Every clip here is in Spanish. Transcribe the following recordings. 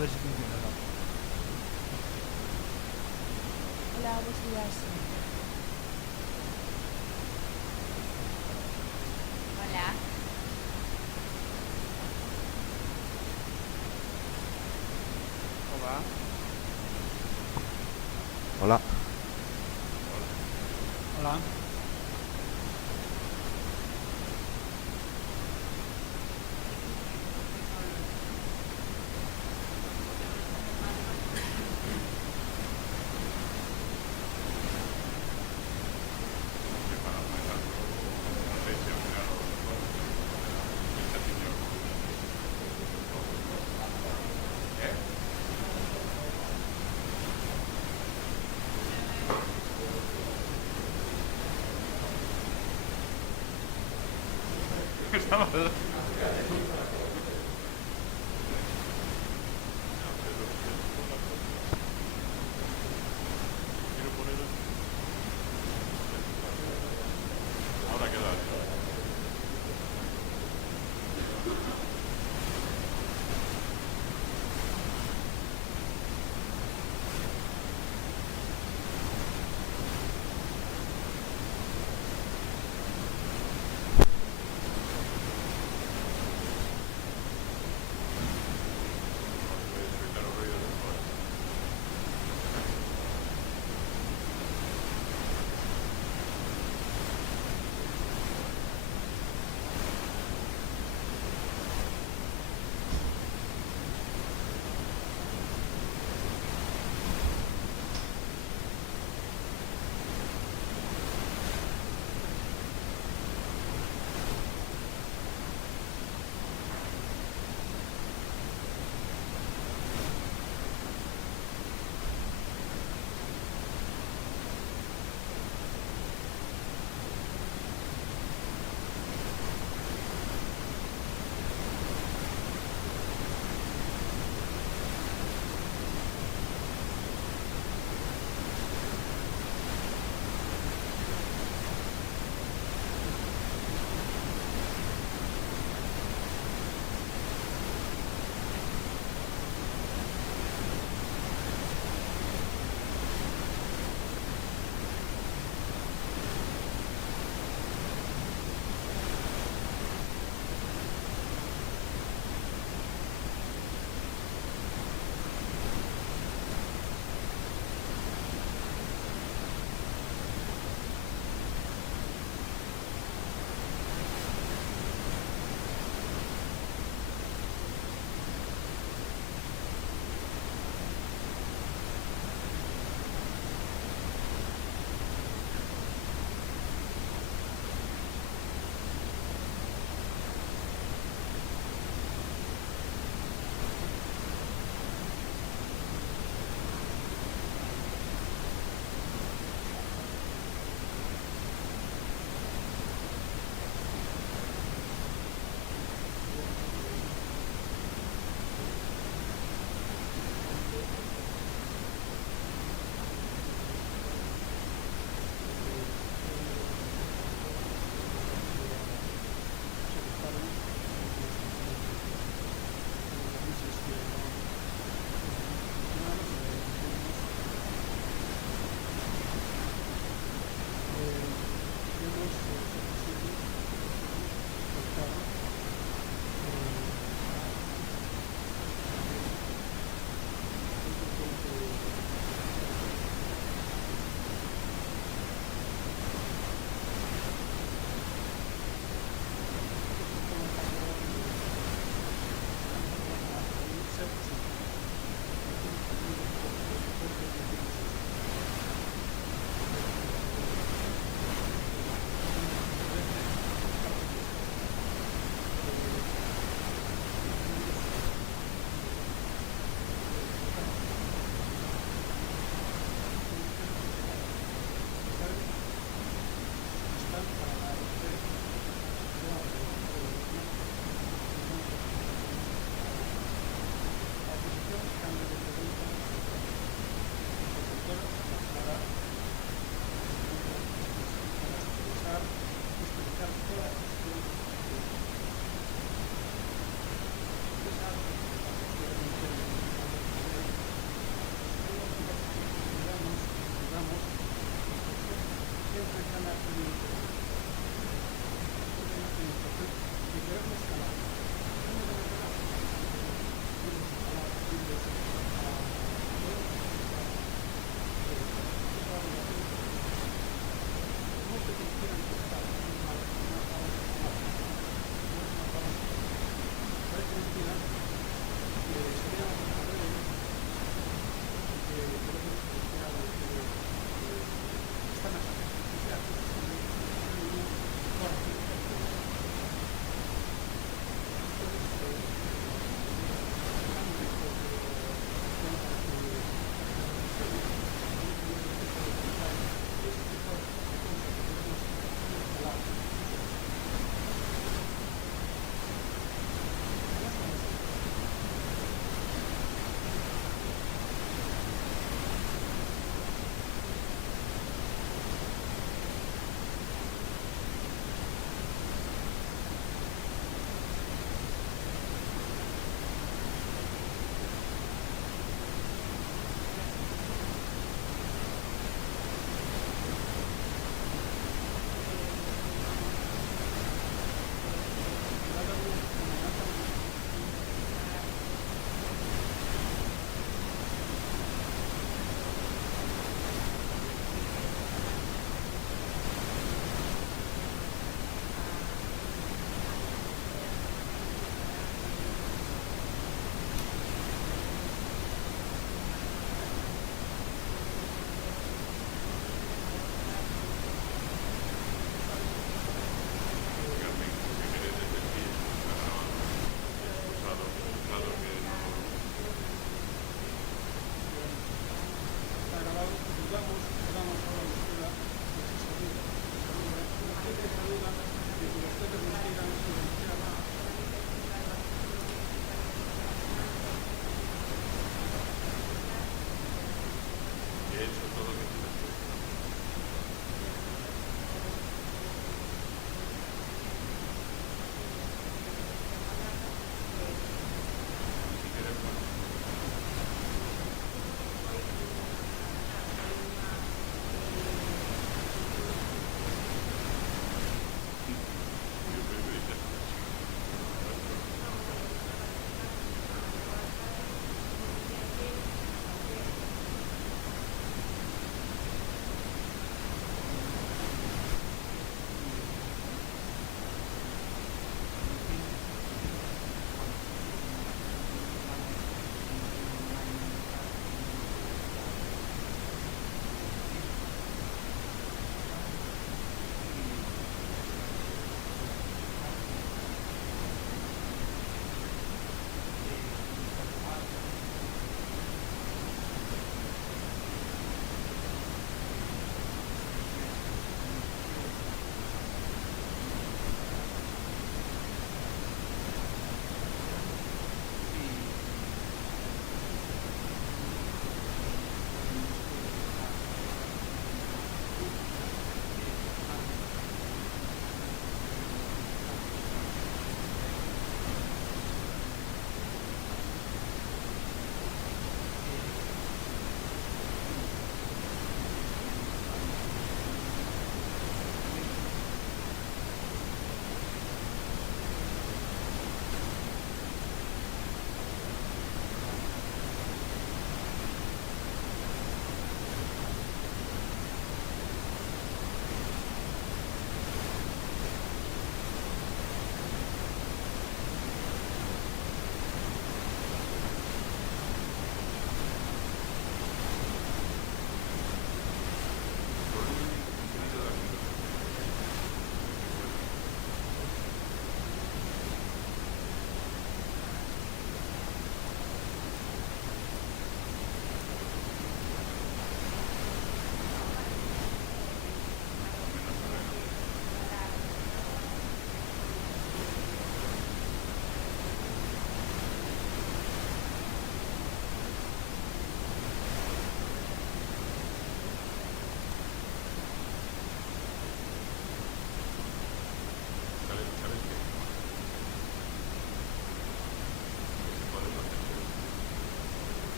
ver si funciona. ¿No? Hola, buenos días. Hola. Hola. Hola. Hola. Ahora queda.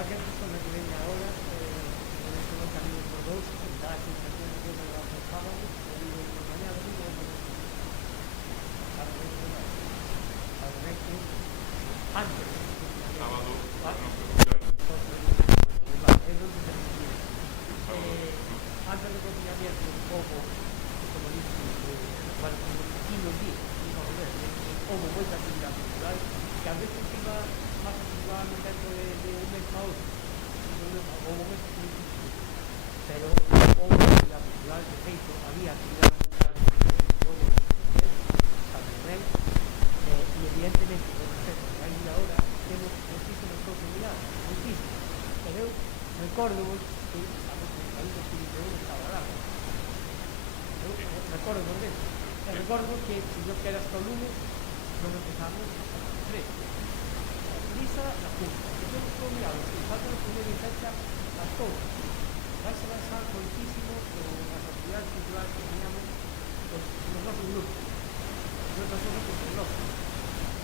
calquera persona que venga ahora que non camino por dous dá a sensación de que me va por sábado o vivo por mañana vivo por al revés que antes sábado, vale, no, é donde se refiere antes do confinamiento houve como dixo bueno, como 15 días houve moita actividade cultural que a veces iba máis aproximadamente dentro de un mes a outro houve un mes que pero houve actividade cultural de feito había actividade cultural e evidentemente con respecto a aí ahora temos muchísimas posibilidades muchísimas pero eu recordo que a veces o país do siglo XXI estaba lá eu recordo por dentro e recordo que se yo que era hasta o lunes non empezamos hasta las 3 prisa la punta que temos todo mirado que falta los primeros fecha las todas vais a avanzar moitísimo as actividades culturales que teníamos nos nosos grupos outras cosas que son lógicas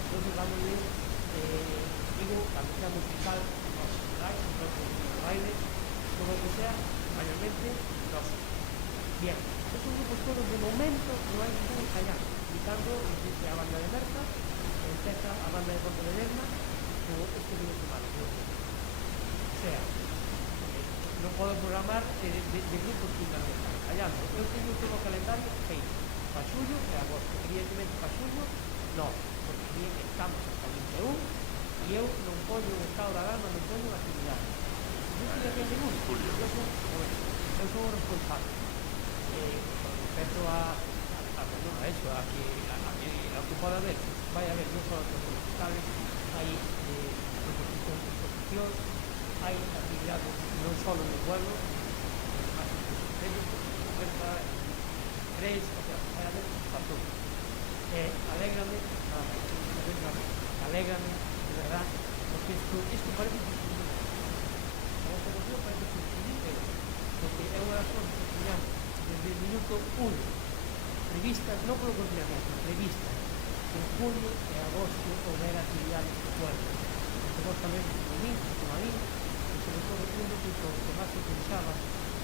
entonces vamos a ver digo, la música musical los live, los bailes todo lo que sea, mayormente los bien, esos grupos todos de momento no hay ningún ensayando quitando, existe a banda de Merca empieza a banda de Ponte de Lerma o este fin de semana o sea, non podo programar de grupos que ainda non están ensayando eu teño todo o calendario feito para xullo e agosto, evidentemente para xullo non, porque bien estamos hasta 21 e eu non poño un estado de alarma, non poño unha actividade eu teño que ser único eu son o responsable con respecto a eso, a que pode haber vai haber non só os musicales hai proposicións de exposición hai actividades non só no pueblo máis oferta tres, o sea, vai haber para todo alégrame de verdad porque isto parece suscribir a vossa emoción parece suscribir porque é unha das cosas que teñamos desde el minuto 1 previstas, non polo confinamiento previstas en julio e agosto houber actividades de pueblo porque vos tamén como a mí e sobre todo un do que máis se pensaba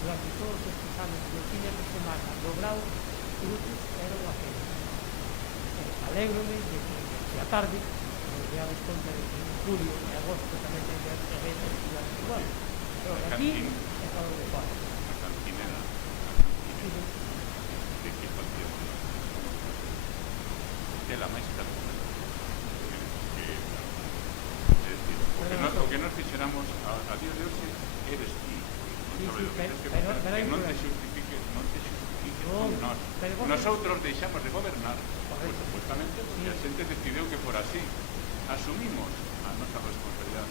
durante todos estes anos dos fines de semana logrado frutos era unha pena alégrome de que a tarde nos veamos conta de que en julio e agosto tamén ten que haber actividades igual pero aquí é todo de fora la cantinera de que cualquier de la máis calculada o que nos fixeramos a día de hoxe eres ti que non te justifique con nós nosotros deixamos de gobernar pues supuestamente porque a xente decidiu que por así asumimos a nosa responsabilidade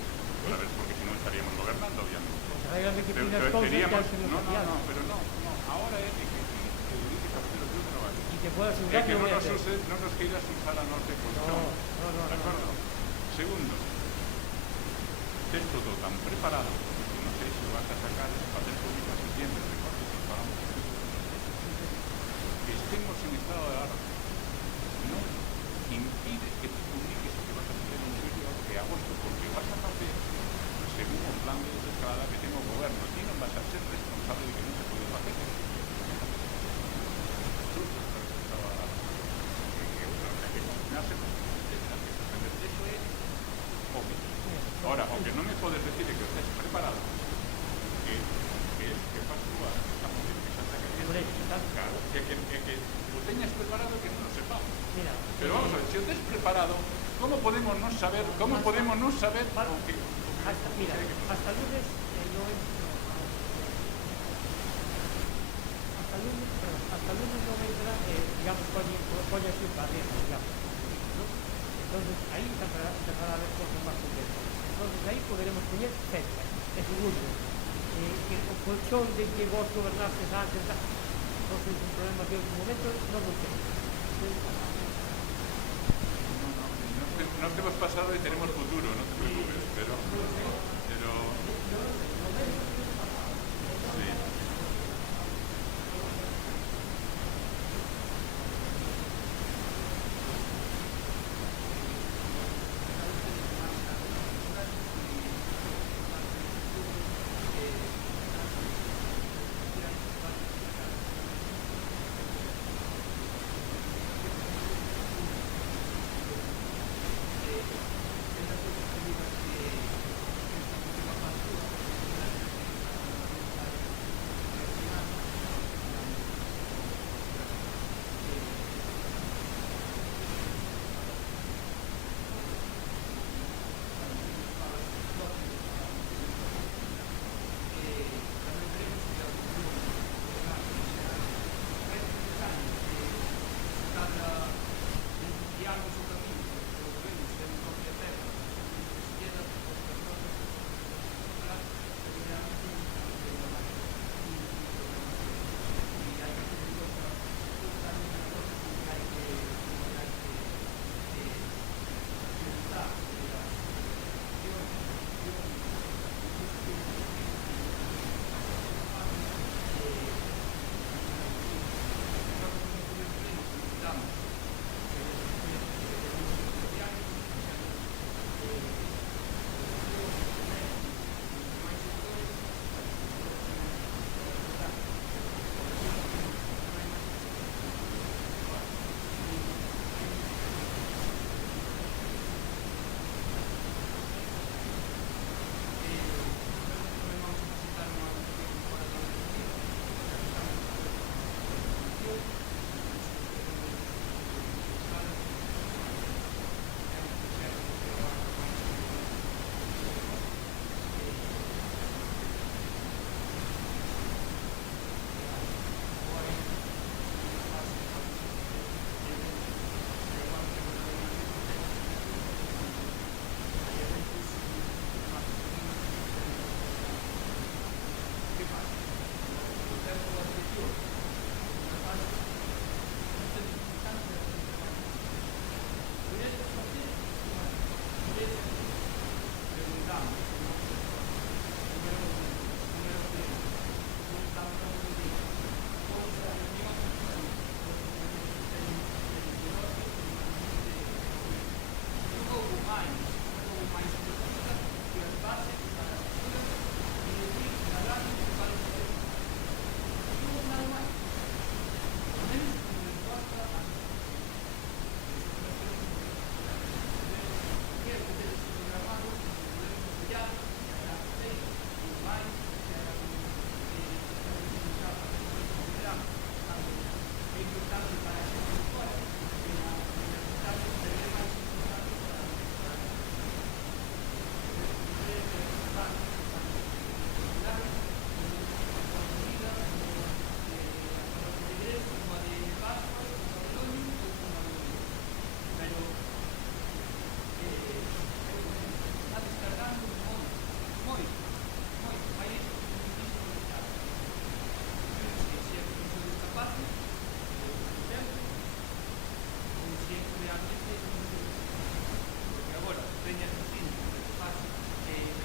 porque si non estaríamos gobernando obviamente pero seríamos pero no ahora é que dice capítulo de un traballo e que pueda asegurar que non nos queiras usar a nos de colchón de acordo segundo tes todo tan preparado que non sei se vas a sacar para hacer público a septiembre recortes que pagamos que estemos en estado de alarma no impide que tú publiques que vas a hacer en julio e agosto porque vas a hacer según o plan de desescalada que ten o goberno ti non vas a ser responsable de que non se pode facer tú estás estado de alarma que hai que confinarse eso é obvio ahora, o que non me podes decir é que estés preparado que faz tú a mujer que xa está claro, que o teñas preparado que non o sepamos pero vamos a ver, se o tes preparado como podemos non saber o que hasta el lunes no entra digamos coña así para arriba digamos ¿no? entonces ahí empezará a haber cosas más concretas entonces ahí poderemos poñer fechas e segundo que o colchón de que vos gobernastes antes entonces un problema que en un momento non lo sei no hemos pasado y tenemos futuro no te preocupes pero sí.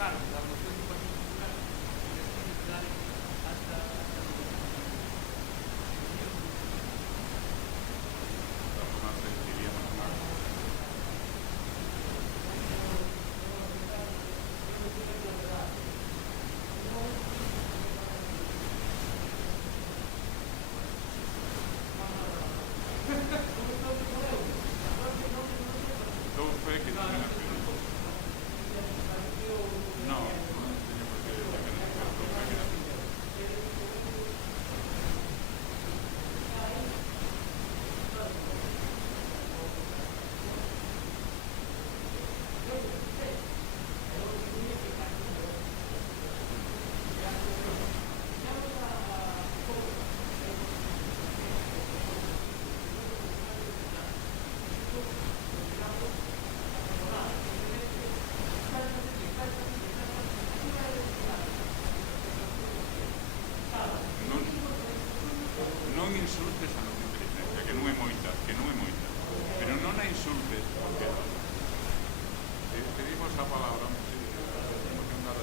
claro, da moción do Partido Popular, que les dar hasta non insultes a nosa inteligencia, que non é moita, pero non a insultes, porque pedimos a palabra, emocionada.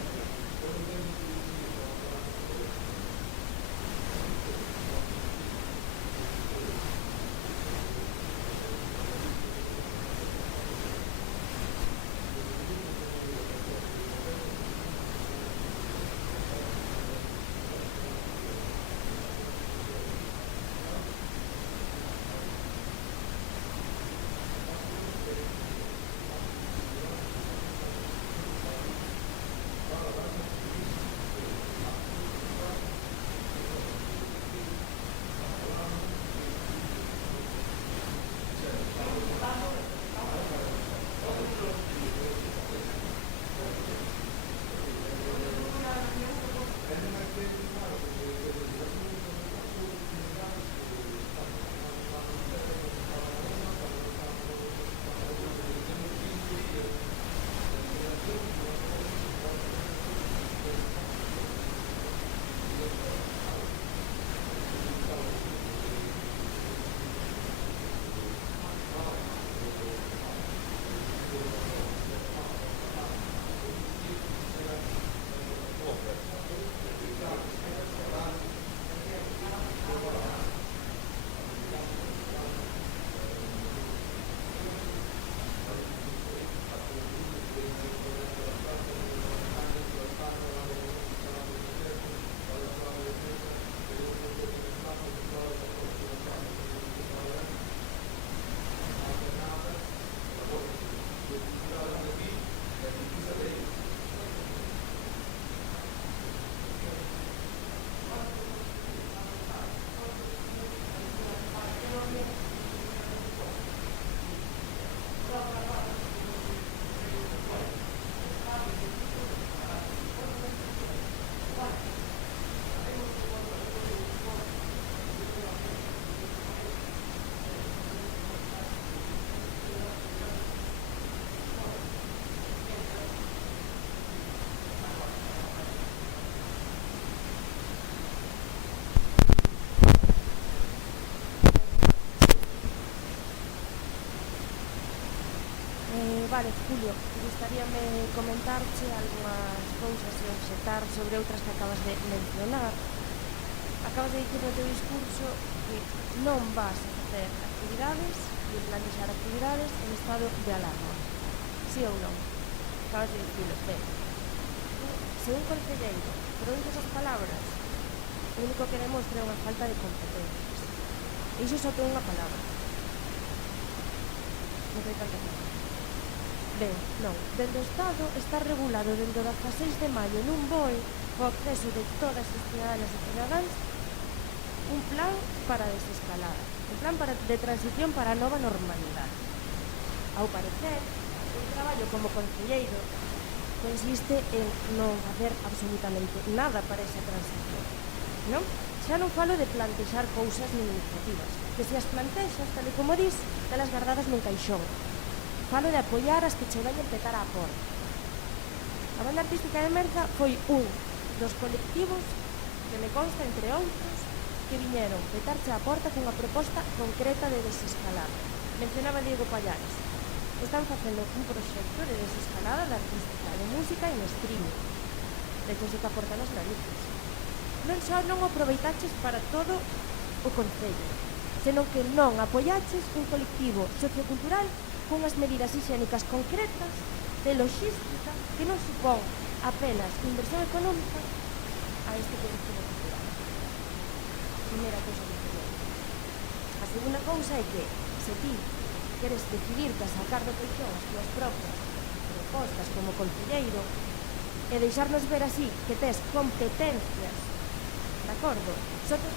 Vale, Julio, gustaríame comentarche algunhas cousas e obxectar sobre outras que acabas de mencionar. Acabas de dicir no teu discurso que non vas a facer actividades e plantexar actividades en estado de alarma. Sí ou non? Acabas de dicirlo, ben. Se un concelleiro proíbe esas palabras, o único que demostra é unha falta de competencias. E iso só ten unha palabra. Non ten tanta palabra. Ben, non. Dende o Estado está regulado dende o 16 de maio nun BOE o acceso de todas as cidadanas e cidadáns un plan para desescalar, un plan de transición para a nova normalidade. Ao parecer, o traballo como concelleiro consiste en non facer absolutamente nada para esa transición, non? Xa non falo de plantexar cousas nin iniciativas, que se as plantexas, tal e como dis, telas guardadas nun caixón. Falo de apoiar as que che veñen petar á porta. A banda artística de Merza foi un dos colectivos que me consta, entre outros, que viñeron petarche á porta cunha proposta concreta de desescalar. Mencionaba Diego Pallares. están facendo un proxecto de desescalada de artística, de música en streaming. Decese que aportan as narices. Non só non o aproveitaches para todo o concello, senón que non apoiaches un colectivo sociocultural cunhas medidas higiénicas concretas de logística que non supón apenas inversión económica a este colectivo cultural. Primeira cousa que quería. A segunda cousa é que, se ti queres decidirte a sacar do colchón as túas propias propostas como concelleiro e deixarnos ver así que tes competencias, de acordo? Só te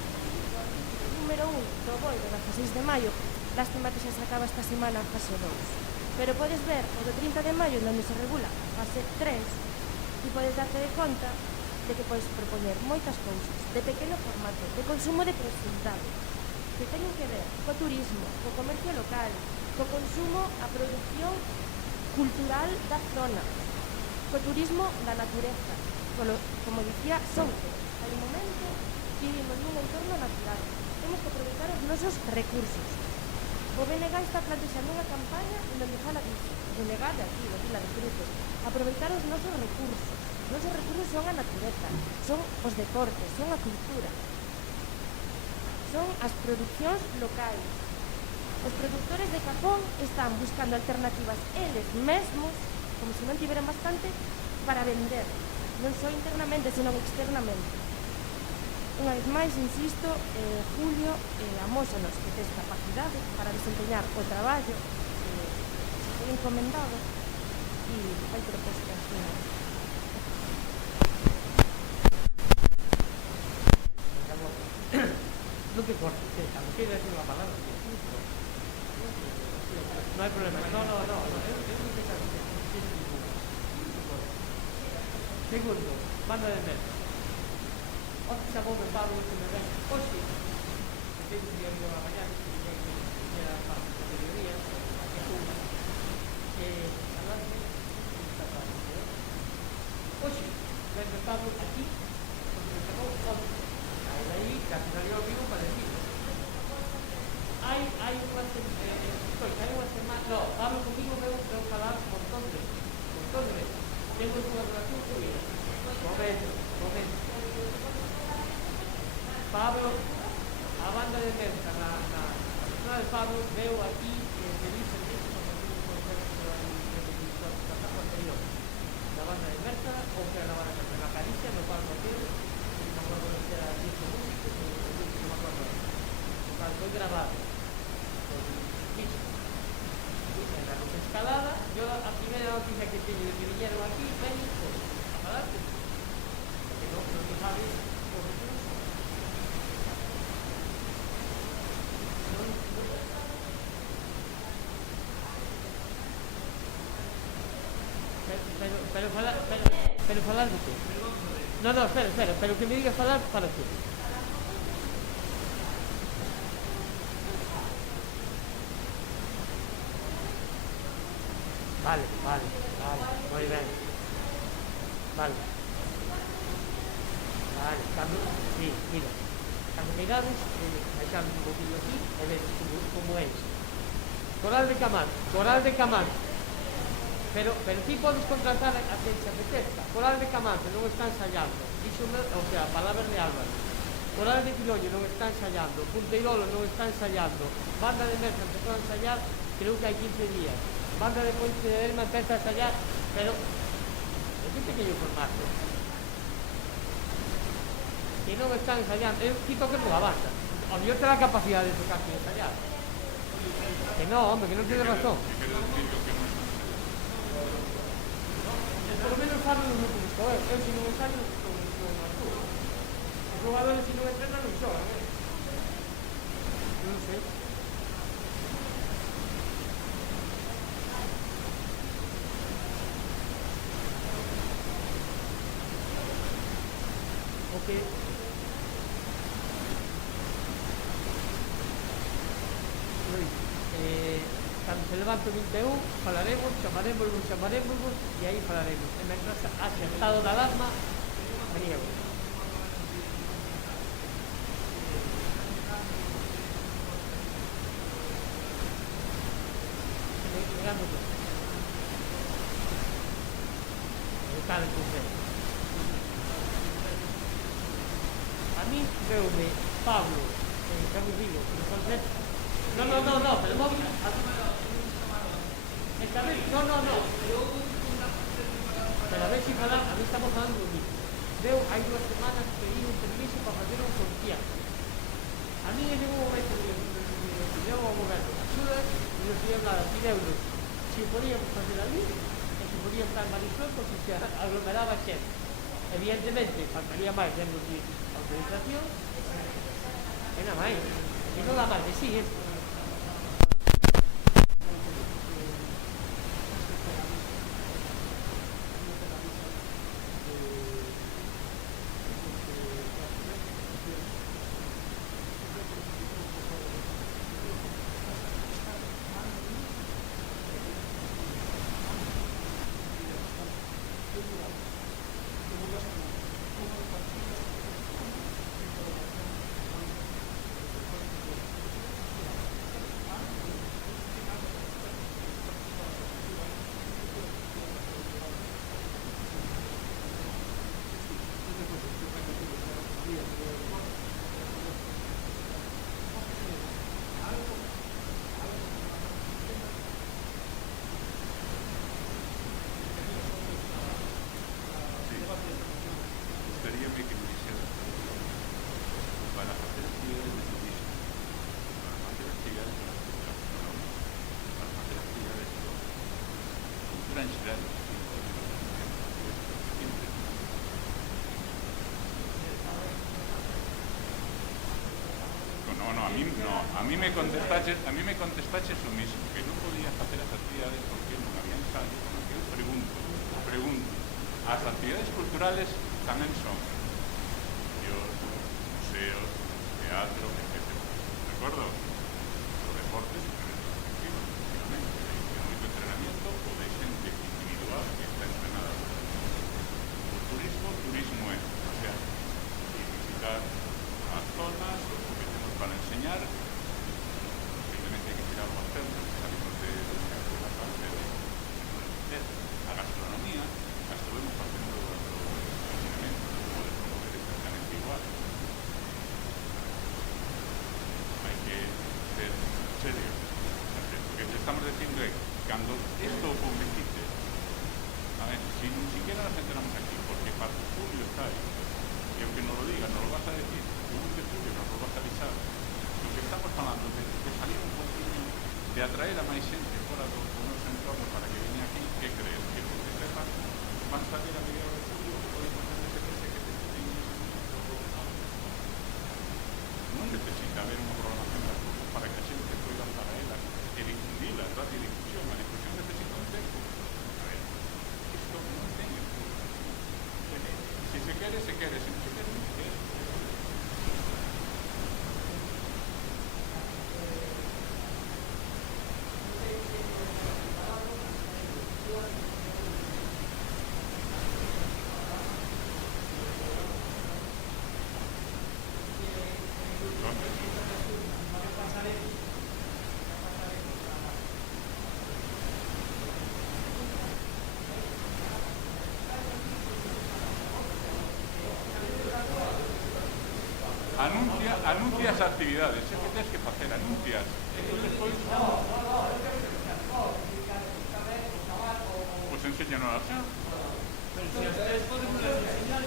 número 1 do boi do 16 de maio, lástima que xa se acaba esta semana a fase 2. Pero podes ver o do 30 de maio onde se regula a fase 3 e podes darte de conta de que podes propoñer moitas cousas de pequeno formato, de consumo de proximidade, que teñen que ver co turismo, co comercio local, co consumo, a produción cultural da zona, co turismo da natureza. Como dicía Souto, hai un momento vivimos nun entorno natural, temos que aproveitar os nosos recursos. O BNG está plantexando unha campaña en onde fala disso, o BNG de aquí, de Vila de Cruces, aproveitar os nosos recursos. Os nosos recursos son a natureza, son os deportes, son a cultura, son as producións locais. Os productores de Capón están buscando alternativas eles mesmos, como se non tiveran bastante, para vender, non só internamente, senón externamente. Unha vez máis, insisto, Julio amósanos que tes capacidade para desempeñar o traballo se foi encomendado e hai propostas finais. Non te cortes, cando quieres decir unha palabra, non hai problema. No, eu non te cortes. Segundo, banda de mesa. Onde chamoume Pablo que me ven hoxe, que tengo un día a mañá, que viñera para a mediodía, que suma, falando esta parte. Hoxe, venme Pablo aquí, porque me chamou onde. Aí, casi salió ao vivo para decir. Hai unha semana, no, Pablo conmigo veo falar un montón de veces. Tengo unha relación con él. Momento. Pablo, a banda de mesa, na persona de Pablo, veo aquí que dicen isto como un concepto do trabajo anterior. Na banda de mesa, ou que era na banda de mesa, na Caricia, no Pablo Mateo, non me acordo de ser a disco músico, non me acordo. O sea, foi grabado. En la desescalada, yo a primera noticia que teño de que viñeron aquí, ven a falarte. Porque non se sabe o recurso. Pero falar de qué? No, espera, pero que me digas falar para qué. Vale, moi ben. Vale, cando, sí, mira, cando mirades, baixamos un poquinho aquí e vedes como é isto. Coral de Camán. Pero ti podes contratar a quen se apetezca. Coral de Camante non está ensayando. Díxome, o sea, palabras de Álvaro. Coral de Quiloño non está ensayando. Punteirolo non está ensayando. Banda de Mesa empezou a ensayar, creo que hai 15 días. Banda de Ponte de Derma empeza a ensayar, pero é que pequeño formato. Que non están ensayando. Eu quito que non avanza. O mellor terá a capacidade de tocar sin ensayar. Que non, hombre, que non tiene razón. Por lo menos falo no grupo musical. Eu se non ensayo, non actúo. Os xogadores se non entrenan, non xogan, non sei. O que... cando se levante o 21 falaremos, chamaremos e aí falaremos. E mentras haxe estado de alarma, veníamos. Mirando concepto. A mí veume Pablo, que vos digo, no, pero vos... Esta vez, no. Pero a ver si falan, a mí estamos falando do mismo. Veu, hai 2 semanas que pedí un permiso para facer un concierto. A mí en ningún momento me deu ao goberno axudas, e non se nada, pideunos se o podíamos facer ali, e se podían estar Marisol, porque se aglomeraba xente. Evidentemente, faltaría máis demos de autorización, e nada máis. E non dá máis de sí, esto. A mí me contestaches o mismo, que non podía facer as actividades porque non habían salido, porque eu pregunto, as actividades culturales tamén son museos, teatro, etc. De acordo? Os deportes, efectivamente, hai moito entrenamiento ou de xente individual que está entrenada. O turismo é, o sea, visitar as zonas, os que temos para enseñar. Posiblemente hai que tirar unhas pernas, salimos de la parte de a gastronomía, a estuvemos facendo o confinamento, pode promover exactamente igual. Hai que ser serio, porque te estamos dicindo é cando isto o publicite, a ver, si ni siquiera nos enteramos aquí, porque para Julio está aí, e o que nos lo diga, nos lo vas a decir, o 1 de julio nos lo vas a avisar. Lo que estamos falando de salir un poquinho, de atraer a máis xente fora do noso entorno para que veña aquí, que crees? Que porque sepan, van salir a mediados de julio, o podemos hacer que necesiten non necesita haber unha programación de cursos para que a xente poida para elas e difundila, radio difusión, a difusión necesita un tempo. A ver, isto non ten excusa. Se se quere, se quere, se non se quere, non se quere. Anuncia as actividades, é que tens que facer, anuncias. Pois enséñanos a xa. Pero se as tres podemos enseñar.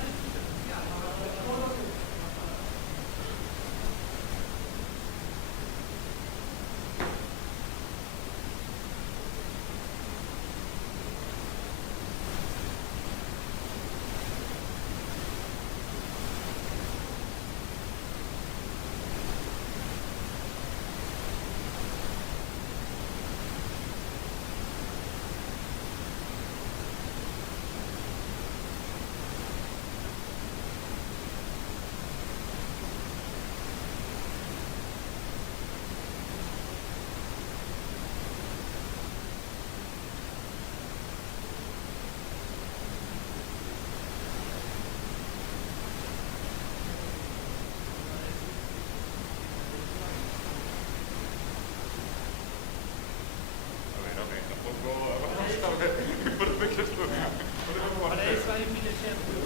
mil exemplos,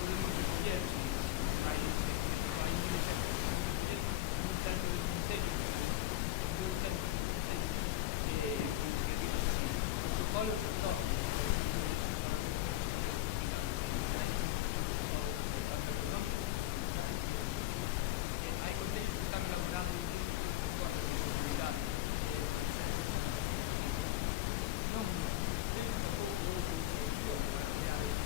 podemos recoller, hai mil exemplos, un centro de concellos, un centro de concellos, que dice así, protocolos autónomos, hai concellos que están elaborando cosas de seguridade, non, temos tampouco outra solución para crear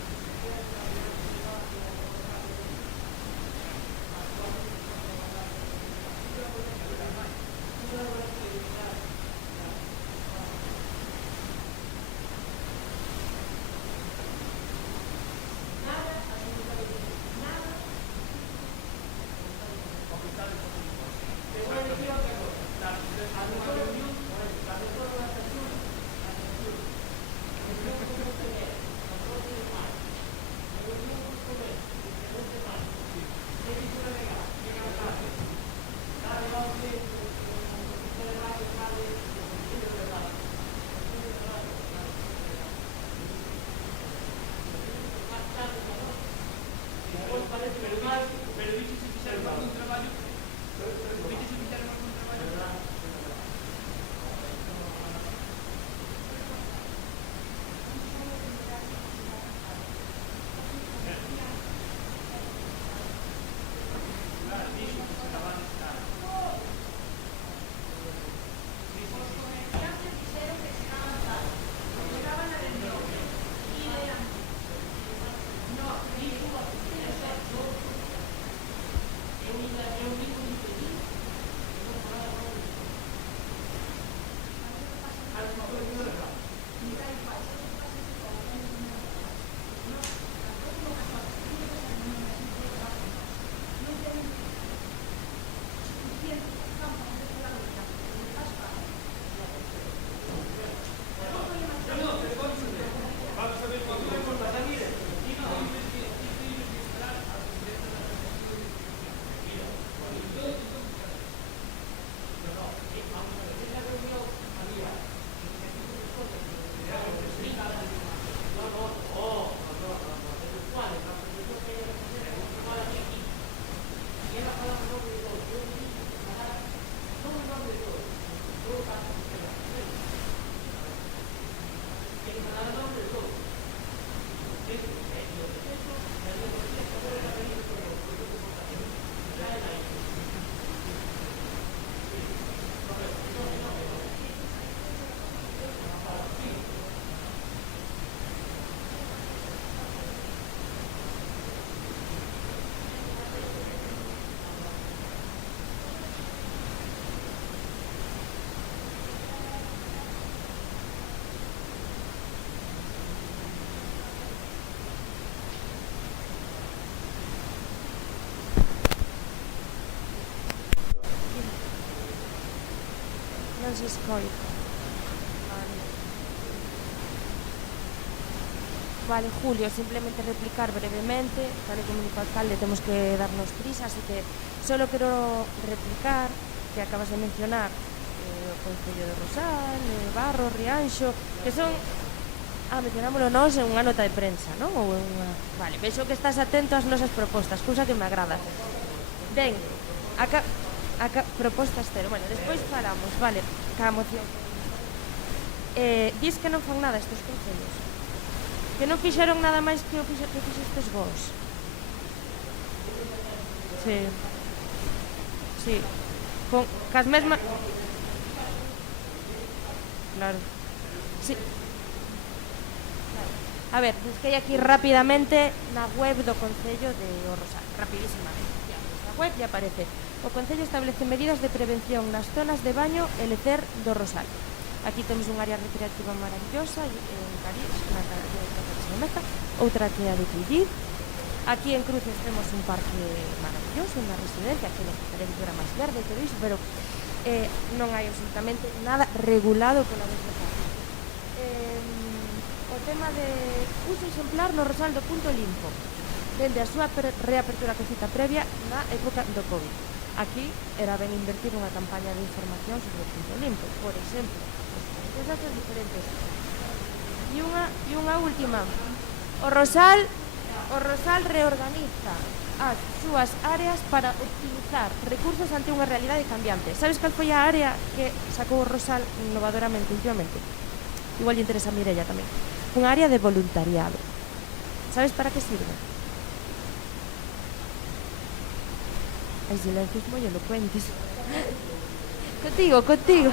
Non se escoita. Vale, Julio, simplemente replicar brevemente, tal y como dijo el alcalde, tenemos que darnos prisa, así que solo quiero replicar que acabas de mencionar o Concello de Rosal, Barro, Rianxo, que son, mencionámoslo nós en unha nota de prensa, non? Ou en unha... Vale, vexo que estás atento ás nosas propostas, cousa que me agrada. Ben, propostas cero. Bueno, despois falamos, vale, ca moción. Dis que non fan nada estes concellos, que non fixeron nada máis que fixestes vos. Sí. Sí. Con cas mesmas... Claro. Sí. A ver, busquei aquí rapidamente na web do Concello de O Rosal, rapidísimamente. Na web e aparece: o Concello establece medidas de prevención nas zonas de baño e lecer do Rosal. Aquí temos un área recreativa maravillosa en Carís, na carretera de Meca, outra que é a de Tillid. Aquí en Cruces temos un parque maravilloso, unha residencia que nos gustaría que fuera máis verde e todo iso, pero non hai absolutamente nada regulado pola mesma parte. O tema de uso exemplar no Rosal do Punto Limpo, dende a súa reapertura con cita previa na época do COVID. Aquí era ben invertir unha campaña de información sobre o Punto Limpo, por exemplo, os datos diferentes. E unha última, O Rosal reorganiza as súas áreas para optimizar recursos ante unha realidade cambiante. Sabes cal foi a área que sacou o Rosal innovadoramente últimamente? Igual lle interesa a Mireia tamén. Unha área de voluntariado. Sabes para que sirve? Hai silencios moi elocuentes. Contigo.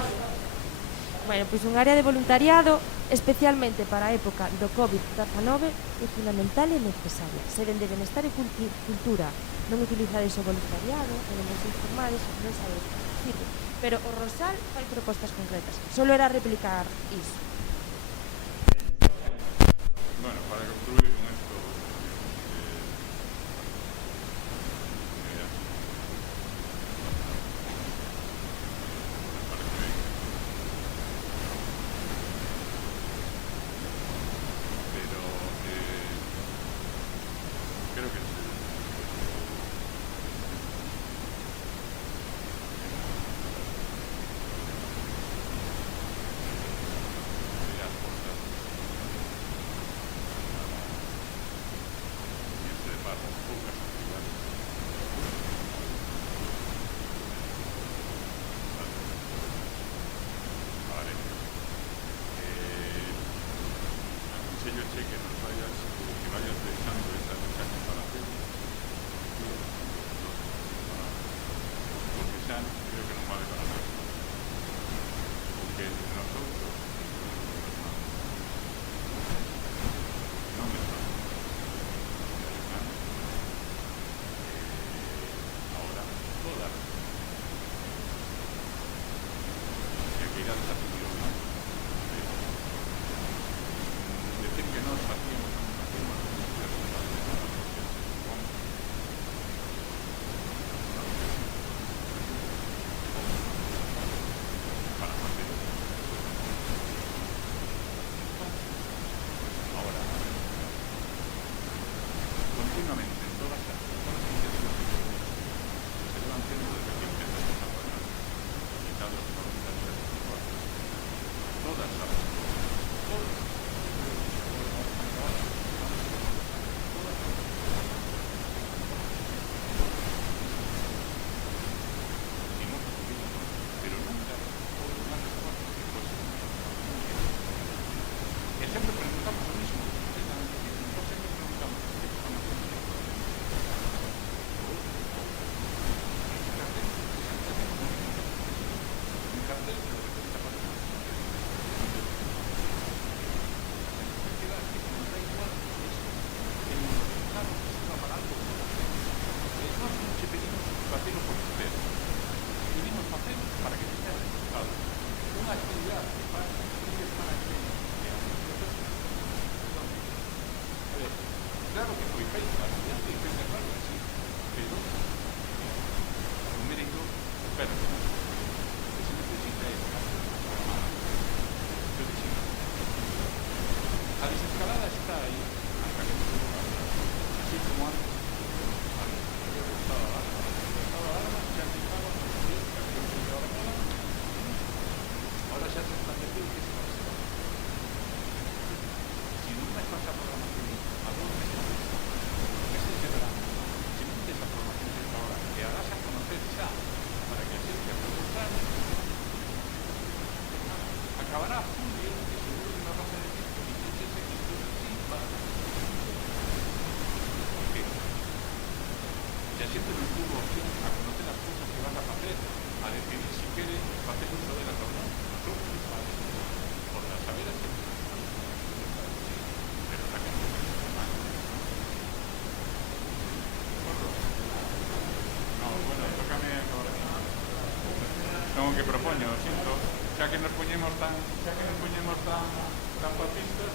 Bueno, pois unha área de voluntariado especialmente para a época do COVID-19 é fundamental e necesaria. Se dende benestar e cultura non utilizades o voluntariado, podemos informares, non sabes que sirve. Pero o Rosal fai propostas concretas. Solo era replicar iso. Bueno, para concluir con esto, creo que que propoño, sinto, xa que nos poñemos tan papistas,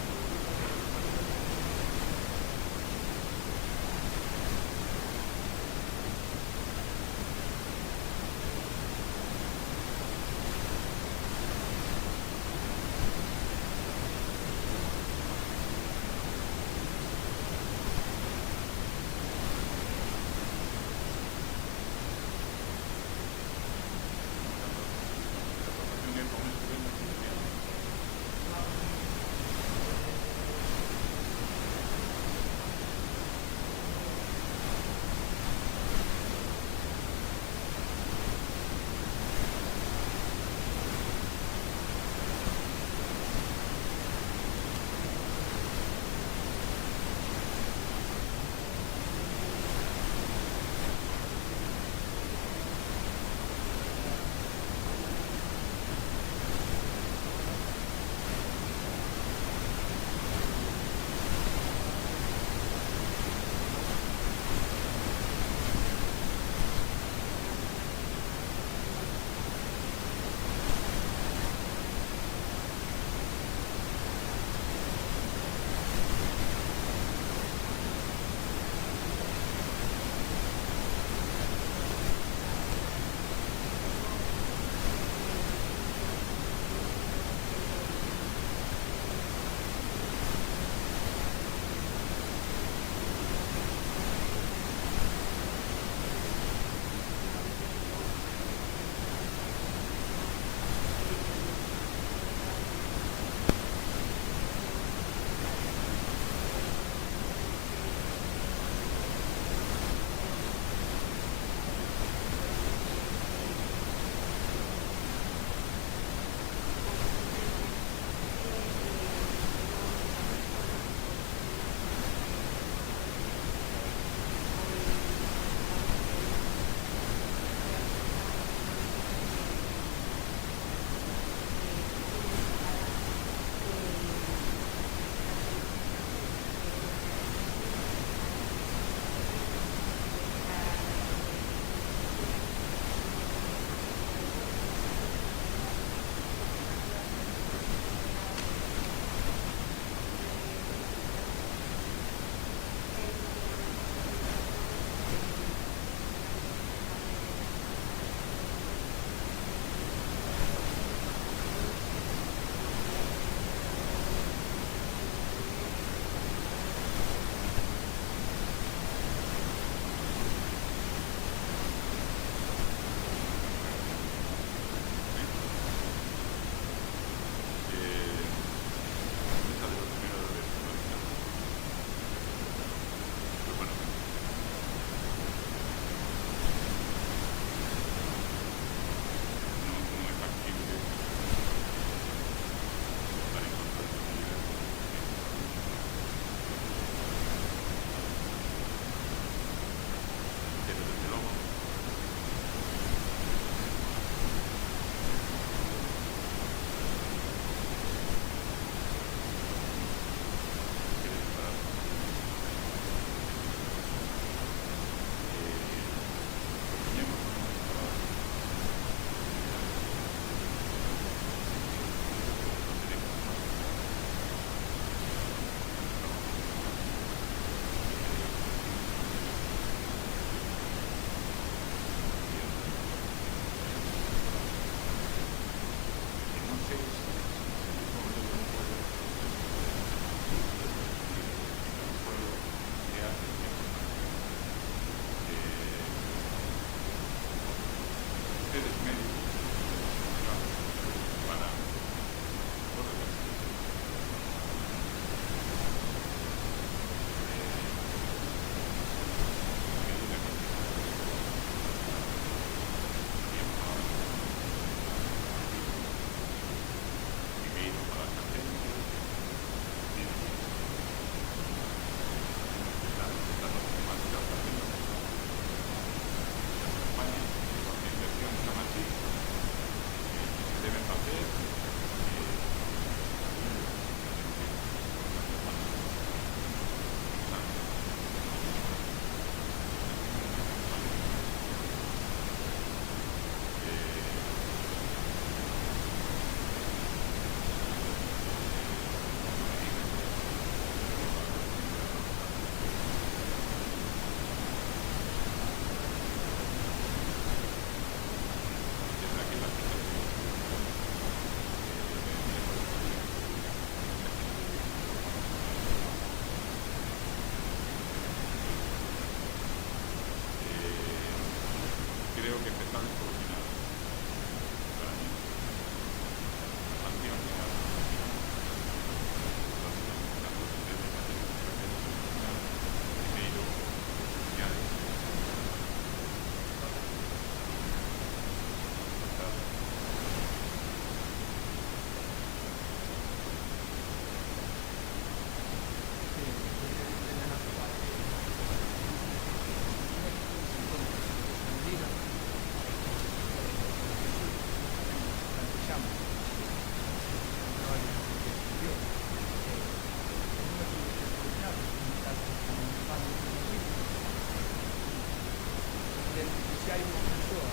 hai unha persoa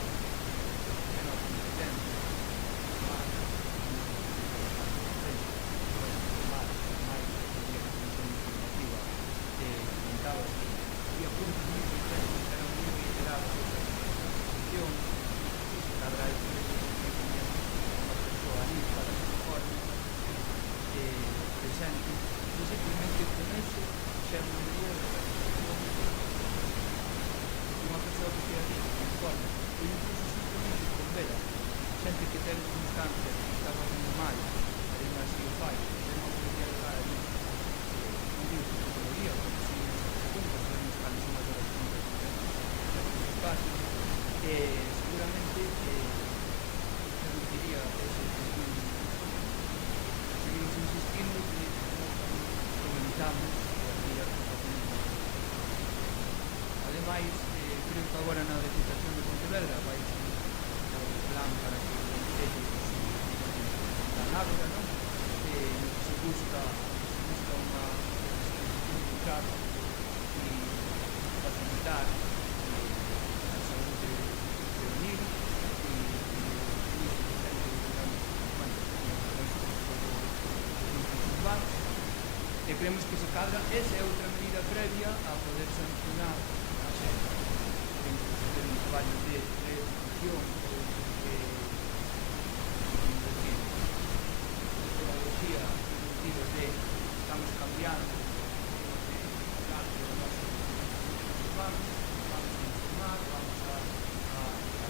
que non competente, máis, máis, que a Comisión Informativa comentaba que había puntos moi concretos que eran moi reiterados esta posición, que se cadra hai que teñen unha persoa ali para que informe presente, e simplemente con eso xa é unha medida de organización unha persoa que estea ali, que informe, ou incluso simplemente con vela, xente que ten constancia que está facendo mal, además se o fai, non debería estar ali, non digo que todo o día, porque se se cumpla, sabemos cales son as horas puntas que ten certos espacios, seguramente reduciría ese seguimos insistindo que comentamos que había que facer un ademais, creo que agora na Deputación de Pontevedra vai o plan para que o Concello plan Ágora, non? No que se busca unha distribución de carros e facilitar a saúde juvenil e o uso de xente de grandes urbanos, e creemos que se cadra esa é outra medida previa a poder sancionar a xente que facer un traballo de reeducación ou de pedagogía no sentido de estamos cambiando o trato dos nosos urbanos, vamos a informar, vamos a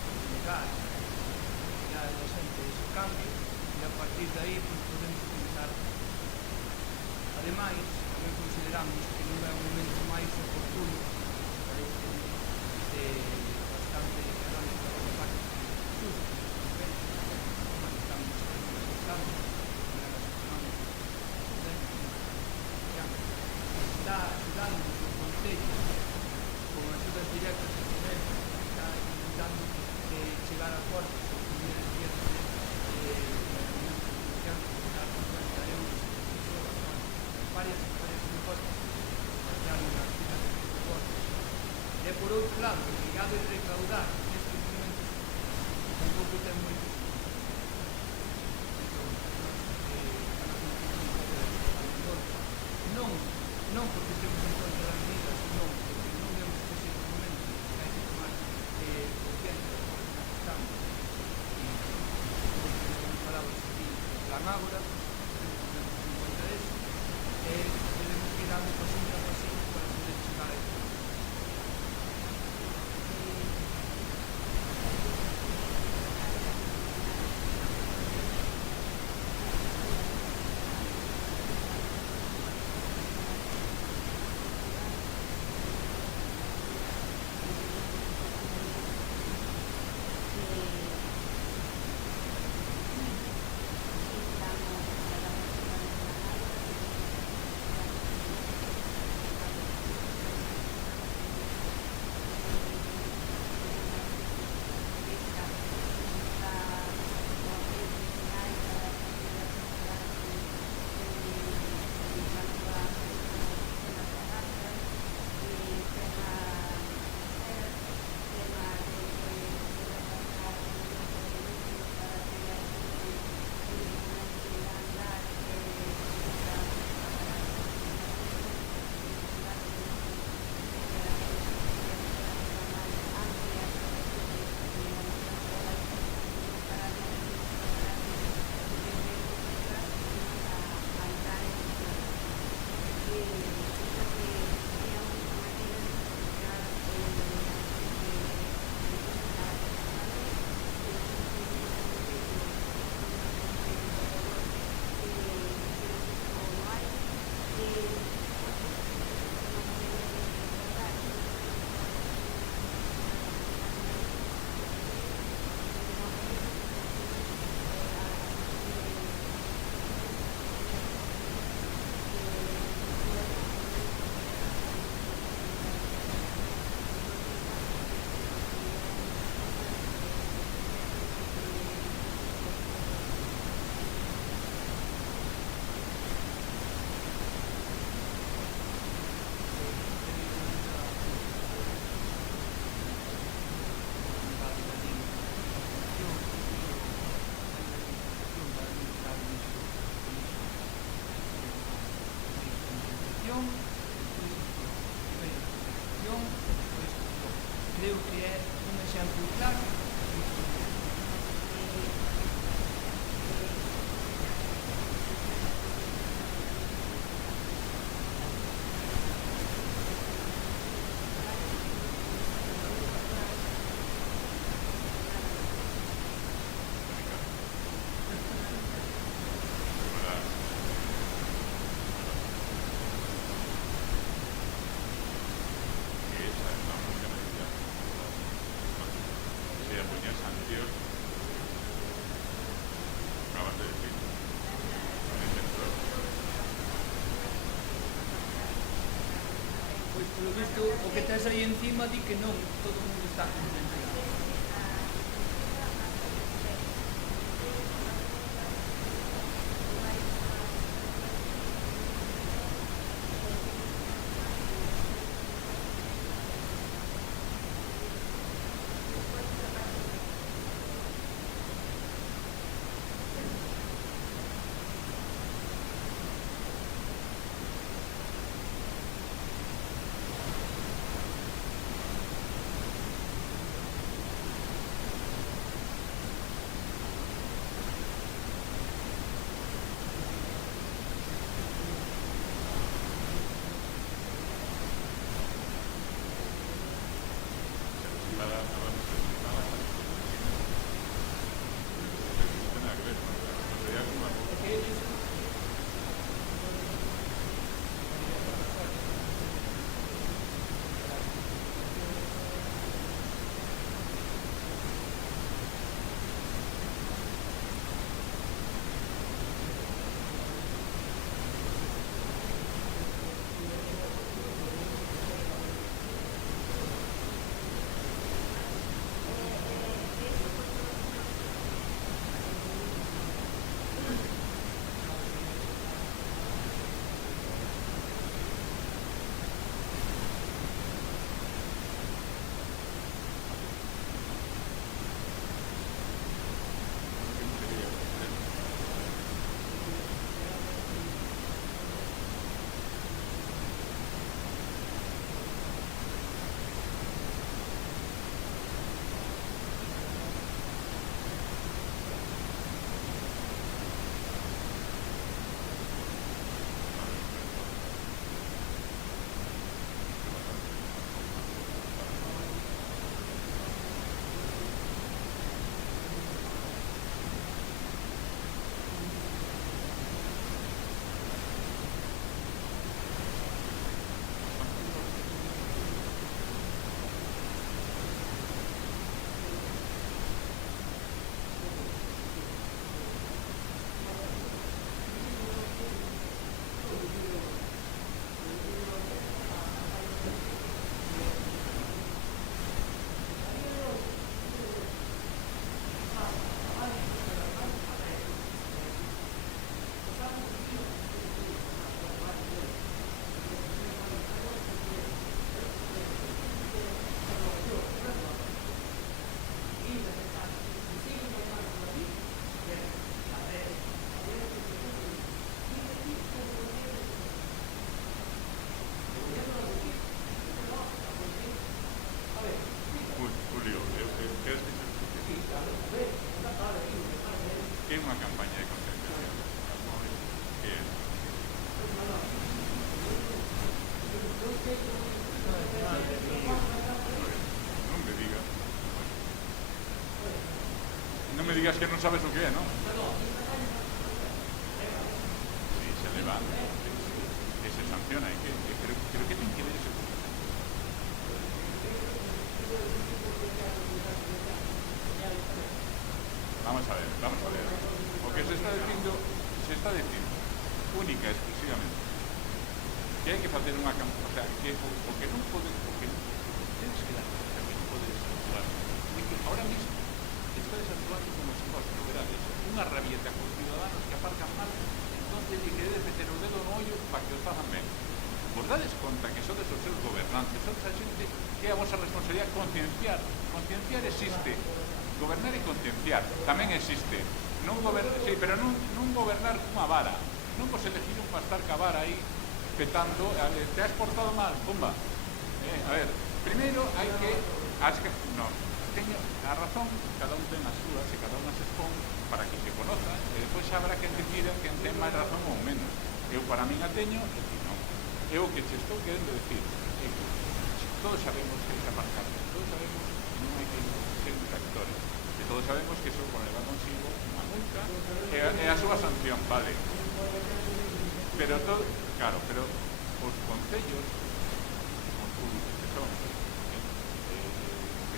comunicar a da xente ese cambio e a partir de aí pues, podemos pensar. Ademais, tamén consideramos que non é o momento máis oportuno, parece bastante irónico da nosa parte, justo, porque estamos estamos problemas económicos, está axudando o Concello con axudas directas que tiver, está intentando chegar a acordos con comunidades ciertas de alimentos de confianza, que está a 50 euros varias propostas para unha cita de propostas e por outro lado, o ligado de recaudar nestes momentos tampouco ten moito non porque estemos en contra da medida, senón porque non vemos que ese momento que hai que tomar conciencia do que estamos e como falamos aquí plan Ágora, temos que ter en conta eso debemos ir dando pasiño a pasiño para poder chegar a eso. moi claro. Pois polo visto o que tes aí encima di que non, todo o mundo está convencido. me digas que non sabes o que é, non? Si se le va, que se sanciona, pero que ten que ver ese punto? Vamos a ver. O que se está dicindo única, exclusivamente, que hai que facer unha campaña, o sea, que o que non pode, tens que dar, que non podes actuar, porque ahora mismo estades actuando como se vos verades unha rabieta con ciudadanos que aparcan mal, entonces lle queredes meter o dedo no ollo para que os fagan ben. Vos dades conta que sodes os seus gobernantes, sodes a xente que é a vosa responsabilidade concienciar. Concienciar existe, gobernar e concienciar tamén existe. Non gobernar, sí, pero non gobernar cunha vara. Non vos elegiron para estar ca vara aí petando, te has portado mal, pumba. A ver, primeiro hai que... No, teño a razón, cada un ten as súas e cada unha se expón para que se conoza, e depois xa habrá quen decida quen ten máis razón ou menos. Eu para min a teño e ti non. Eu o que che estou querendo decir é que todos sabemos que hai que aparcar, todos sabemos que non hai que ser infractores, e todos sabemos que eso conleva consigo unha multa e a súa sanción, vale. Pero todo, claro, pero os concellos públicos que son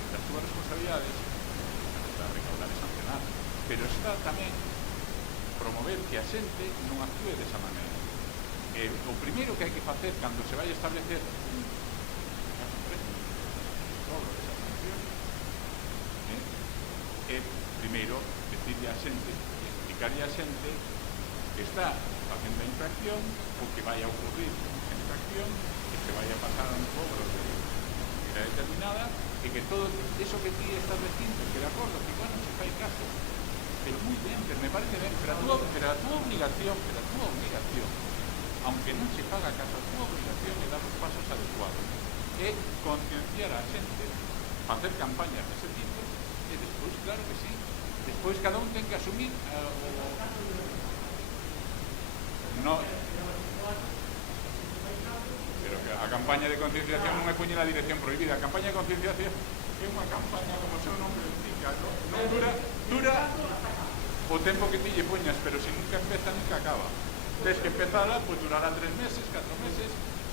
as súas responsabilidades está recaudar e sancionar, pero está tamén promover que a xente non actúe desa maneira. O primeiro que hai que facer cando se vai establecer un cobro desa sanción é primeiro decirle a xente e explicarle a xente que está facendo a infracción ou que vai a ocurrir a infracción, que se vai a pasar un cobro de manera determinada e que todo eso que ti estás dicindo, que de acordo, que igual non se fai caso, pero moi ben, pero me parece ben, pero a túa obligación, aunque non se faga caso, a túa obligación é dar os pasos adecuados, é concienciar a xente, facer campañas dese tipo, e despois, claro que sí, despois cada un ten que asumir no, pero que a campaña de concienciación non é poñer a dirección prohibida, a campaña de concienciación é unha campaña, como o seu nombre indica, non dura o tempo que ti lle poñas, pero se nunca empeza, nunca acaba. Tens que empezarla, pues durará 3 meses, 4 meses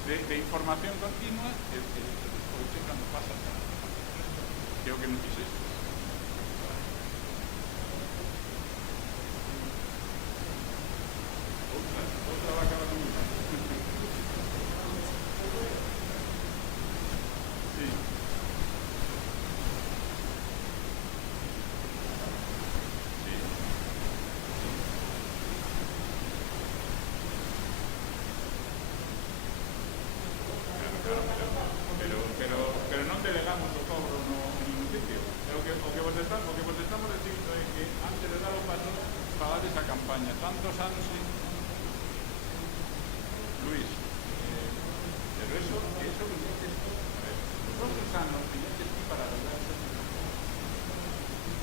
de información continua e despois é cando pasa que é o que non quixes. Outra va acabar con unha. Sí. Pero non delegamos o cobro no municipio. O que vos estamos dicindo é que antes de dar o paso pagades a campaña. Tantos anos Luis, pero eso lo dices tú. Los otros anos dices tú para lograr esa situación.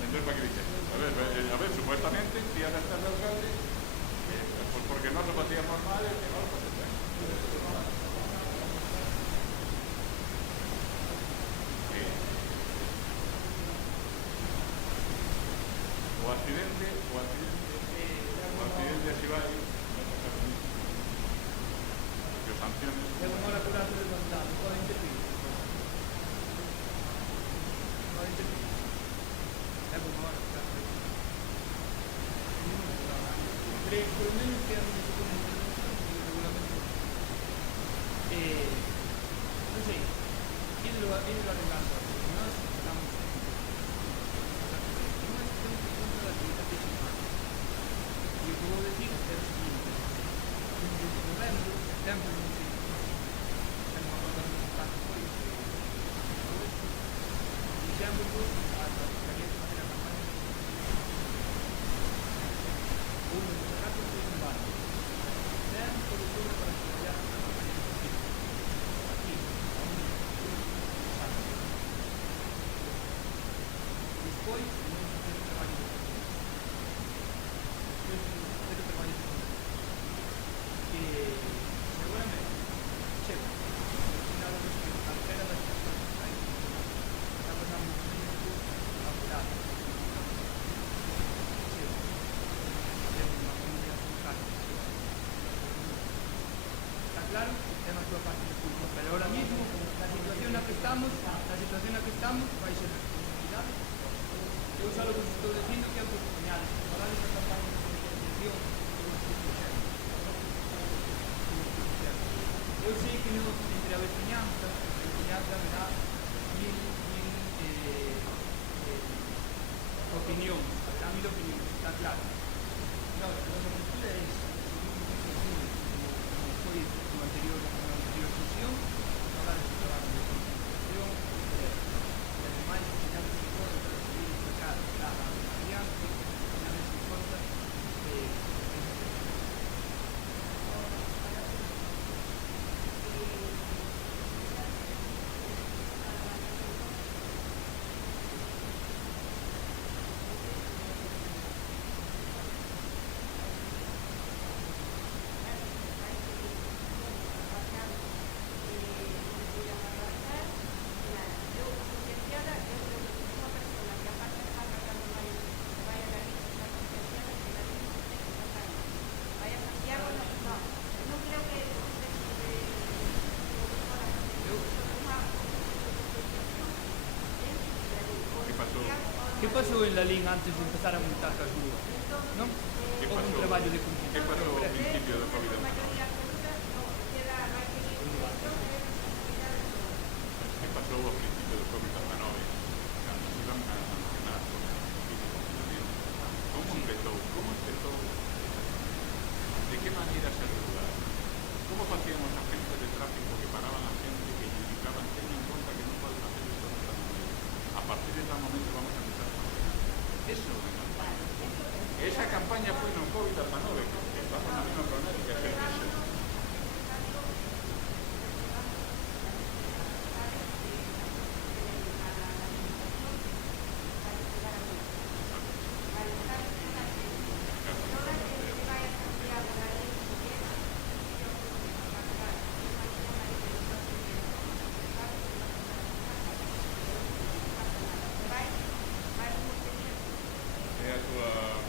Entonces, ¿para qué dices? A ver, supuestamente, si ahora estás de alcalde, pues porque no lo hacíamos mal, que no lo hacíamos bien. O accidente si vai que os sanciones é unha hora por alto levantado, poden intervir é unha hora por alto creo por lo menos que é unha segunda intervención do regulamento non sei irlo arreglando nós estamos e o que vou decir é o seguinte: en novembro, sempre non sei, ten unha cosa municipal que foi dixemos a Fiscalía de facer a campaña ou no caso foi un barco ten todo o para traballar a campaña de justicia aquí, a un saco despois non se fez o traballo de seguramente chega ao final dos que a espera das persoas que saen está pasando un momento apurado chega temos unha familia con carne está claro que ten a súa parte de culpa pero ahora mismo la situación na que estamos vai ser responsabilidade eu xa lo que estou dicindo que é oportunidade para esa campaña de concienciación eu sei que no, entre a veciñanza haberá mil opinións, haberá mil opinións, está claro. No, a nosa postura é esa, como foi na anterior sesión, falar deste traballo de concienciación, e ademais, ficar en conta, seguir sacar adiante, ficar en conta Que pasou en Lalín antes de empezar a montar a rúa? Non? Que Houve un pasou? traballo de Que concienciación. pasou ao principio do COVID-19? Que pasou ao principio do COVID-19? Cando se iban a sancionar con el principio de confinamiento. Como empezou? Como empezou? De que maneira se regularon? Como facían os agentes de tráfico que paraban a xente que lle indicaban ten en conta que non podes hacer isto nesta momento? A partir de tal momento vamos a empezar a sancionar. Eso é unha campaña. Esa campaña foi no COVID-19, que estamos na mesma problemática, se fixo. É a tua...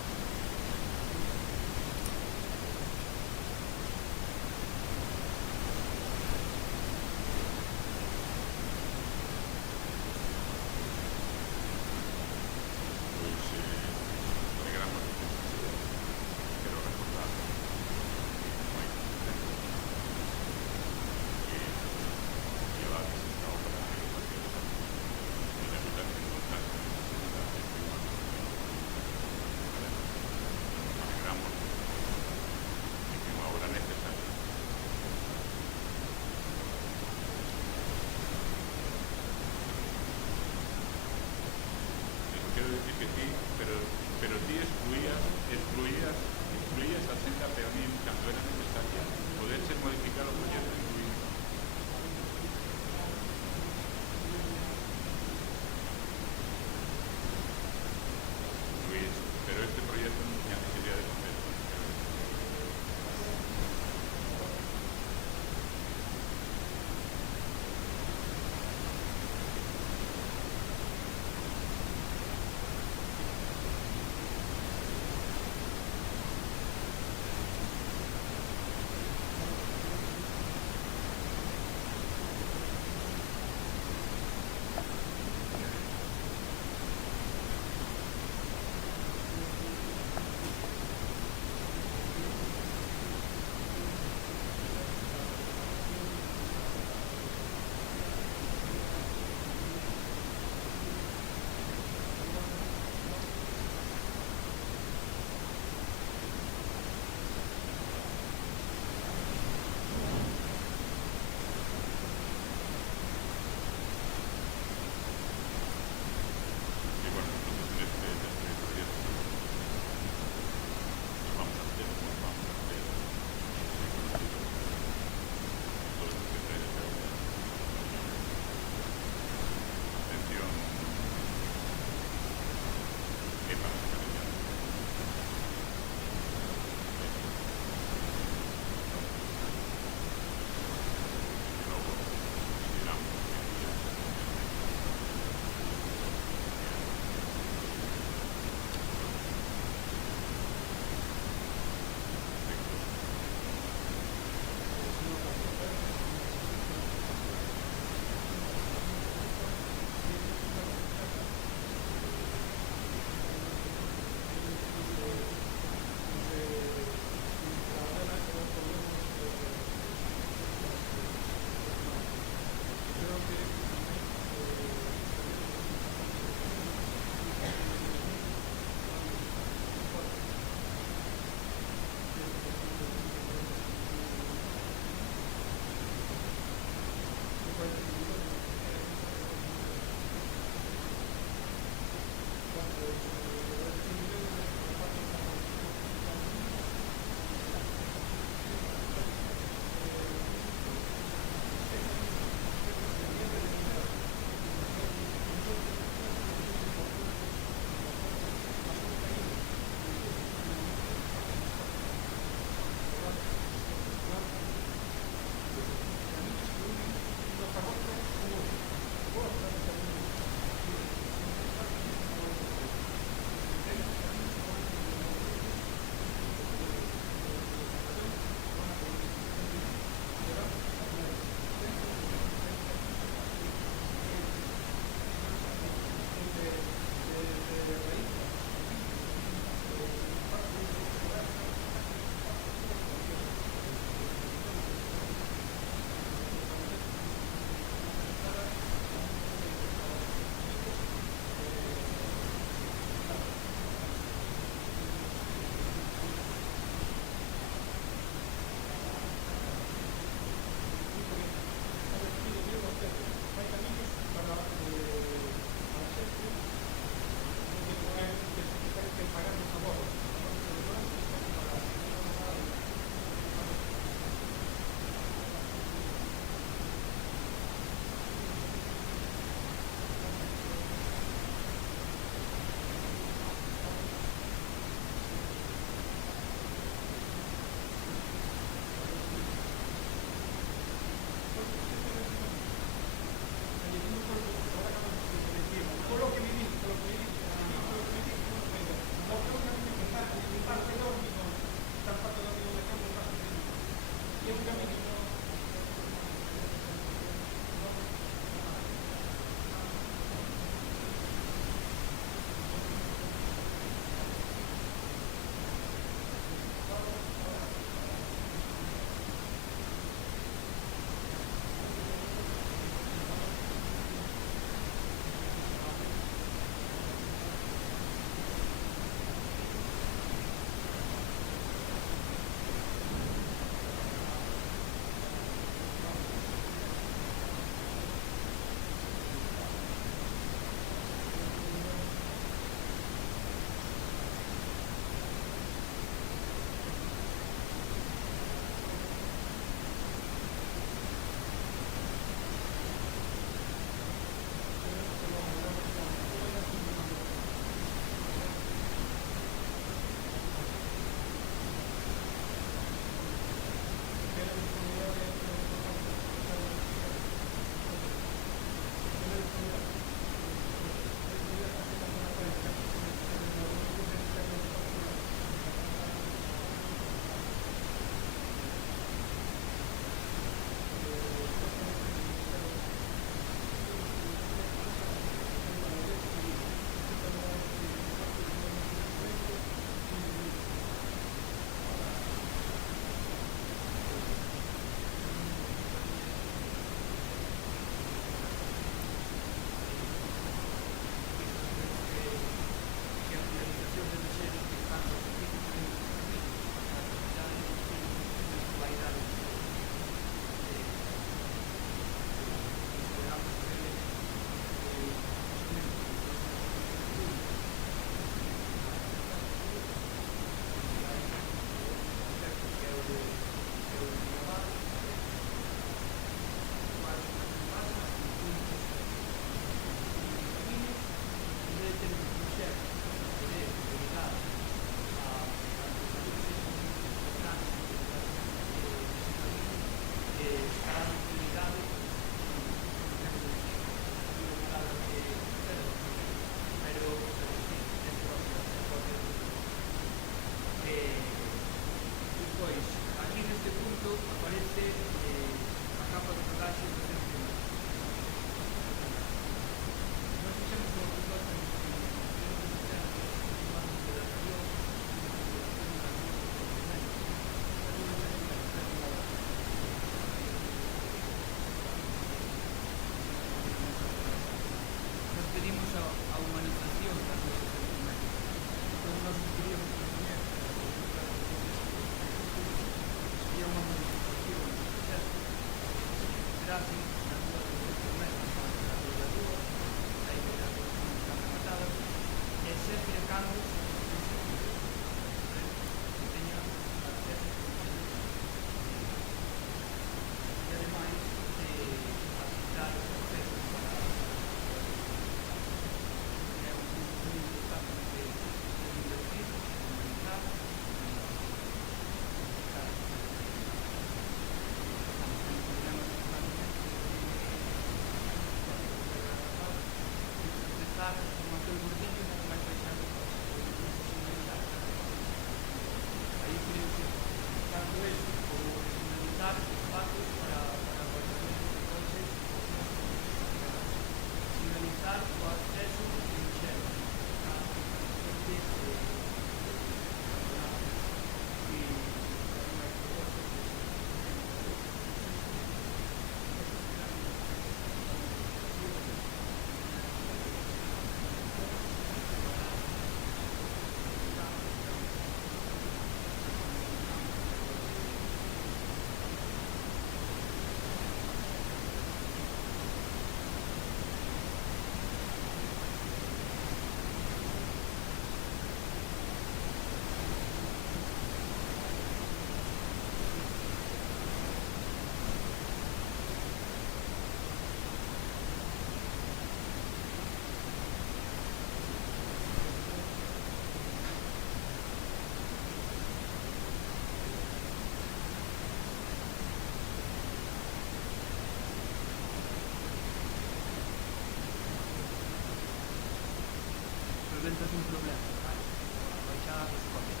presentas un problema, vale, a baixada dos coches.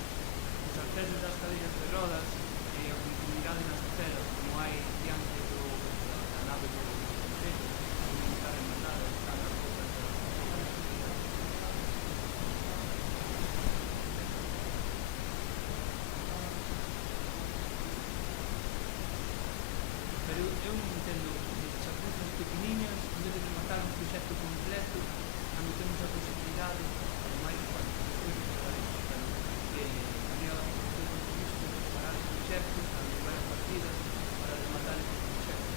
Os accesos das cadeiras de rodas e a continuidade nas aceras, como hai diante da nave do Concello, que está rematada, está na roupa da pero eu non entendo estes chapuzas pequeniños, en vez de rematar un proxecto completo, cando temos a posibilidade, ademais, bueno, despois de falaremos, pero habría que compromiso de preparar o proxecto, cando varias partidas, para rematar estes proxectos.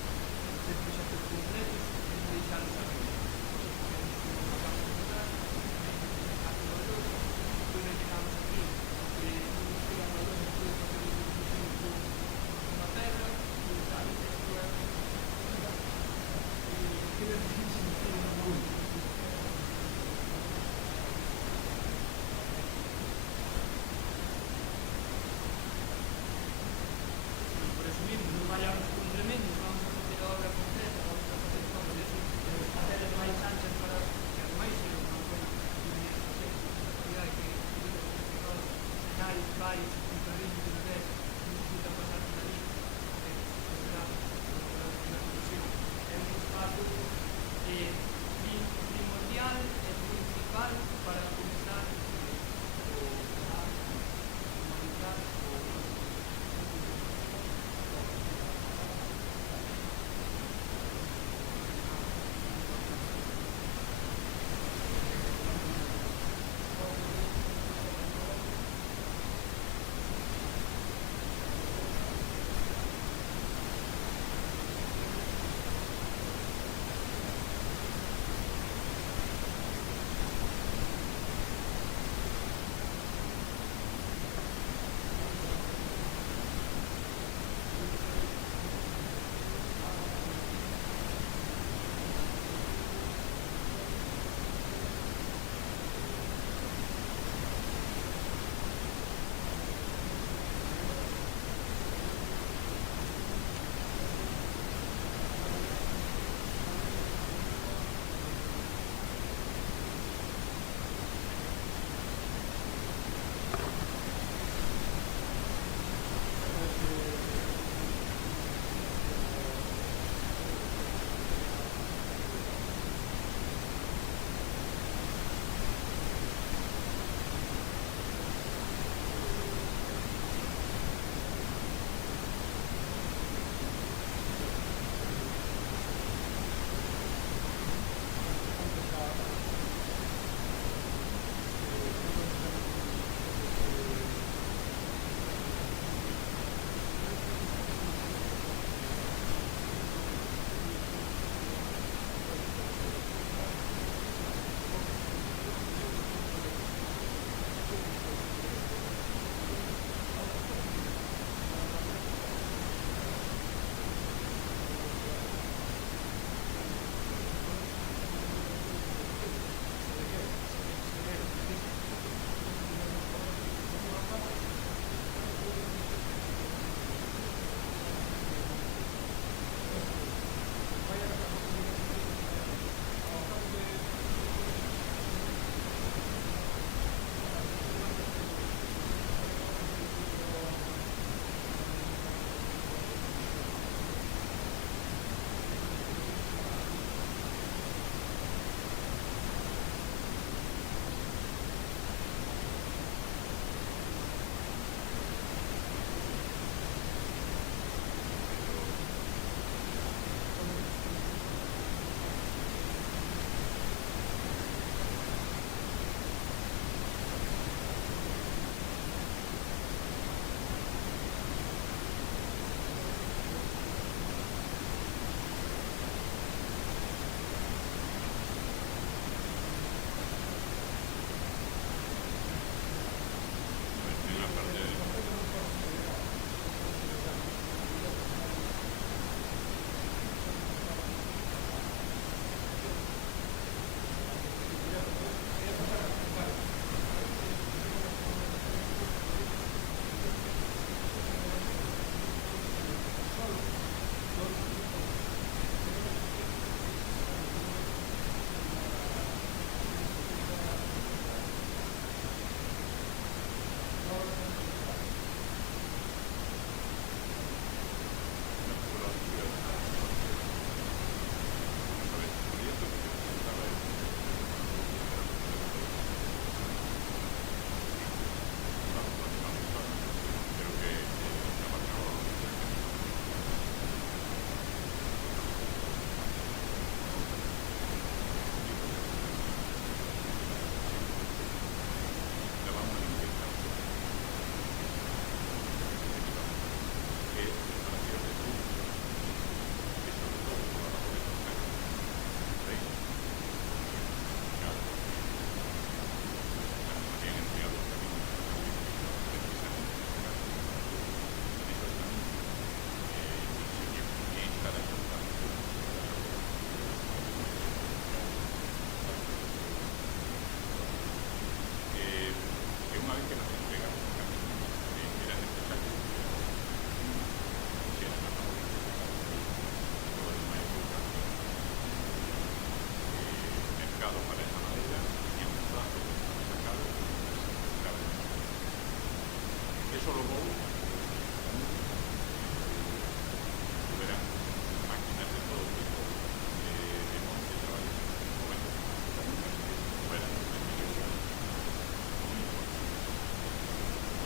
Facer proxectos completos e non deixarlos a medio. Cosas que temos que nos vamos a votar, a valor, despois rellenamos aquí, que non nos queda valor, despois de facer os dispositivos na terra, e tal, isto é... Quero dicir moi. Por resumir, non vayamos con tremendos, vamos a facer a obra completa, vamos a facer todo eso, hacer máis anchas para que ademais é unha buena oportunidade de facer esta actividade que os sinais, vais, un carril de bebés, necesita pasar por ali, que será unha conclusión. É un espazo primordial e principal para comenzar o humanizar o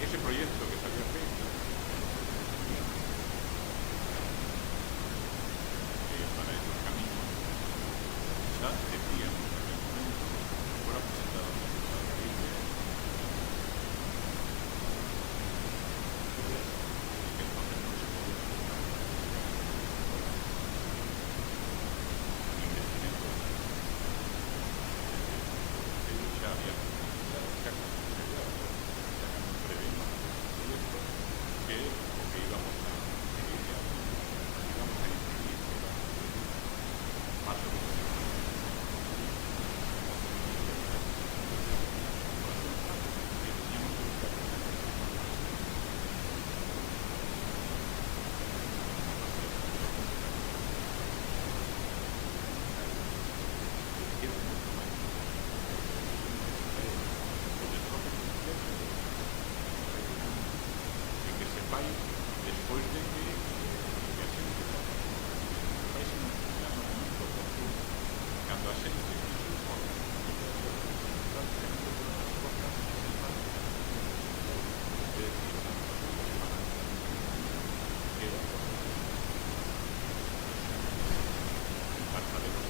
ese proyecto que se había feito para estos caminos xa decíamos en aquel momento que fuera presentado a la Junta de Galicia que entonces non se podía aceptar un investimento ellos xa habían xa previmos proyecto que o que íbamos a seguir íbamos a incidir más o menos que teníamos que buscar que sepáis despois de que se sepáis en un momento oportuno cando a xente que se informe prácticamente todas as cosas se fan de decir que hasta de los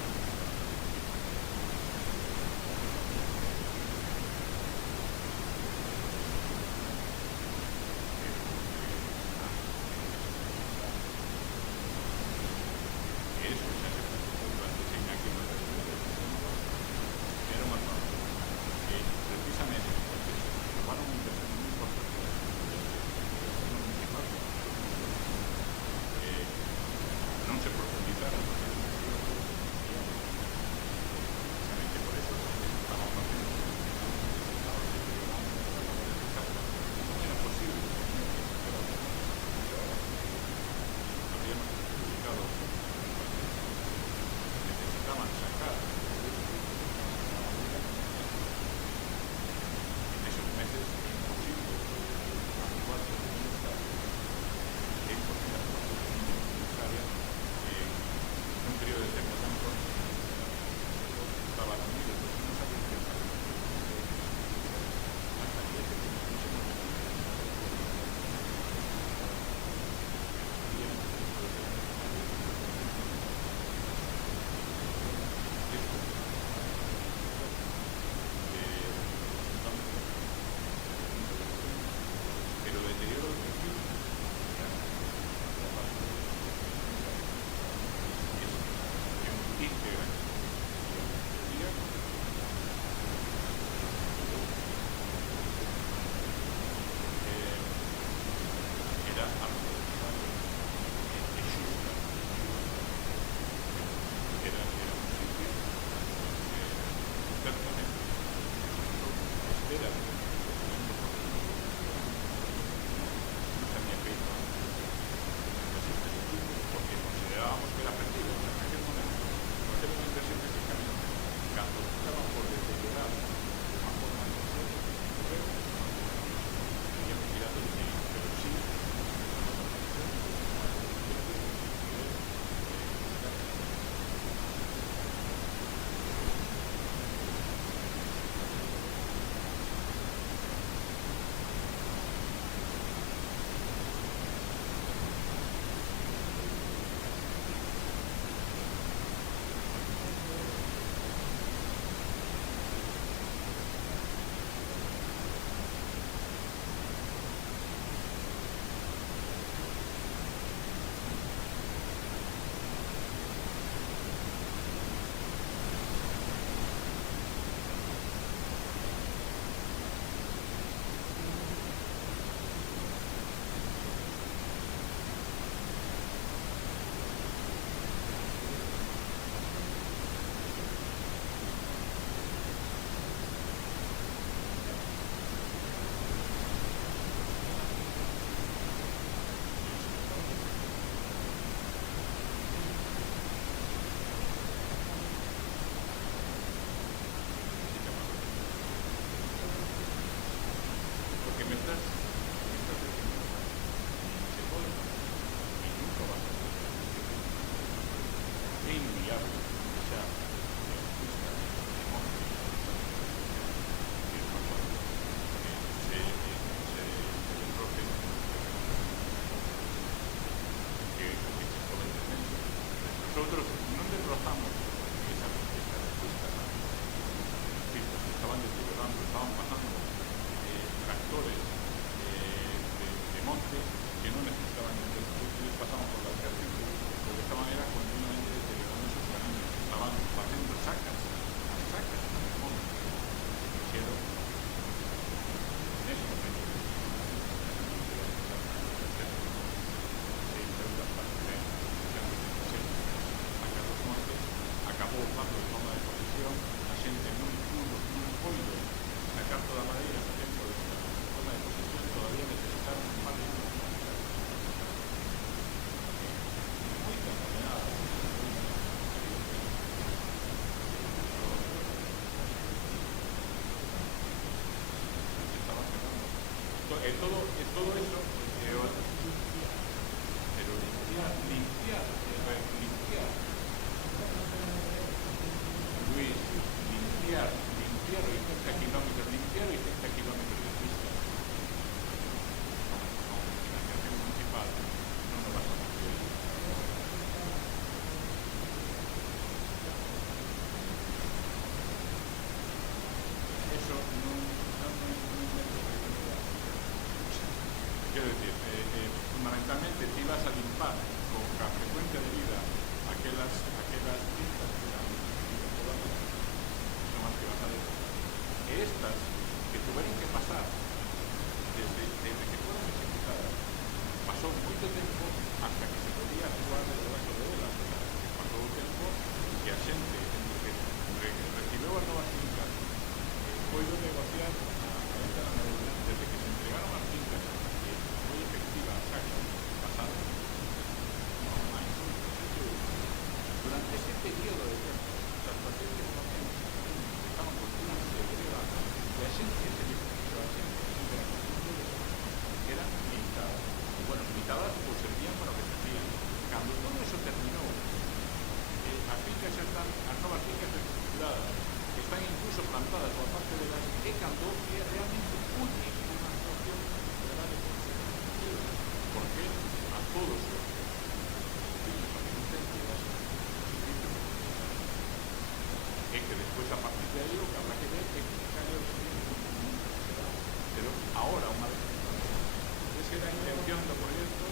todo eso, pero limpiar, Luis, limpiar 80 kilómetros, limpiar 80 kilómetros de pista. Con financiación municipal no lo vas a conseguir. Eso no es un invento. Quiero decir, fundamentalmente si vas a limpar con la frecuencia de vida aquellas pistas que dan son las que vas a ver. Estas que tuvieron que pasar desde que fueron ejecutadas, pasó mucho tiempo hasta que se podía actuar de debajo de elas. Pasó un tiempo que a xente recibiu as novas fincas puido negociar a venta da deuda desde que se entregaron as fincas que foi efectiva a saca pasada non máis. Durante ese período de tempo as pacientes estaban construíndose elevadas e a xente que se beneficiou, a xente que se beneficiou eran limitadas. Bueno, limitadas pues servían para lo que servían. Cando todo eso terminou, as fincas xa están, as novas fincas estructuradas, que están incluso plantadas por parte de las que cando é realmente útil unha actuación de dar de porque a todos os fillos agricultores é que despois a partir de aí o que habrá que ver é que cae o siguiente. Pero ahora, unha vez esa era a intención do proyecto.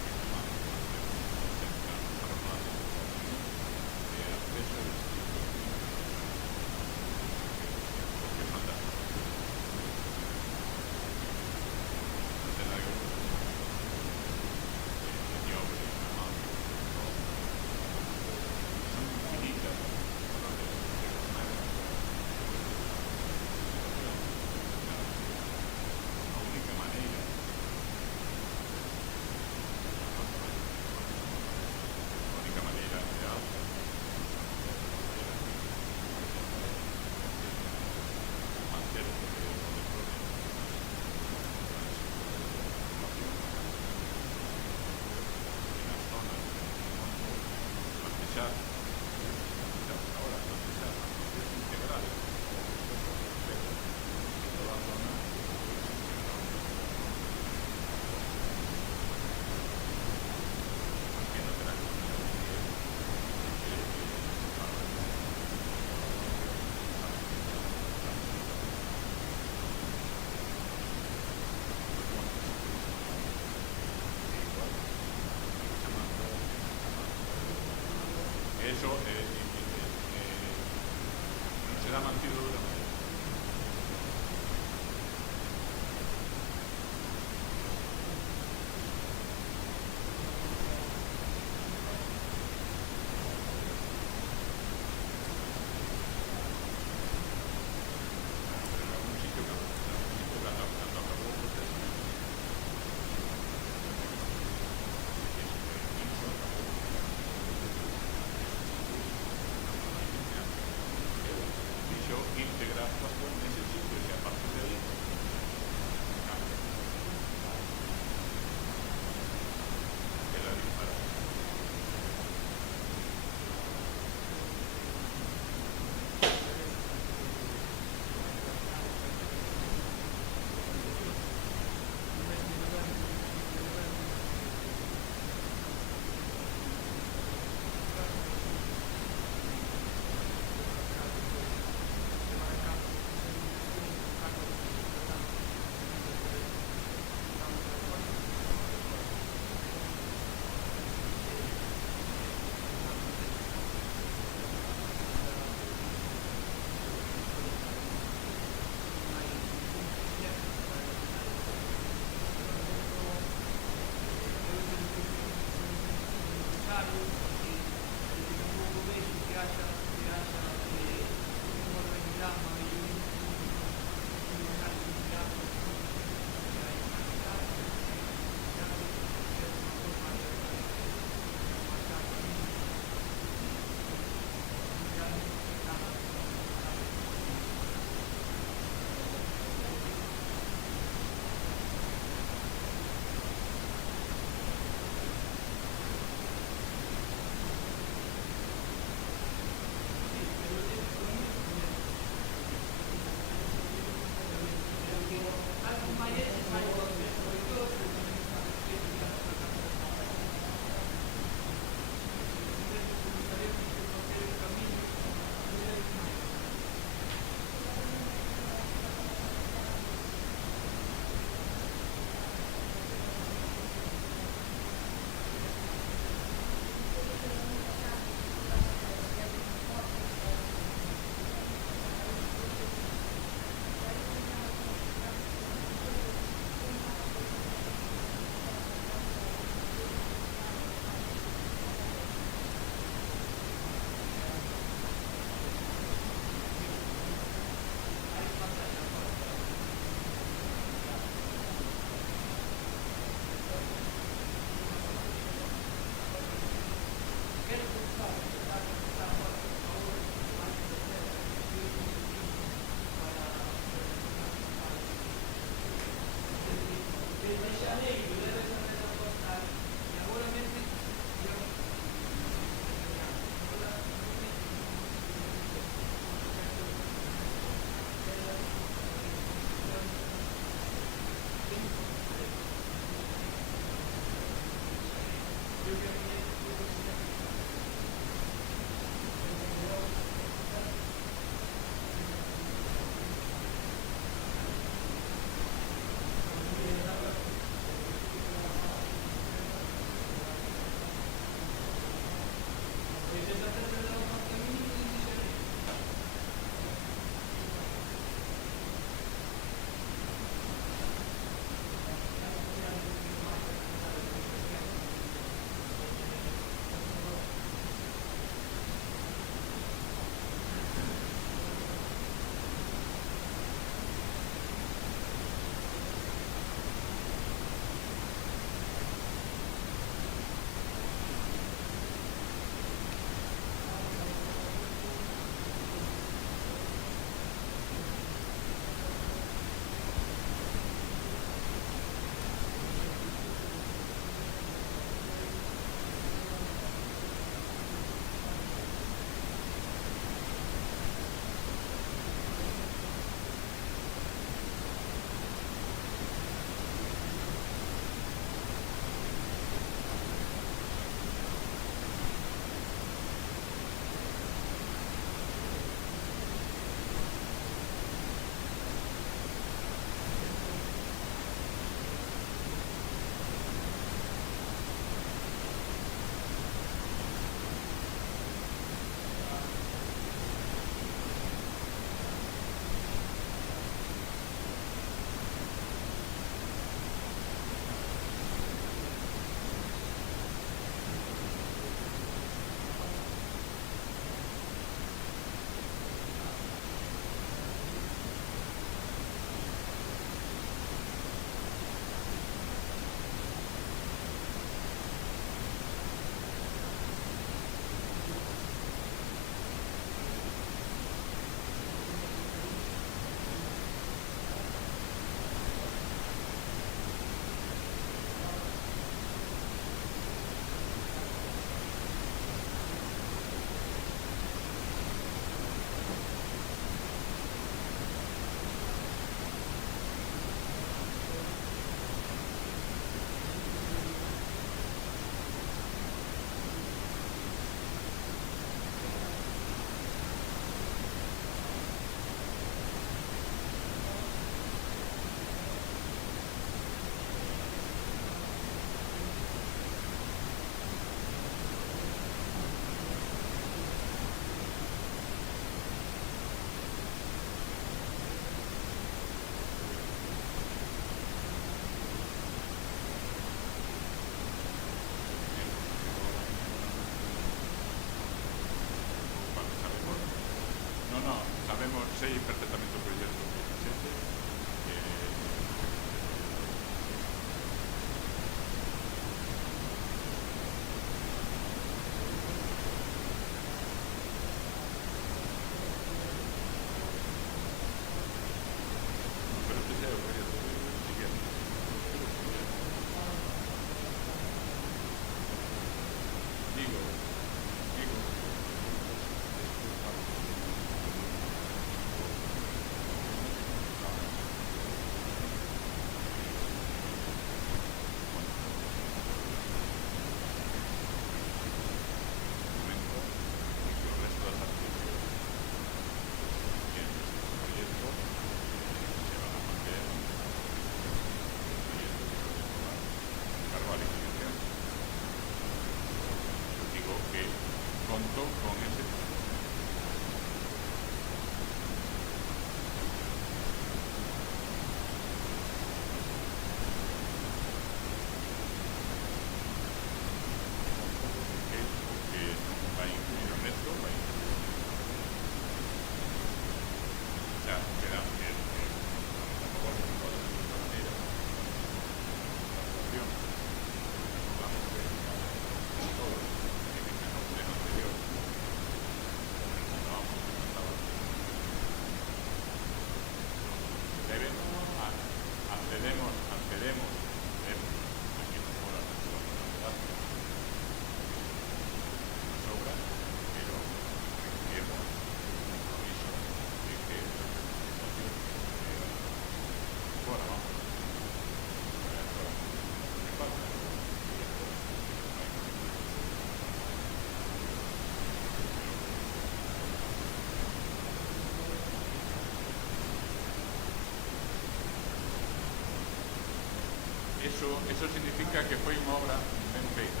Eso significa que foi unha obra ben feita.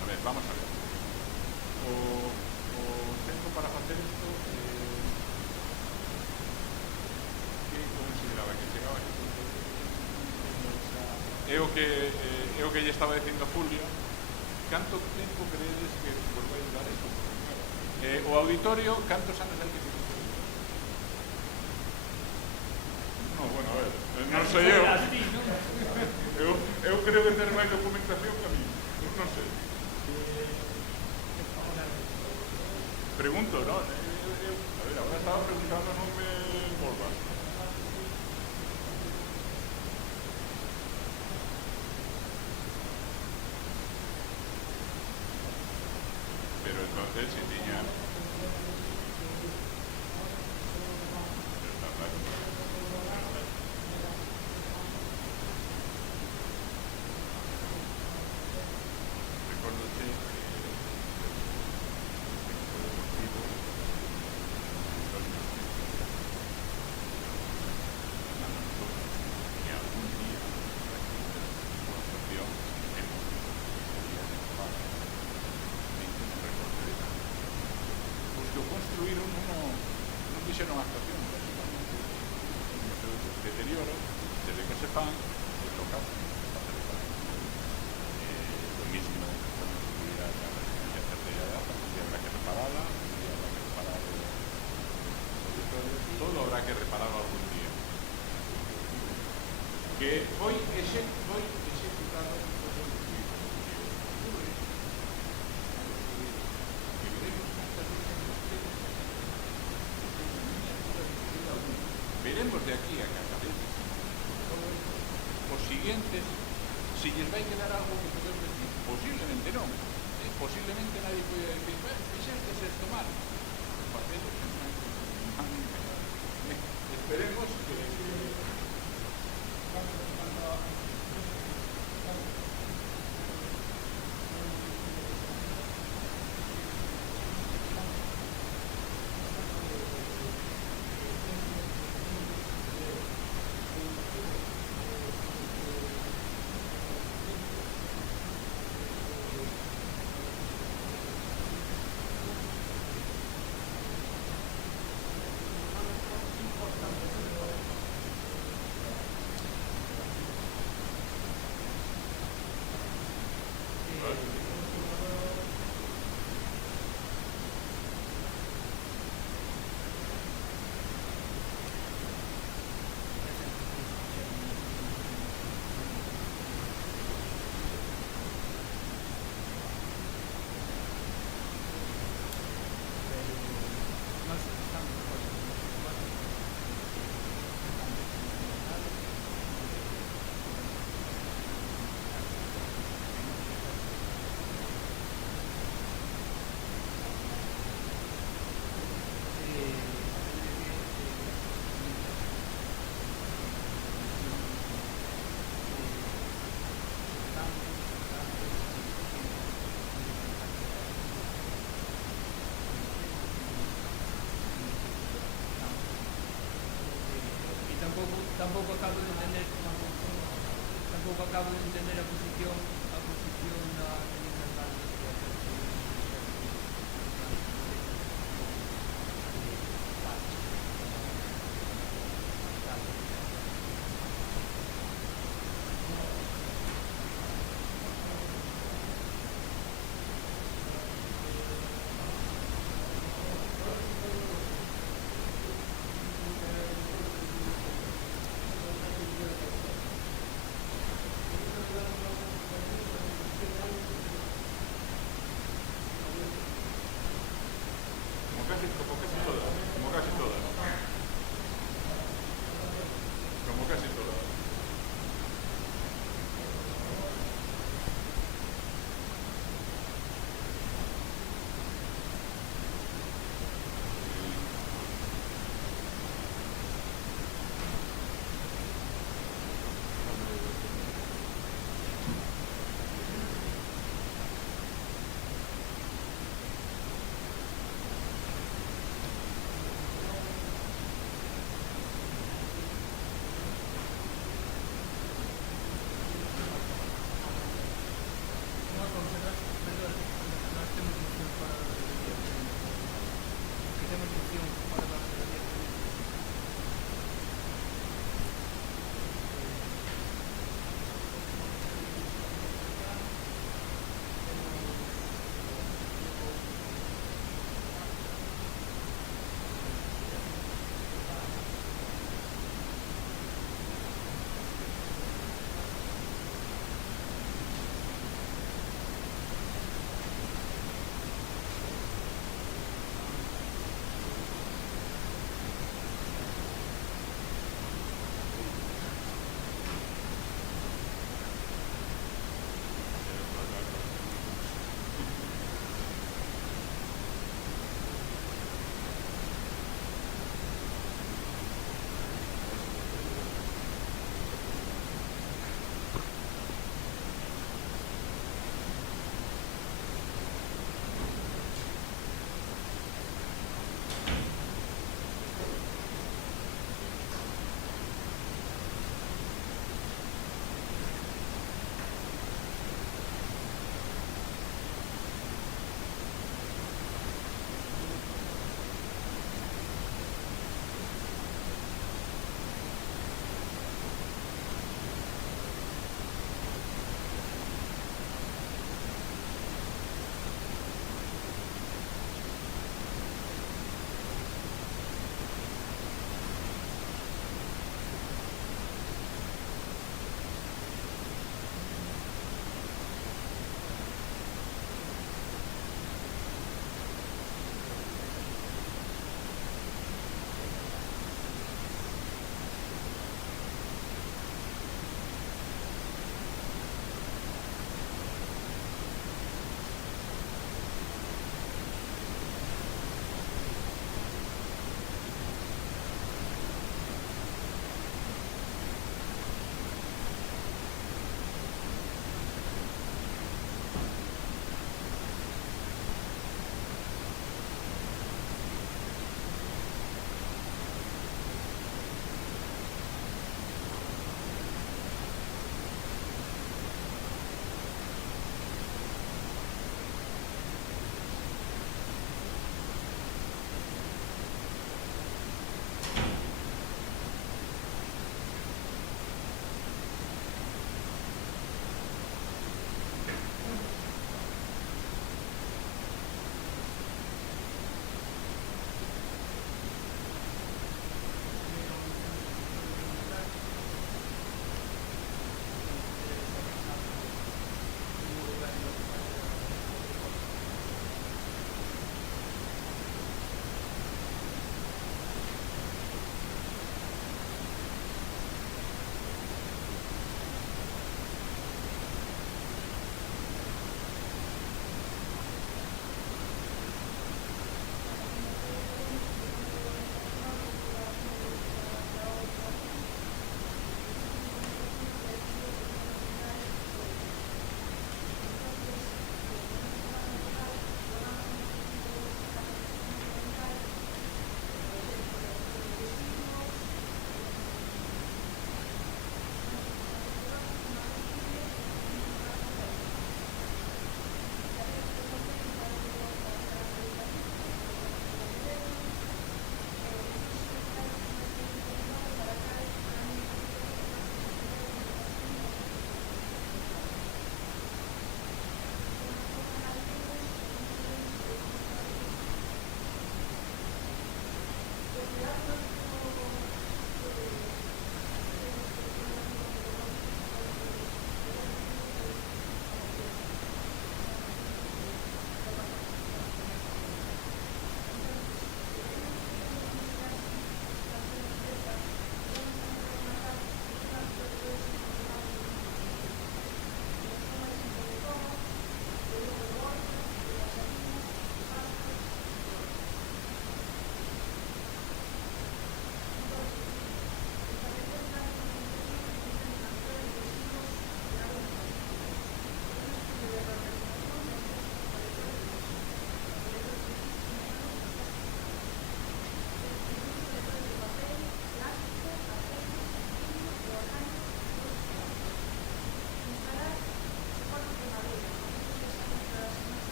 A ver, vamos a ver. O tempo para facer isto que consideraba que chegaba aquí. É o que lle estaba dicindo a Julio. Canto tempo creedes que vos vai durar isto? O auditorio, cantos anos hai que se fixe? No, bueno, a ver, non sei eu. Eu creo que ter máis documentación que a mí. Non sei. Pregunto, non? A ver, agora estaba preguntando, non me volvas. Pero entonces, si tiña... Fixeron a actuación, deterioro, se ve que se fan, se toca lo mismo como si tuviera la residencia tercera, un día habrá que repararla, un día habrá que reparar todo habrá que repararlo algún día. Que foi executado veremos de aquí a que acabemos os siguientes, si lles vai quedar algo que podemos decir, posiblemente non, posiblemente nadie pode decir, fixestes esto mal, facemos esperemos que tampouco acabo de entender a posición da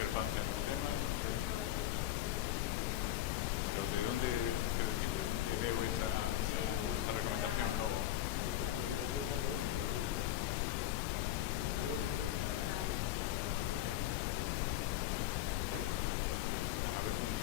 discrepancia en el tema. Pero ¿de dónde, quiero decir, de dónde veo esa recomendación? No. A ver, un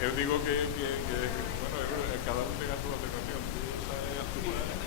Eu digo que bueno, cada un tenga su aceptación. Esa es tu manera.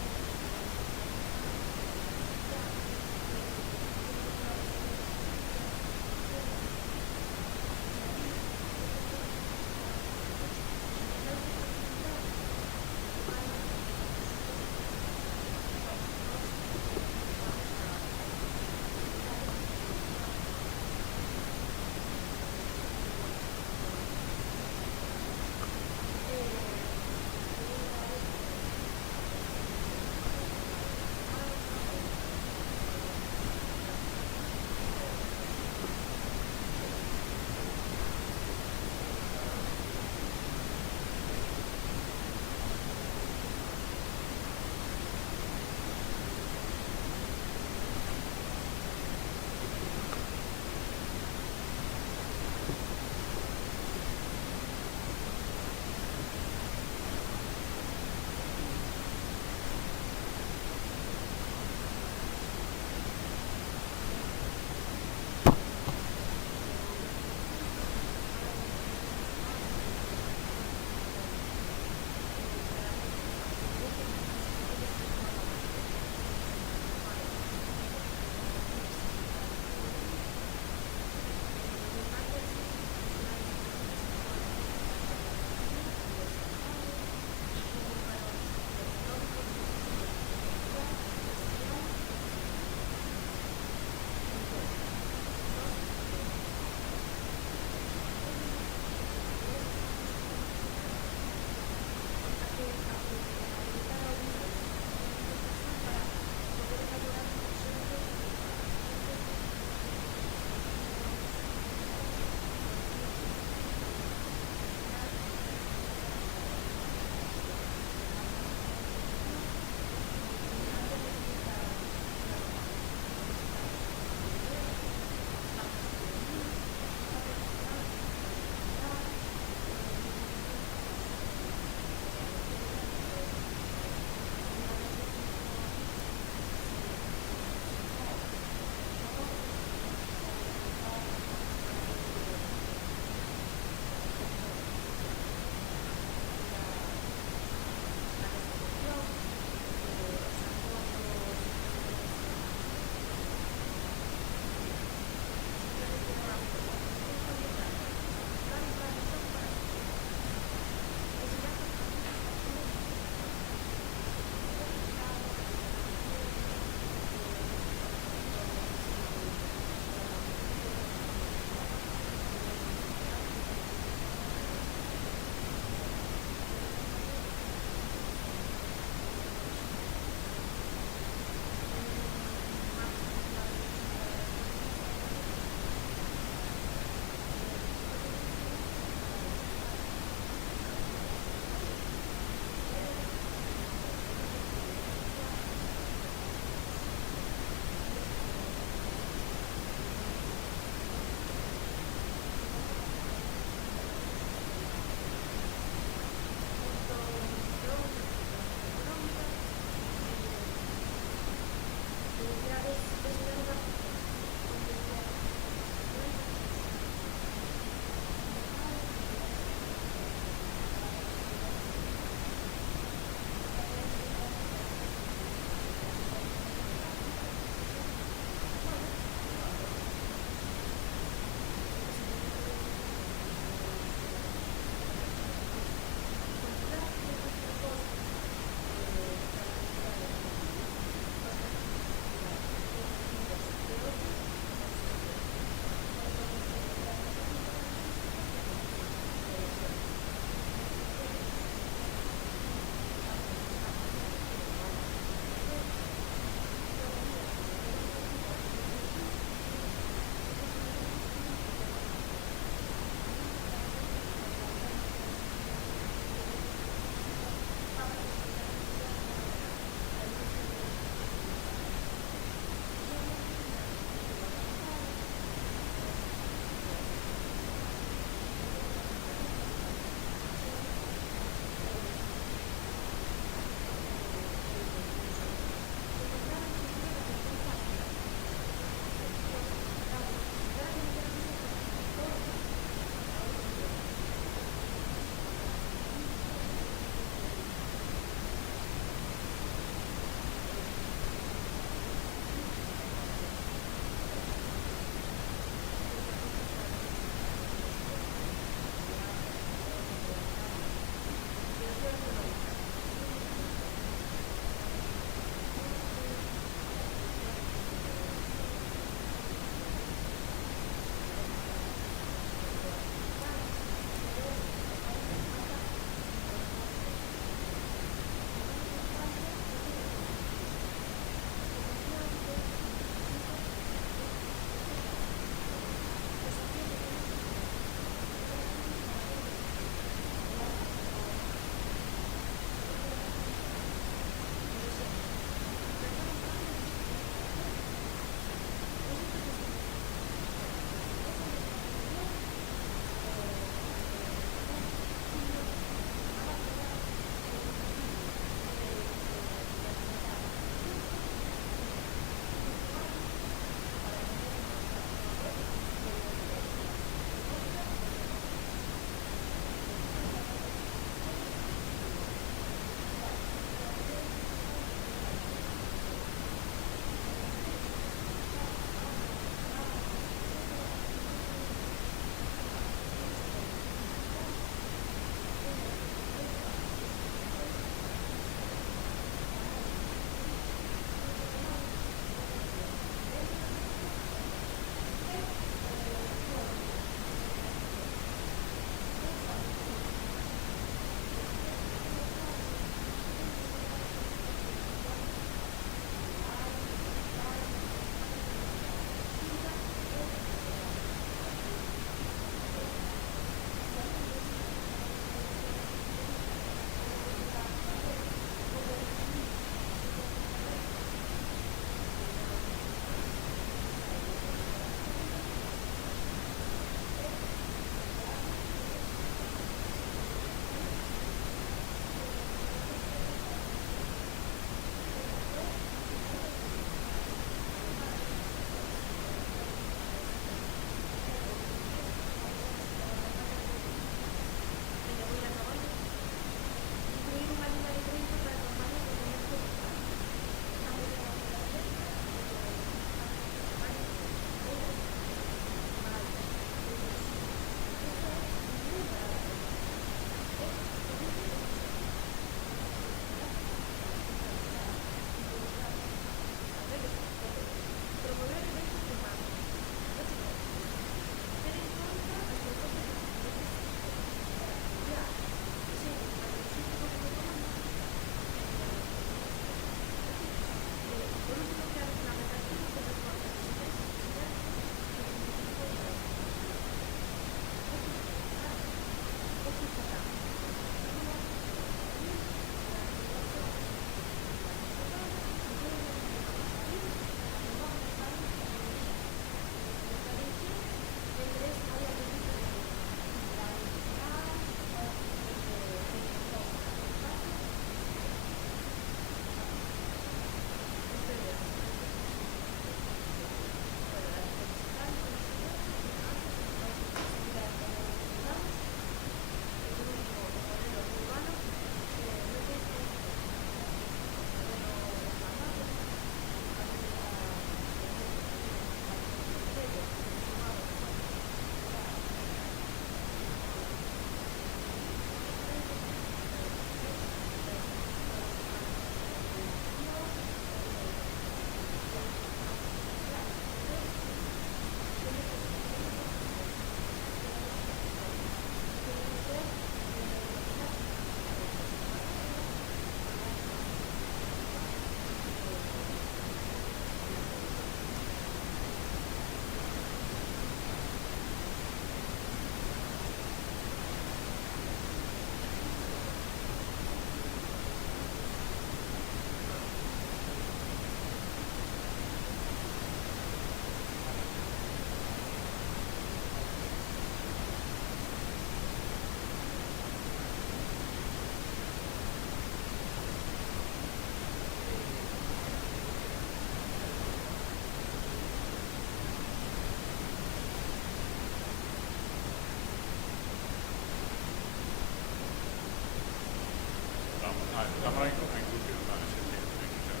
Estamos en inclusión, vale, sí, sí, claro.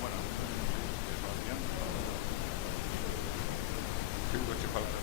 Bueno, Sebastián. ¿Qué coche falta?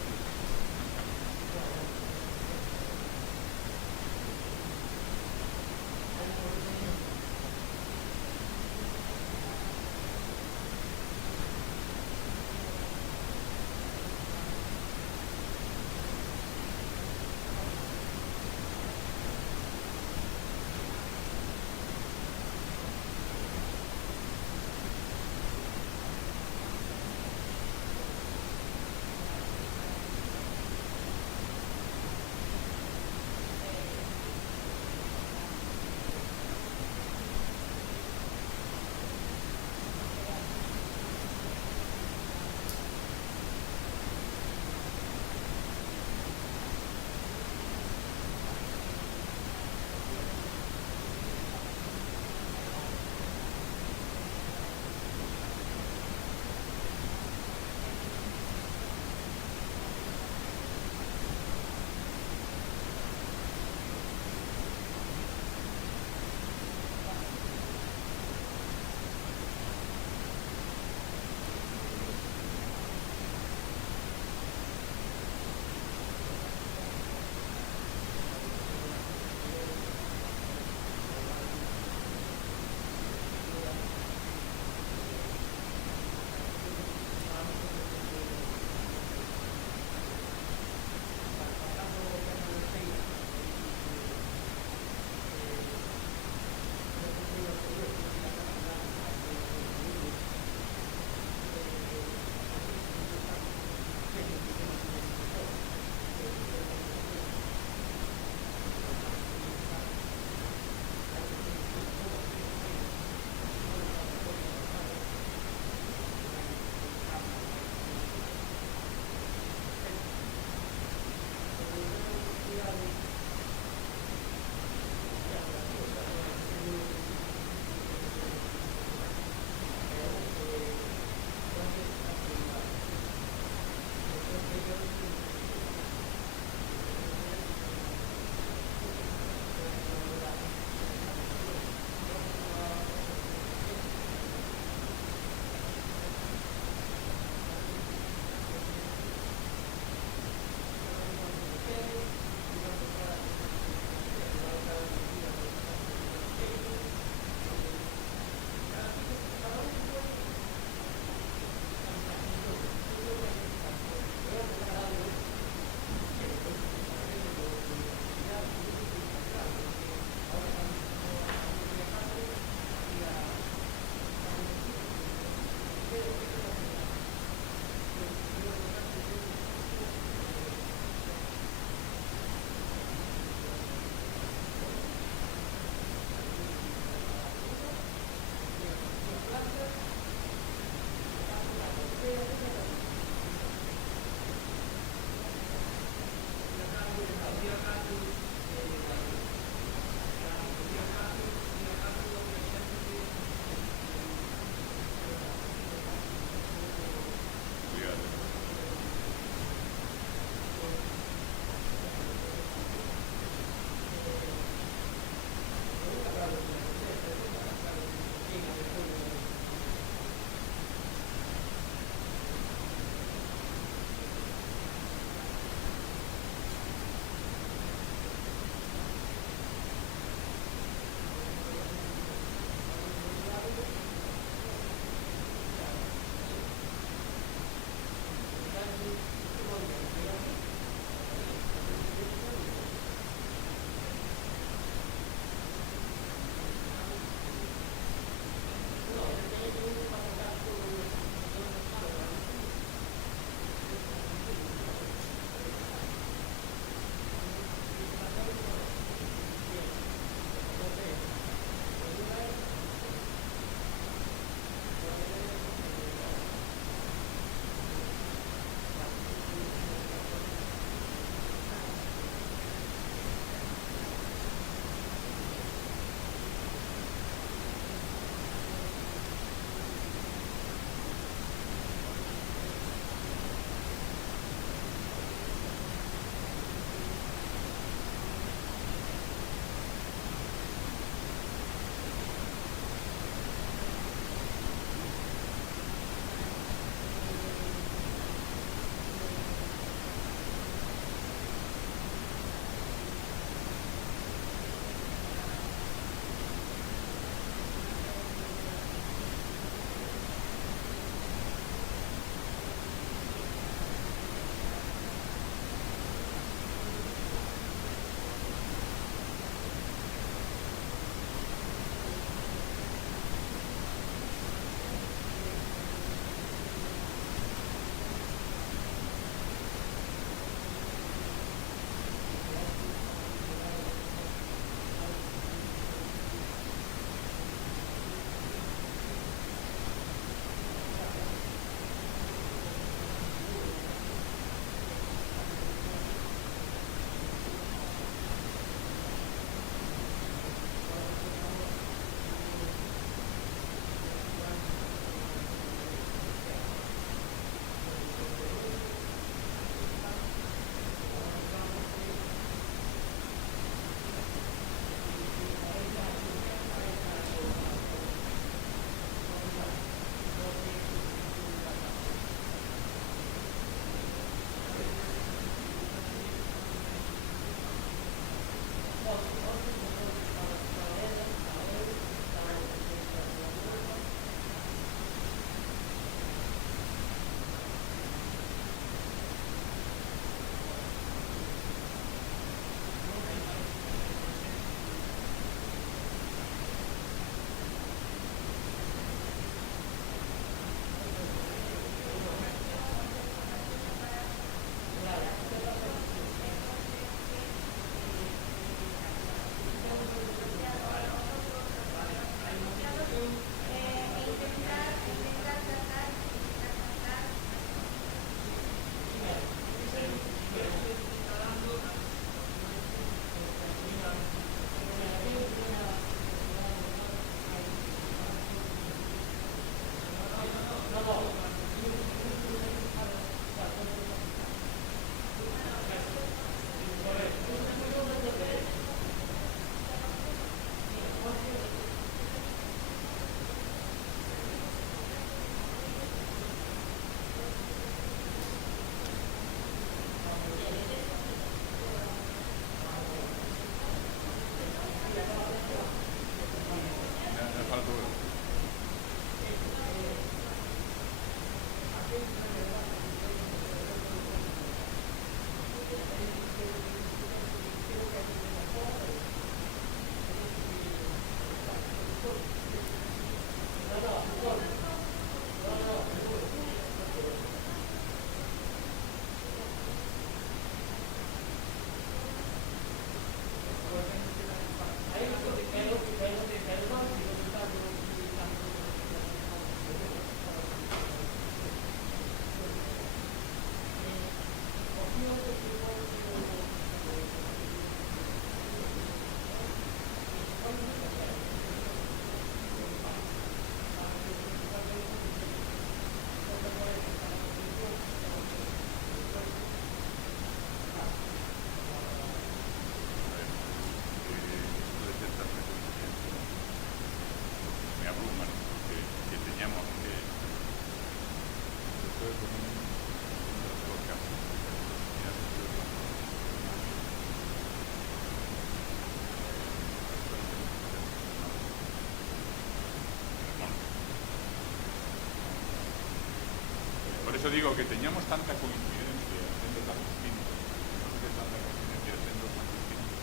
eso digo que teñamos tanta coincidencia sendo tan distintos, non que tanta coincidencia sendo tan distintos,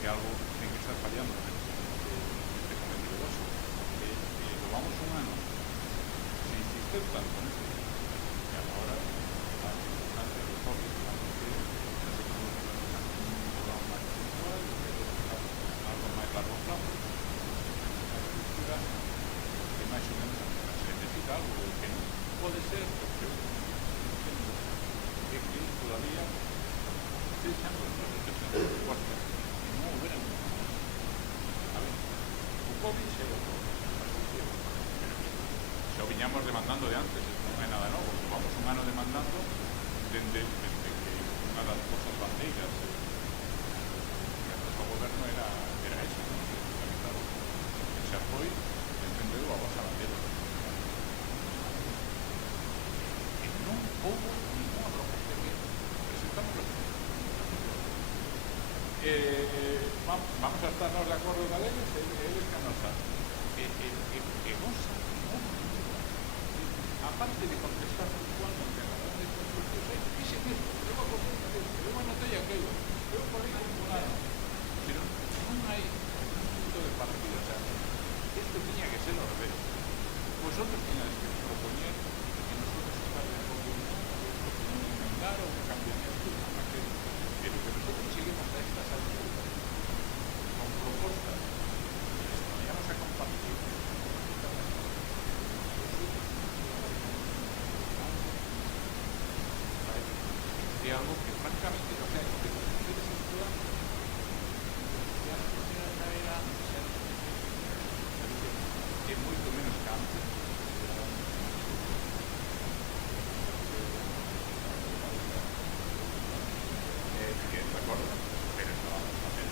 que algo ten que estar fallando neste cometido vosso. Lo vamos un ano se insistir tanto neste que agora antes do COVID digamos que nos estamos planteando un programa máis puntual algo máis largo plazo, a estructura que máis ou menos se necesita algo que non pode ser porque é que todavía se echan os propostas e non houberan a ver, o COVID se o xa o viñamos demandando de antes, non é nada novo, vamos un ano demandando dende que unha das cosas bandeiras que antes o goberno era eso, claro, xa foi defendeu a vosa bandeira e non houve ninguna proposta que presentamos vamos a estarnos de acordo con eles e eles que nos saben e vos aparte de contestar puntualmente a cada de estos procesos, dicen esto, eu anotei aquello, eu por aí formulado, pero non hai un punto de partida, o sea, esto tiña que ser ao revés. Vosotros tiñades que propoñer que nosotros estar de acordo con enmendar ou cambiamiento pero que nosotros seguimos a estas alturas con propostas que les vayamos a compartir de algo que francamente, o sea, que ustedes estudian ya era es moito menos que antes de acordo, pero estábamos tamén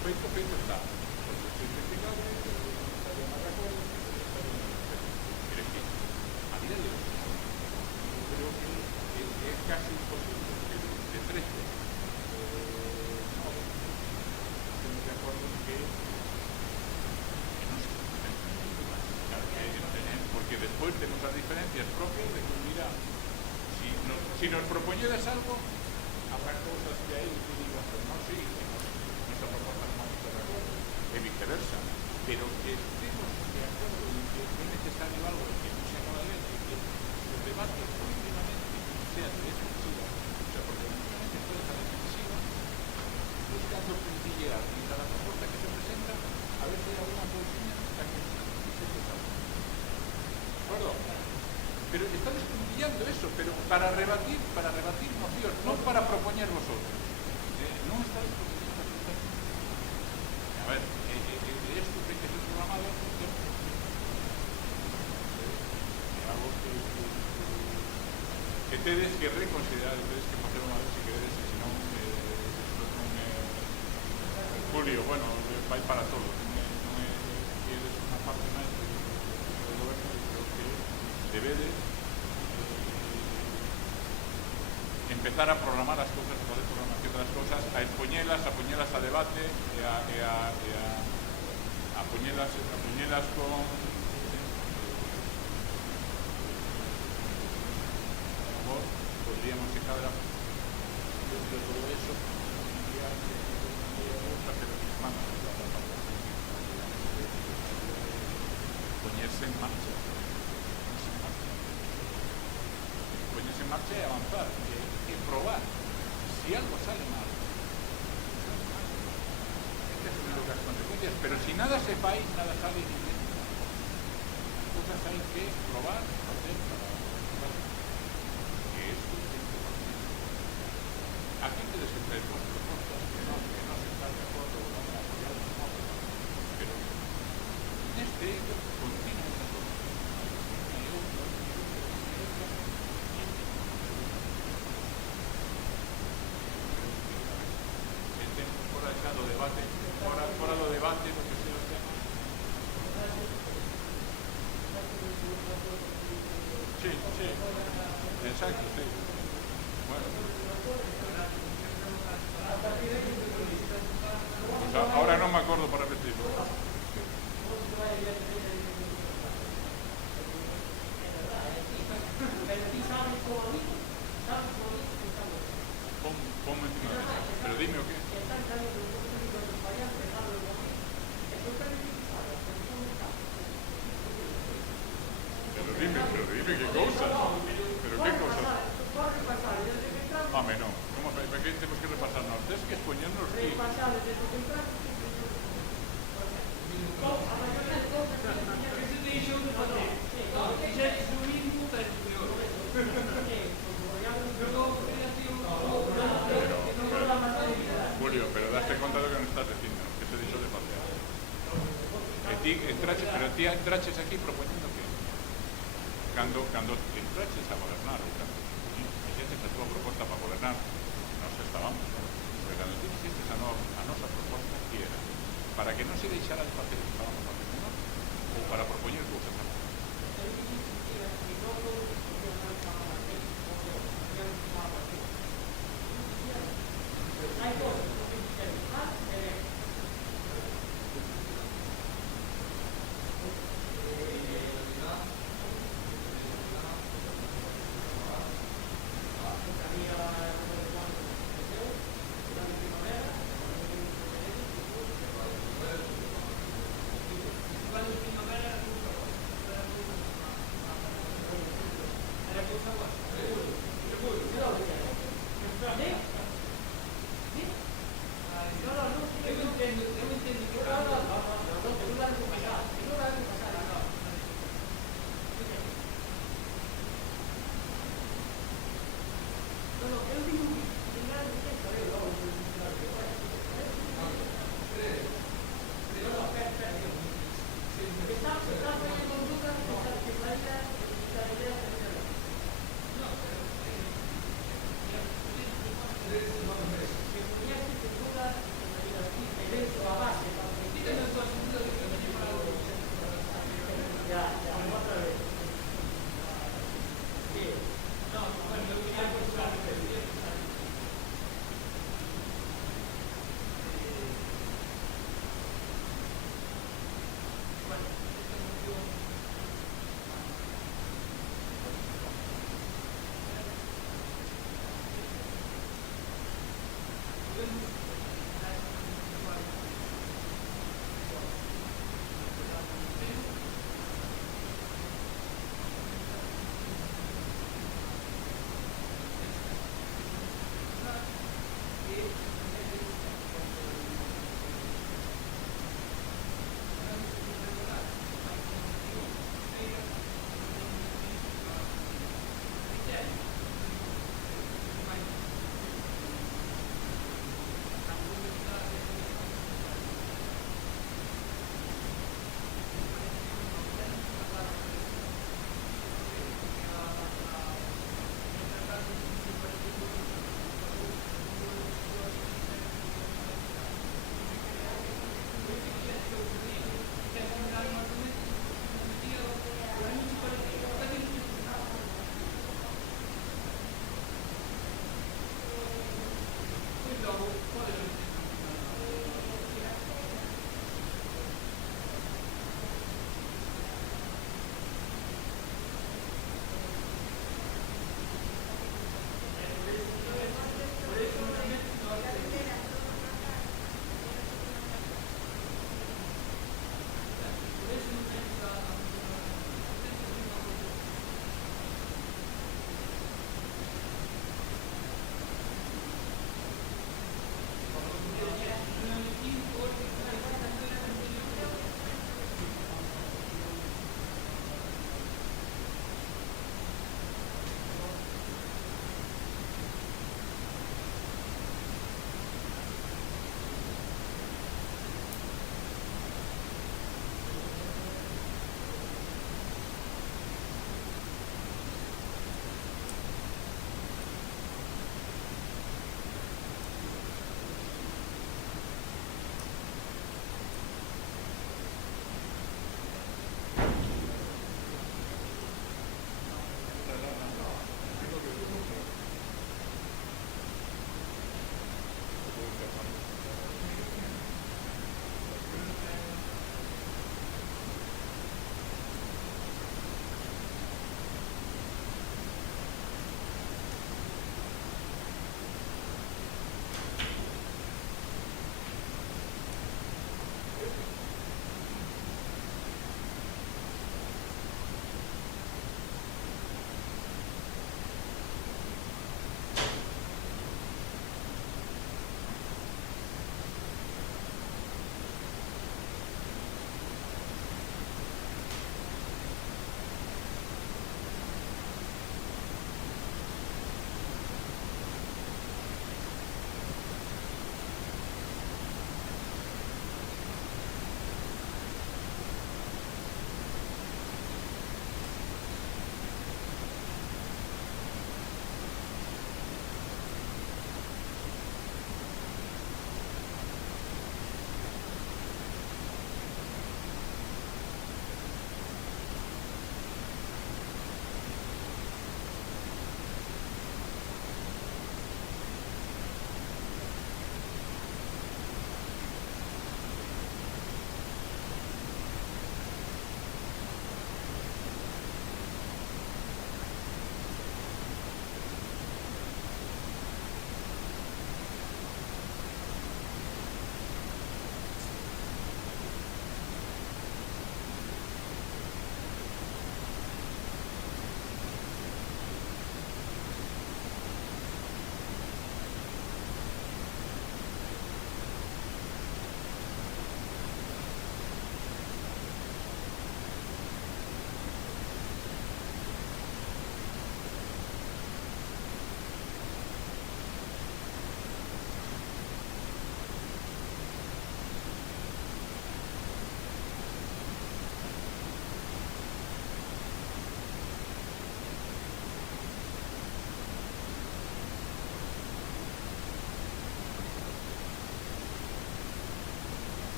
feito está porque estoy investigado estaría máis de acordo pero que a día de hoy yo creo que es casi imposible que de 13 no estemos de acuerdo en que no se claro que hay que tener porque después tenemos las diferencias propias de que mira si nos propoñedes algo habrá cosas que hay que digan pues no sí nuestra propuesta no vamos a estar de acuerdo y viceversa pero que estemos de acuerdo en que es necesario algo que no se acaba de ver y que los debates políticamente sean defensiva, o sea, porque únicamente puede ser defensiva buscando puntillear en cada propuesta que se presenta a ver si hay alguna cosilla que se sabe. ¿De acuerdo? Pero está despuntillando eso, pero para rebatir mocións, non para propoñer vosotros. Non está despuntillando absolutamente. A ver, esto ten que ser programado algo que tedes que reconsiderar, tedes que facer unha vez se queredes, e senón isto non é Julio, bueno, vai para todos, non é que eres unha parte máis do goberno, creo que debedes empezar a programar as cousas, a fazer programación das cousas, a expoñelas, a poñelas a debate e a poñelas con podríamos chegar dentro de todo eso pero poñerse en marcha e avanzar e probar si algo sale mal hay que asumir las consecuencias pero si nada se fai, nada sale ni bien las cosas hay que probar hacer aquí te desentraes con propuestas que no se están de acuerdo con la apoyar pero en este hecho continúa una cosa fora xa do debate fora do debate do que sea o tema sí, exacto, sí bueno pues ahora non me acordo para repetirlo entraches aquí propoñendo que cando entraches a gobernar ou cando fixeches a túa proposta para gobernar, nós estábamos, pero cando ti fixeches a nosa proposta, que era para que non se deixara de facer o que estábamos facendo nós ou para propoñer cousas a nós.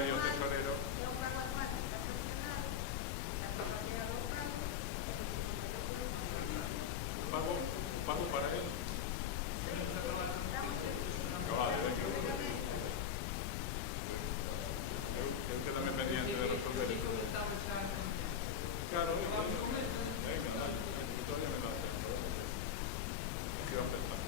e o tesorero. O pago para él. Vale, venga. Eu quedame pendiente de resolver isto. Claro, venga, dale, que todavía me da tiempo. Aquí va a empezar.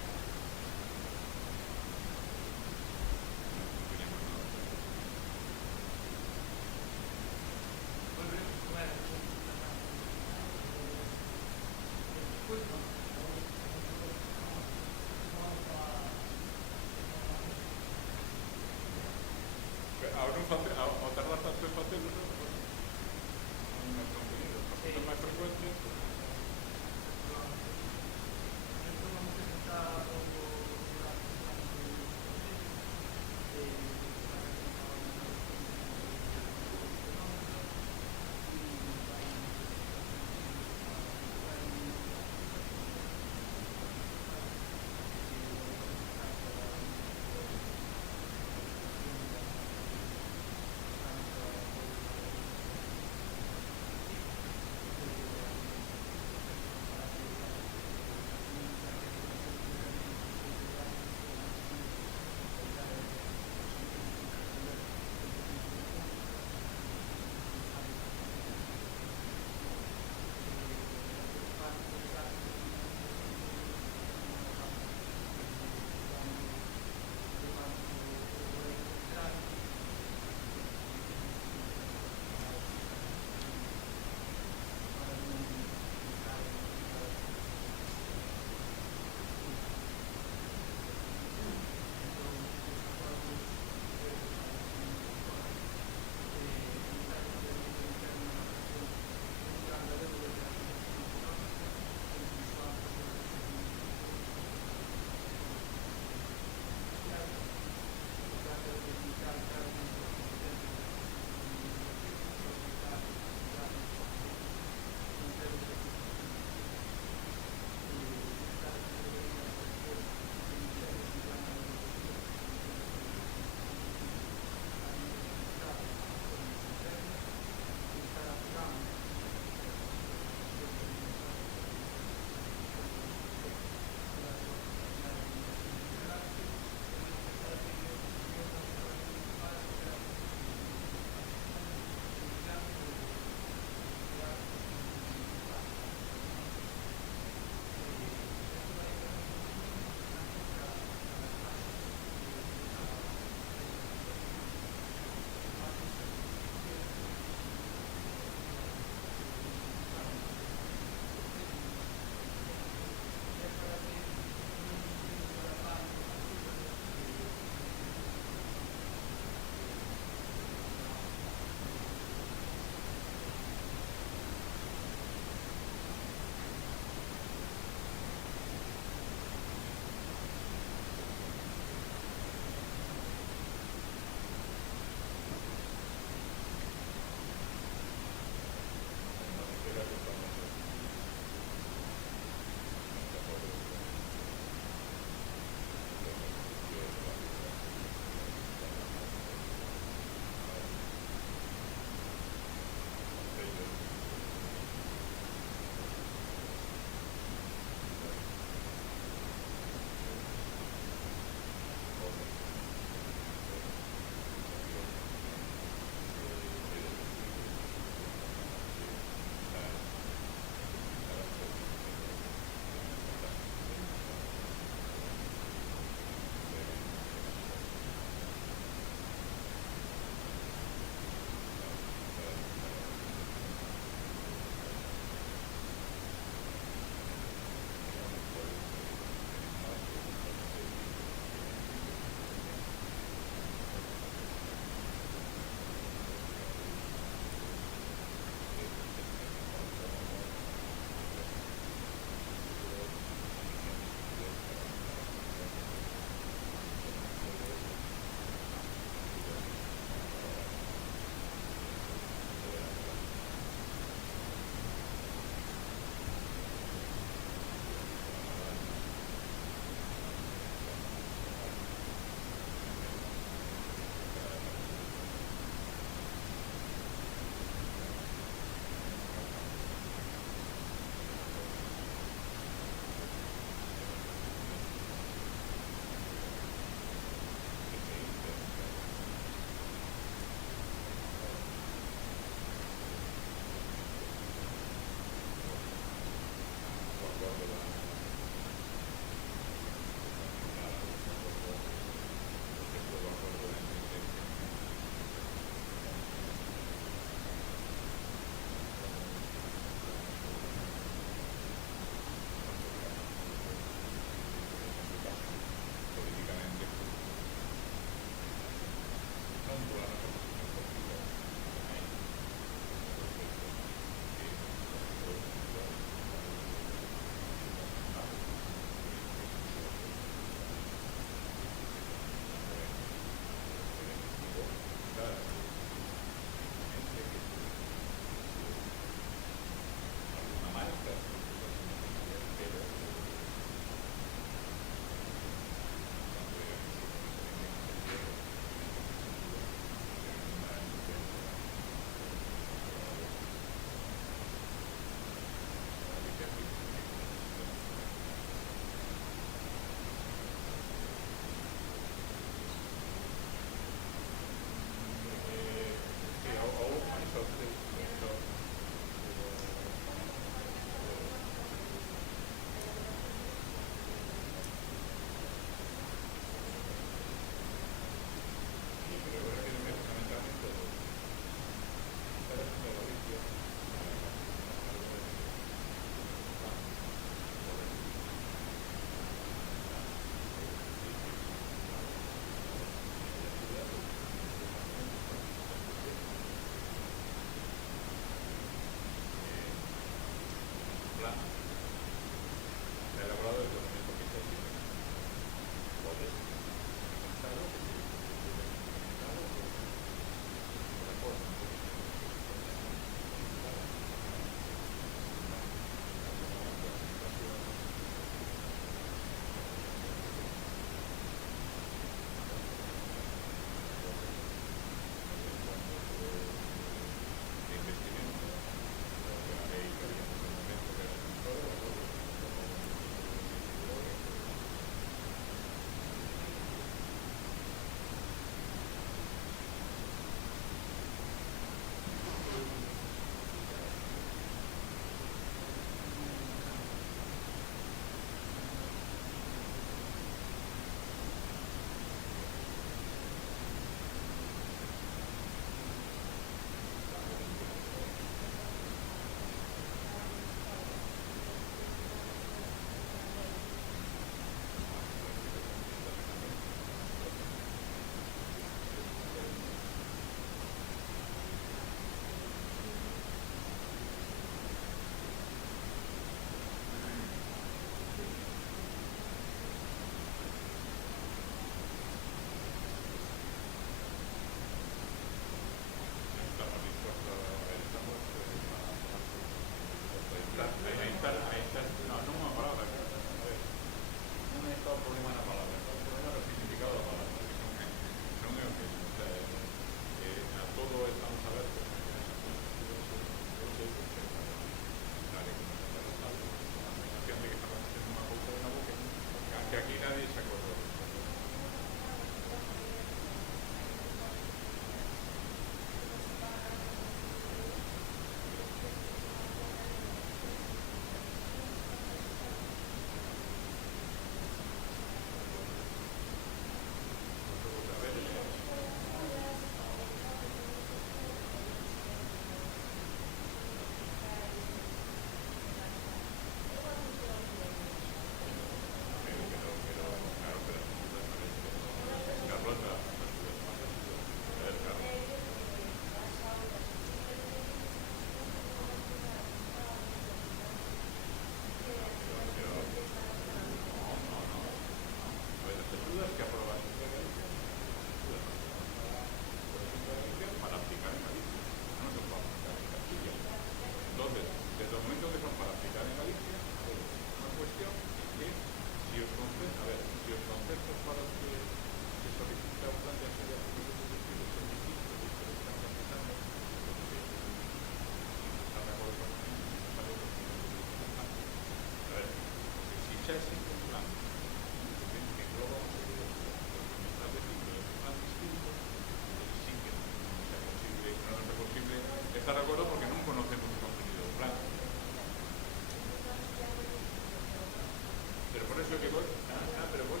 dicho que vos... pero vos...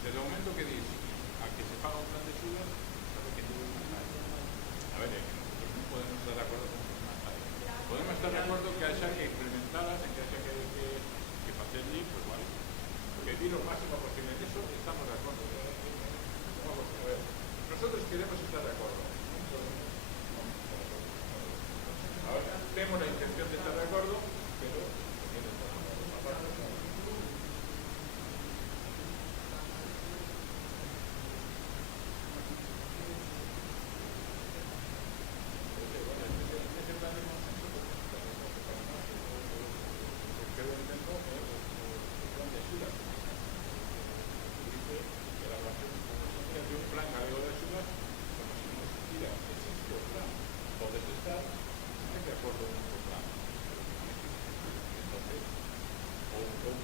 desde el momento que dices a que se paga un plan de ayuda, sabe que no es más nadie. A ver, que nosotros no podemos estar de acuerdo con más nadie. Podemos estar de acuerdo que haya que implementarlas, en que haya que hacerle, pues vale. Pedir lo máximo posible. En eso estamos de acuerdo. A ver, nosotros queremos estar de acuerdo. Ahora, tenemos la intención de estar de acuerdo, pero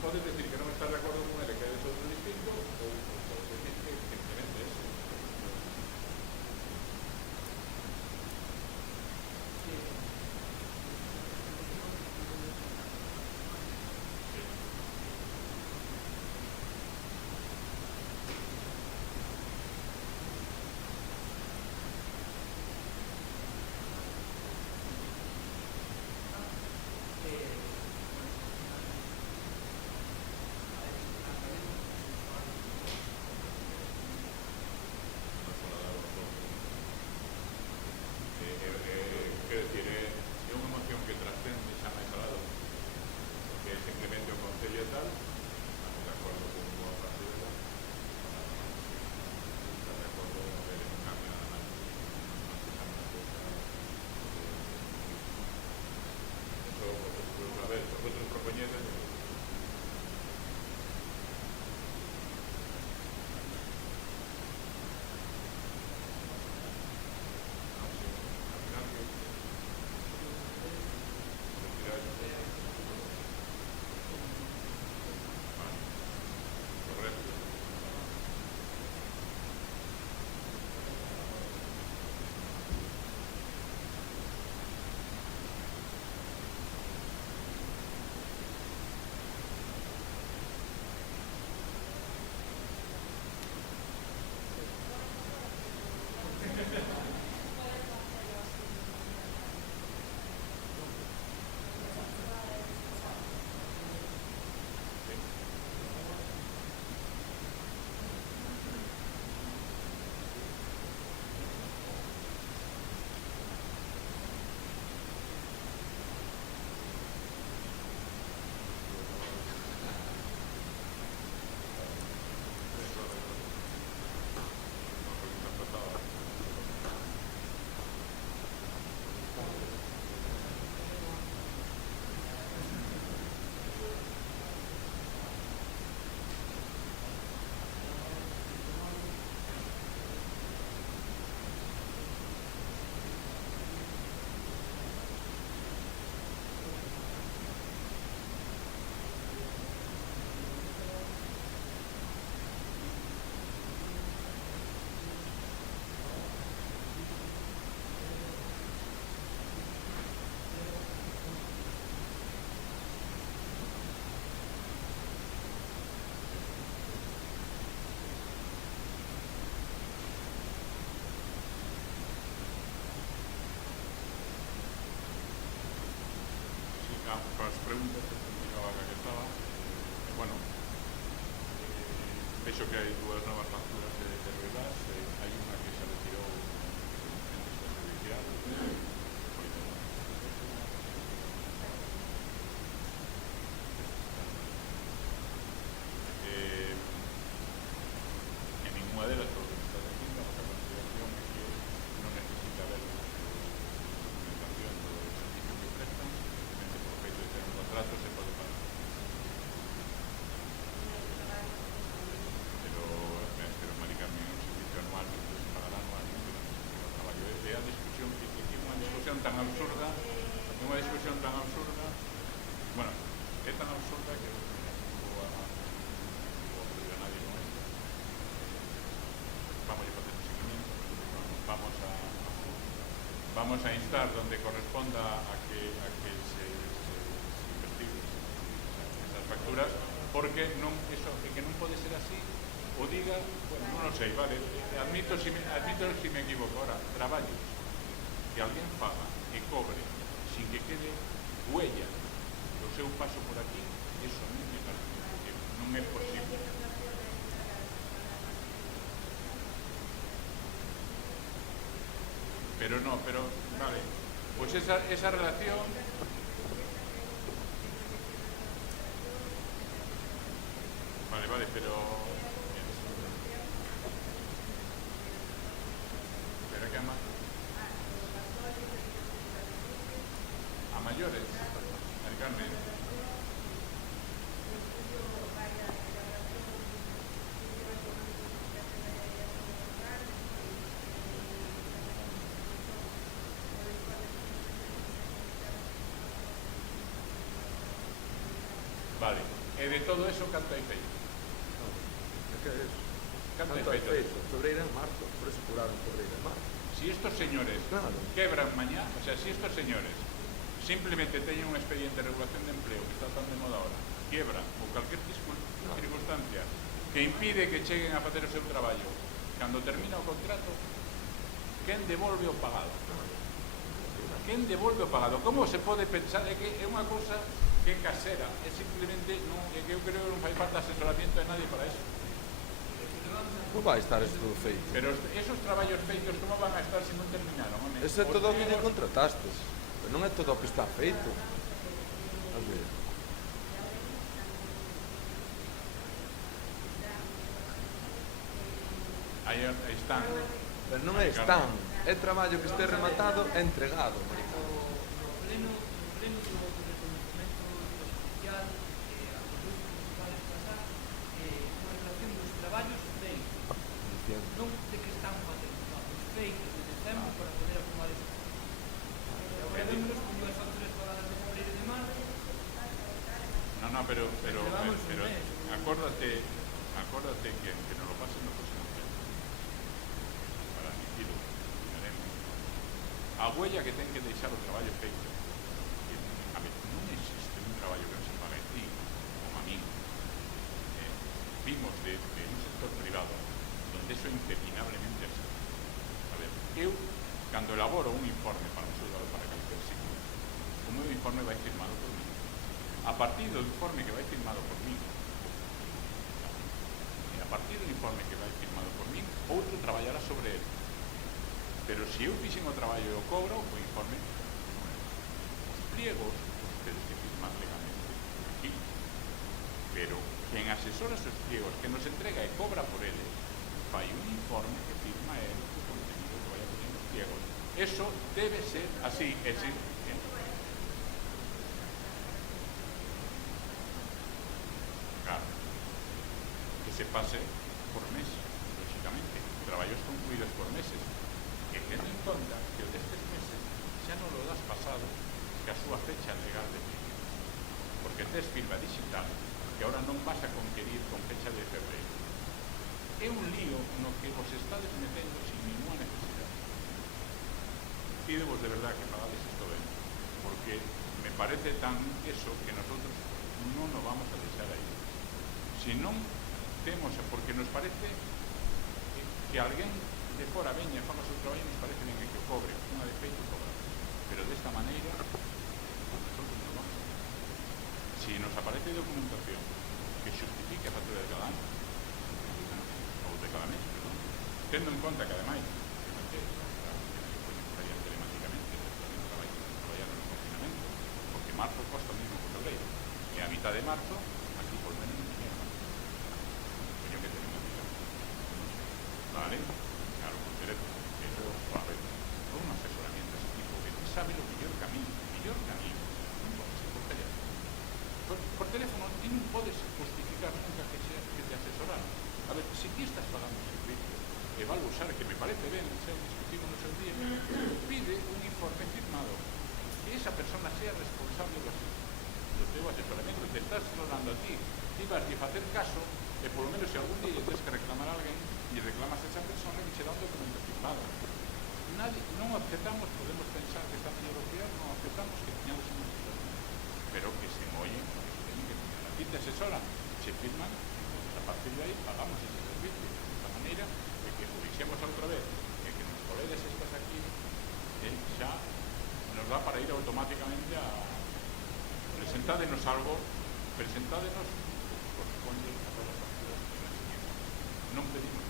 puedes decir que no estás de acuerdo con él, que es otro distinto, o puedes decir que simplemente es. Quiero decir, é unha moción que trascende xa máis alado, que é simplemente o Concello e tal, estamos de acordo con boa parte dela, está de acordo en ver un cambio nada máis, eso, a ver, vosotros propoñedes, para as preguntas que explicaba que estaba, bueno, vexo que hai dúas novas facturas de Ruedas, hai unha que se retirou en esta servicial, en ninguna delas, porque está aquí, a nosa consideración é que non necesita ver documentación do servicio que prestan, simplemente por feito de ter un contrato se pode pagar. Pero maricarme un servicio anual que se pagará anualmente no traballo. É a discusión que é unha discusión tan absurda, bueno, é tan absurda que vamos a instar donde corresponda a que se facturas, porque non, eso, que non pode ser así, o diga, bueno, non o sei, vale, admito si me equivoco. Ahora, traballos que alguén faga e cobre sin que quede huella do seu paso por aquí, eso a mí me parece que non é posible. Pero no, vale, pues esa relación... Vale, pero... Espera que a mayores, al Carmen. Vale, e de todo eso, canto hai feito? Que é eso? Canto hai feito? Febreiro en marzo, por eso curaron febreiro en marzo. Si estos señores quebran mañá, o sea, si estos señores simplemente teñen un expediente de regulación de empleo que está tan de moda ahora, quiebran ou calquer circunstancia que impide que cheguen a facer o seu traballo, cando termina o contrato, quen devolve o pagado? Quen devolve o pagado? Como se pode pensar? É que é unha cousa que é casera, é simplemente, non, é que eu creo que non fai falta asesoramiento de nadie para eso. Non vai estar eso todo feito. Pero esos traballos feitos, como van a estar se non terminaron? Eso é todo o que lle contratastes. Pero non é todo o que está feito. A ver. Aí están. Pero non é están. É traballo que este rematado e entregado, maricón. Non de que están facendo, os feitos de decembro para poder aprobar ese traballo. Agora vemos como as facturas pagadas de febreiro e de marzo. No, pero acórdate que nos lo pasen no próximo pleno. Para admitirlo, veremos. A huella que ten que deixar o traballo feito. A ver, non existe un traballo que non se pague a ti, como a mí. Vimos de un sector privado donde eso impepinablemente así. A ver, eu, cando elaboro un informe para un soldado para calquer sitio, o meu informe vai firmado por mí. A partir do informe que vai firmado por mí, e a partir do informe que vai firmado por mí, outro traballará sobre ele. Pero se eu fixen o traballo e o cobro, o informe, os pliegos, os tedes que firmar legalmente aquí. Pero quen asesora os pliegos, que nos entrega e cobra por ele, fai un informe que firma el o contenido que vaya poniendo os pliegos. Eso debe ser así, é así. Claro, que se pase por mes, lógicamente, traballos concluídos por meses, que tendo en conta que o destes meses xa non lo das pasado que a súa fecha legal de firma, porque tes firma digital que ahora non vas a conquerir con fecha de febreiro. É un lío no que vos estades metendo sin ninguna necesidade. Pídevos de verdad que pagades isto ben, porque me parece tan eso que nosotros non nos vamos a deixar aí. Si non temos, porque nos parece que alguén de fora veña e faga o seu traballo, nos parece ben que o cobre, unha de feito cobra. Pero desta maneira, nosotros non vamos. Si nos aparece documentación que xustifique a factura de cada ano, ou de cada mes, perdón, tendo en conta que ademais estarían telemáticamente traballando no confinamento, porque marzo costa o mismo que febreiro, e a mitad de marzo aquí por menos non tiña coño que telemáticamente, vale? Claro, por teléfono, eso, a ver, todo un asesoramiento ese tipo, que tú sabes o mellor camiño, non pode ser por teléfono. Por teléfono ti non podes justificar nunca que te asesoraron. A ver, se ti estás pagando un servicio e vas a usar, que me parece ben, xa discutimos no seu día, pide un informe firmado que esa persona sea responsable do teu asesoramento, te estás asesorando a ti vas a facer caso e polo menos se algún día tens que reclamar a alguén e reclamas a esa persona que che dá un documento firmado. Non aceptamos, podemos pensar que está mellor o peor, non aceptamos que teñamos unha situación, pero que se mollen, que se teñen que teñar a ti. quite asesoran, se firman, a partir de aí pagamos ese servicio. De esta maneira, que o dixemos outra vez, que nos podedes estas aquí, xa nos dá para ir automáticamente a presentádenos algo, presentádenos corresponde a todas as facturas que recibimos. Non pedimos.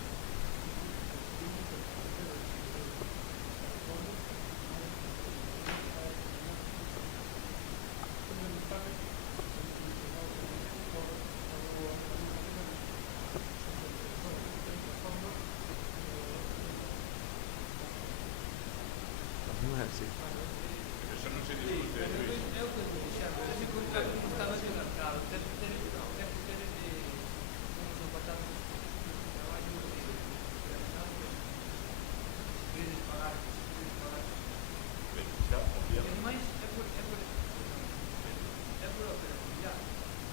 Non é así. Eso non se discute, Luis. É o que dixemos, ese contrato non estaba desmarcado, ten que ter como son patados de traballo realizado, se queres pagar. Pero xa, E obviamente. ademais é por operatividade.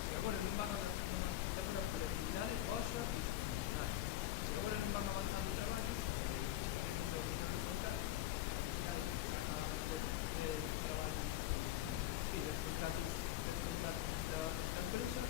Se agora non van a é por operatividade vosa e profesional. Se agora non van avanzando traballos, se queremos terminar o contrato, traballos, sí, dos contratos da empresa,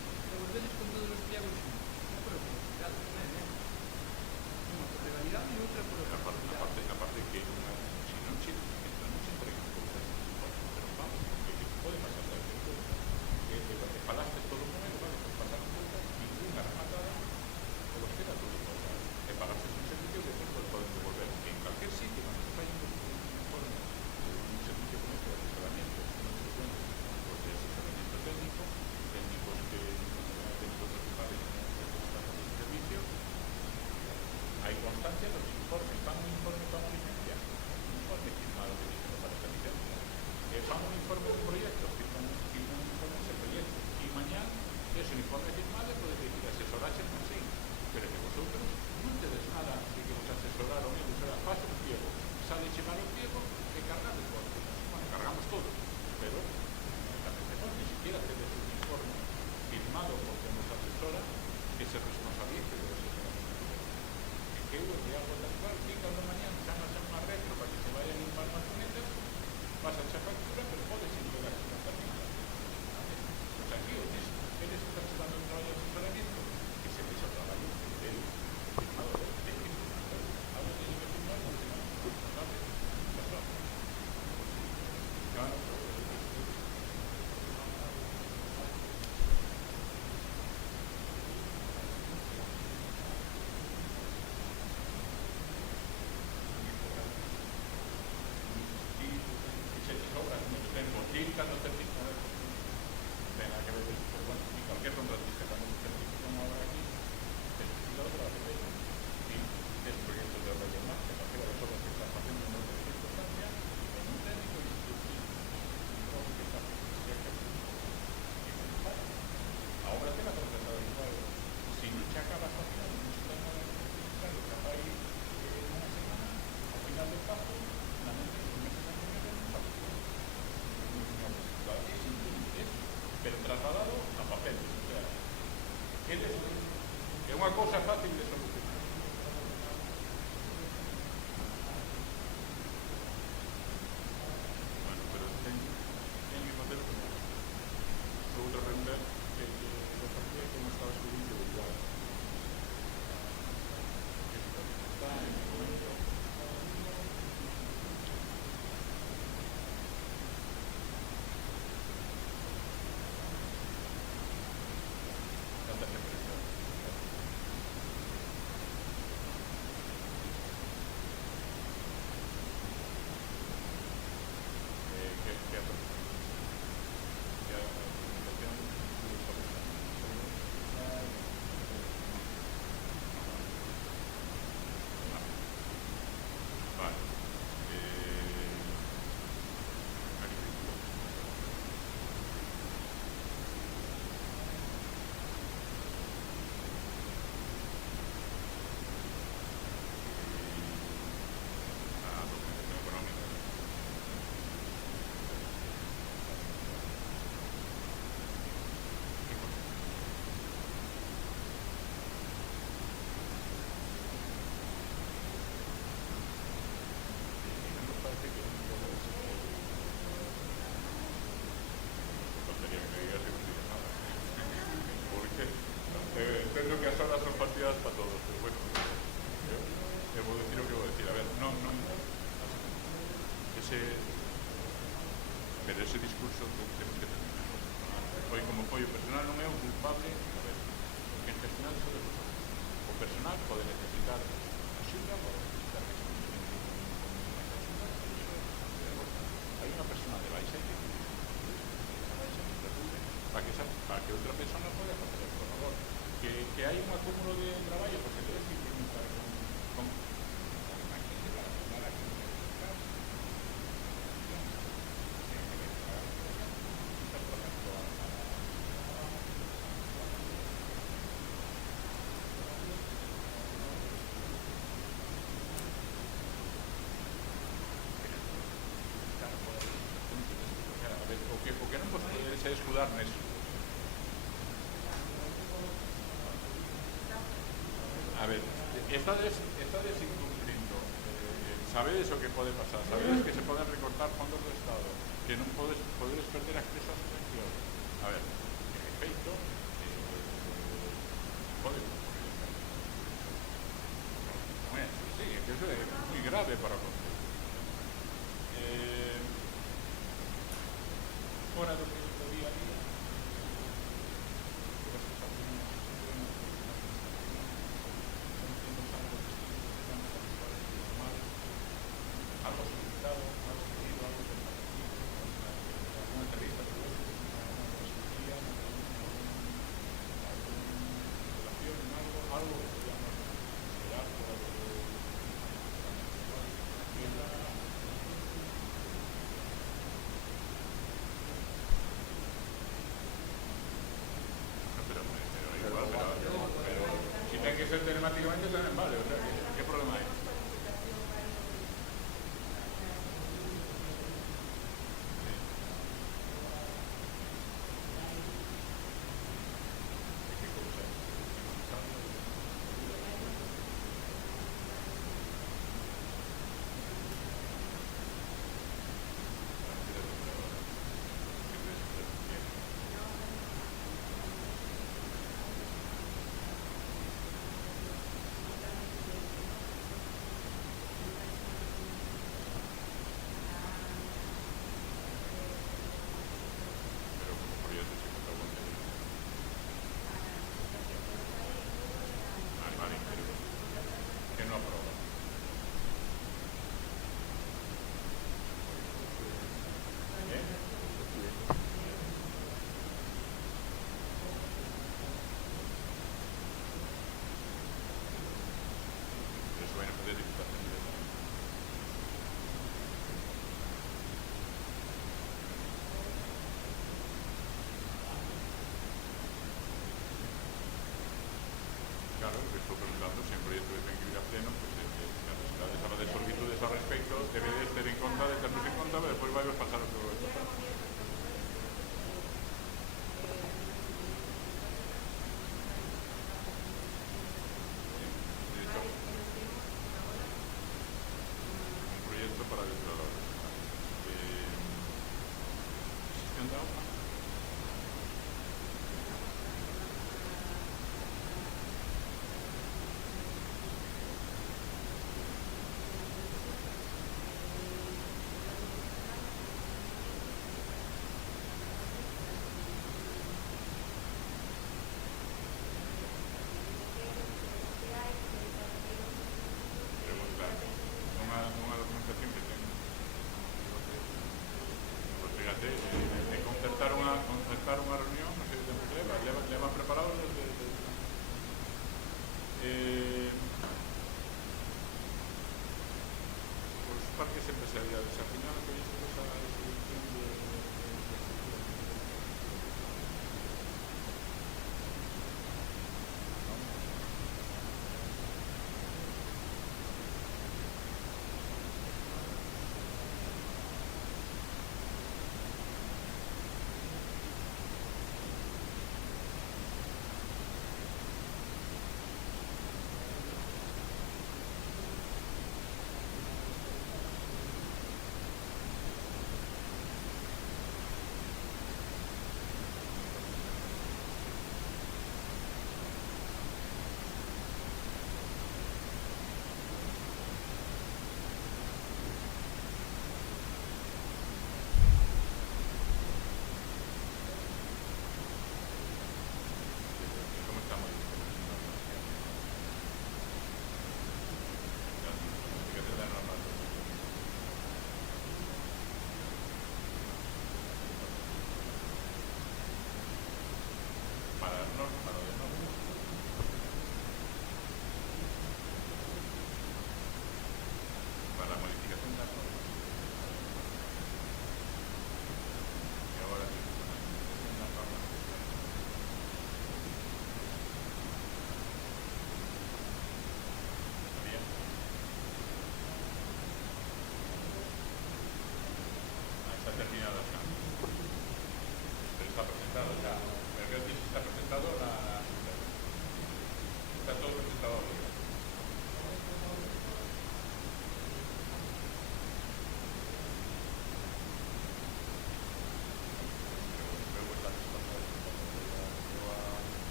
ese discurso temos que terminar. Foi como foi o personal non é o culpable, a ver, porque en personal só de vosotros. O personal pode necesitar axuda, pode necesitar que se hai unha persona de baixa e que para que outra persona poda facer por favor. Que hai un acúmulo de traballo, porque tedes que implementar con o que non vos podedes é escudar neso. A ver, estades incumplindo, sabedes o que pode pasar, sabedes que se poden recortar fondos do Estado, que non podedes perder acceso a subvención. A ver, en efeito, pode ocurrir. Non é así, sí, que eso é moi grave para o Concello. Fora do día a día, algo solicitado, algo pedido, algo compartido, alguna entrevista de web, alguna consultoría, alguna relación, algo que podríamos esperar por algo de pero si ten que ser telemáticamente tamén vale, o sea, ¿qué problema hai? Claro, lo que estou preguntando, se en proyecto de que ir a pleno, pues a necesidade de solicitudes ao respecto debedes ter en conta, de ternos en conta, pero despois vai pasar o todo esto. Un proyecto para depuradores. Gestión de agua.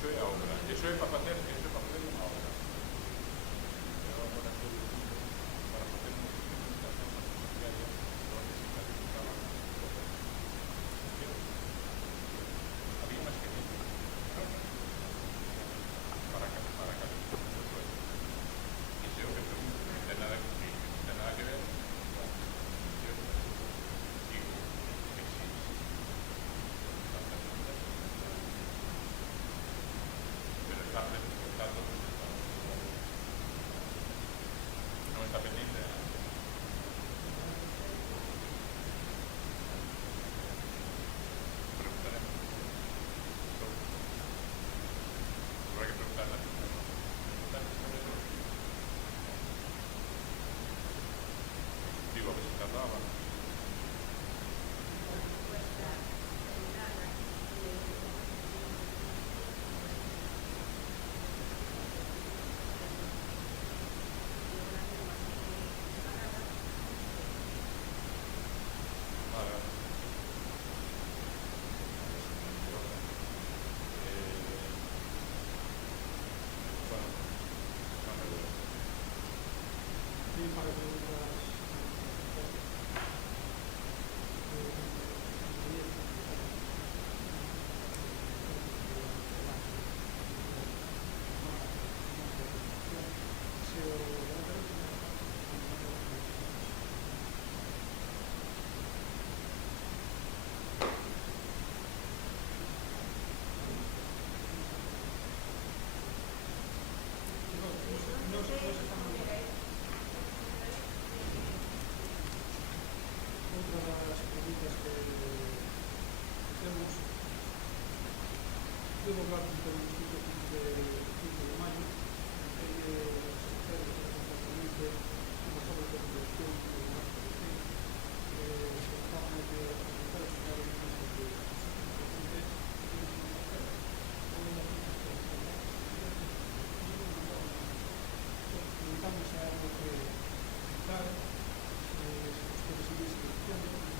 Eso é a obra. Eso é para facer unha obra. Eu agora estou dicindo para facer unha implementación ferroviaria onde se calificaba había máis que medio para calificar o suelo. E se o que pregunto non ten nada que ver, digo que si pero está presentando non está pendiente preguntaremos habrá que preguntarle digo que se tardaba Devo hablar con el Instituto de Mayo, que secretario de una sobre la producción de la estaban de presentar el señor preguntamos a algo que presentar, ustedes siguen seleccionando,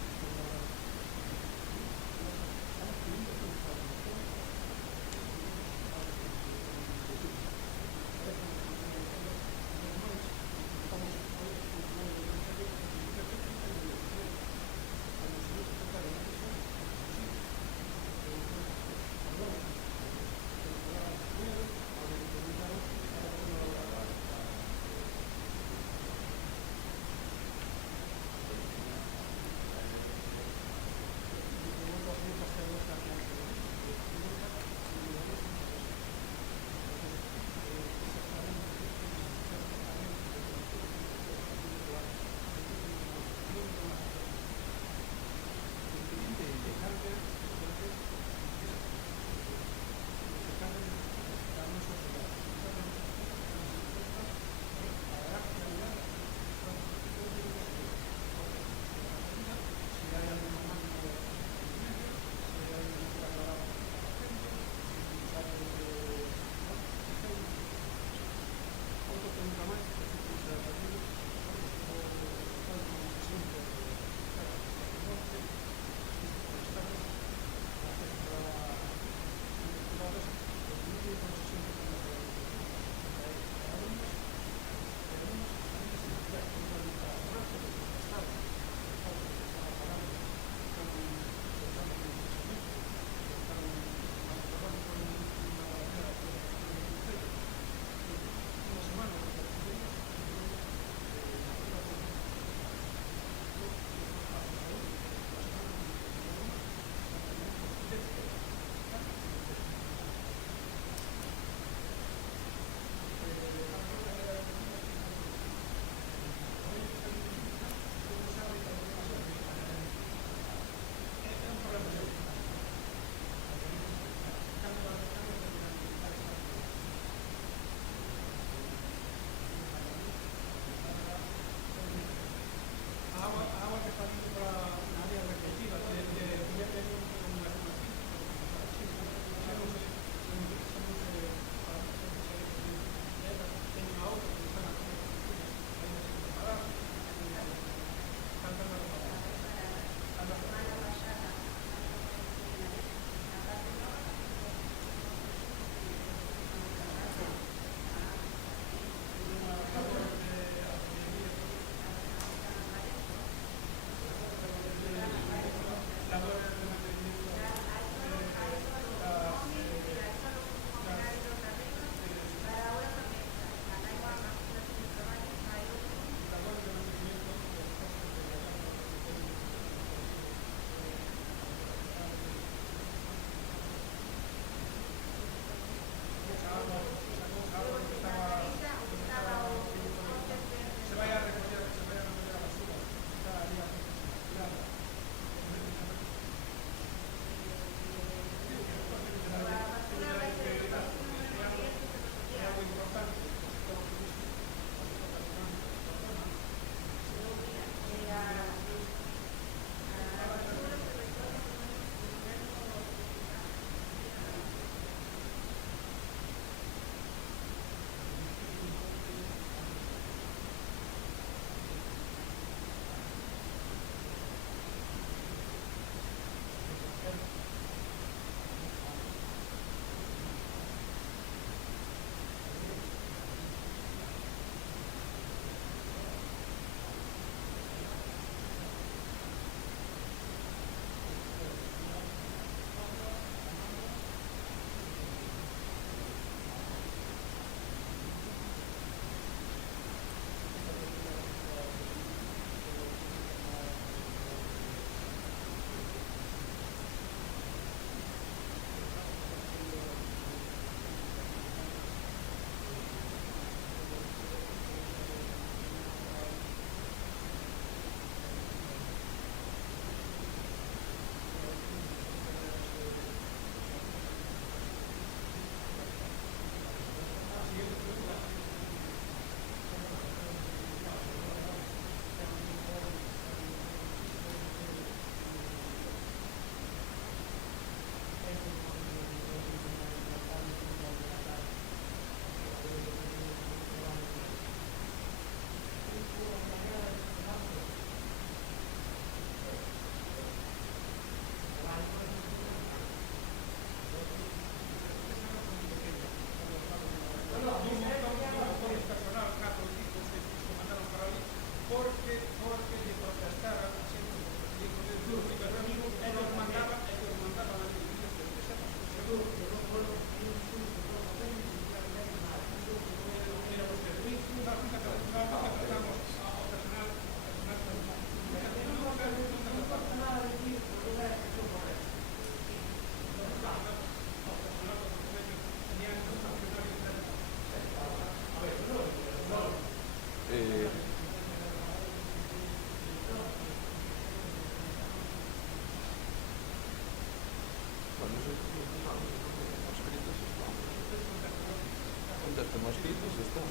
Sí, pues está.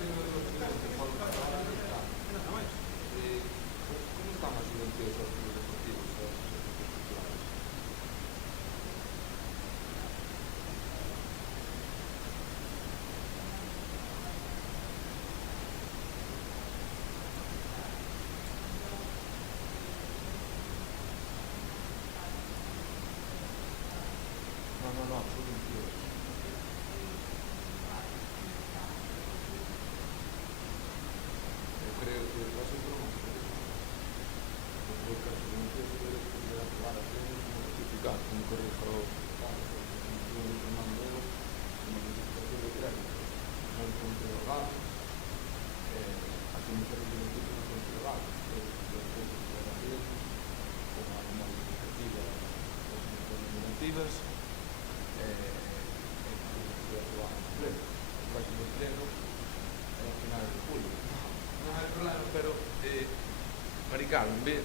Tengo dos que por pasar. ¿Cómo están as identidades aos clubes deportivos e aos asociacións culturales? No, son 22. Eu creo que va a ser por un porque as organizacións deberes poder aprobar a pleno como justificar como corrijo un mando como justificación de crédito non son prorrogados as iniciativas de beneficio non son prorrogados como a norma administrativa das iniciativas normativas que se aprobar en pleno o próximo pleno é a final de julio non hai problema, pero Mari Carmen, ve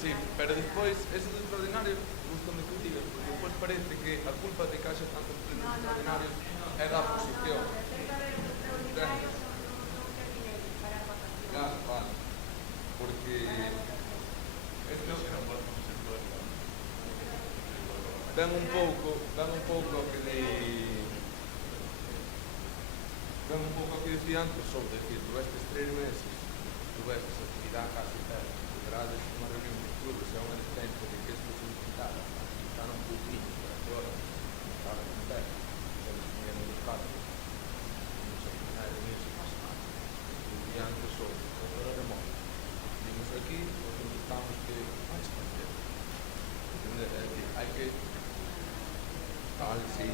sí, pero despois ese do extraordinario gustame que digas, porque despois parece que a culpa de que haxa tantos plenos extraordinarios é da oposición. Vale, porque esto ven un pouco ao que decía antes sobre decir, tú estes 3 meses tuvestes actividade casi cero, verás unha reunión de clubes e unha existencia de que isto se necesitara, facilitaron un pouquinho para que ahora estaban en pé, se les ponían los cargos, non sei, a reunirse más semana. Un día antes sobre, control remoto. Vimos aquí, nos contestamos que non es cualquier. Entender? É dicir, hai que... Vale, sí.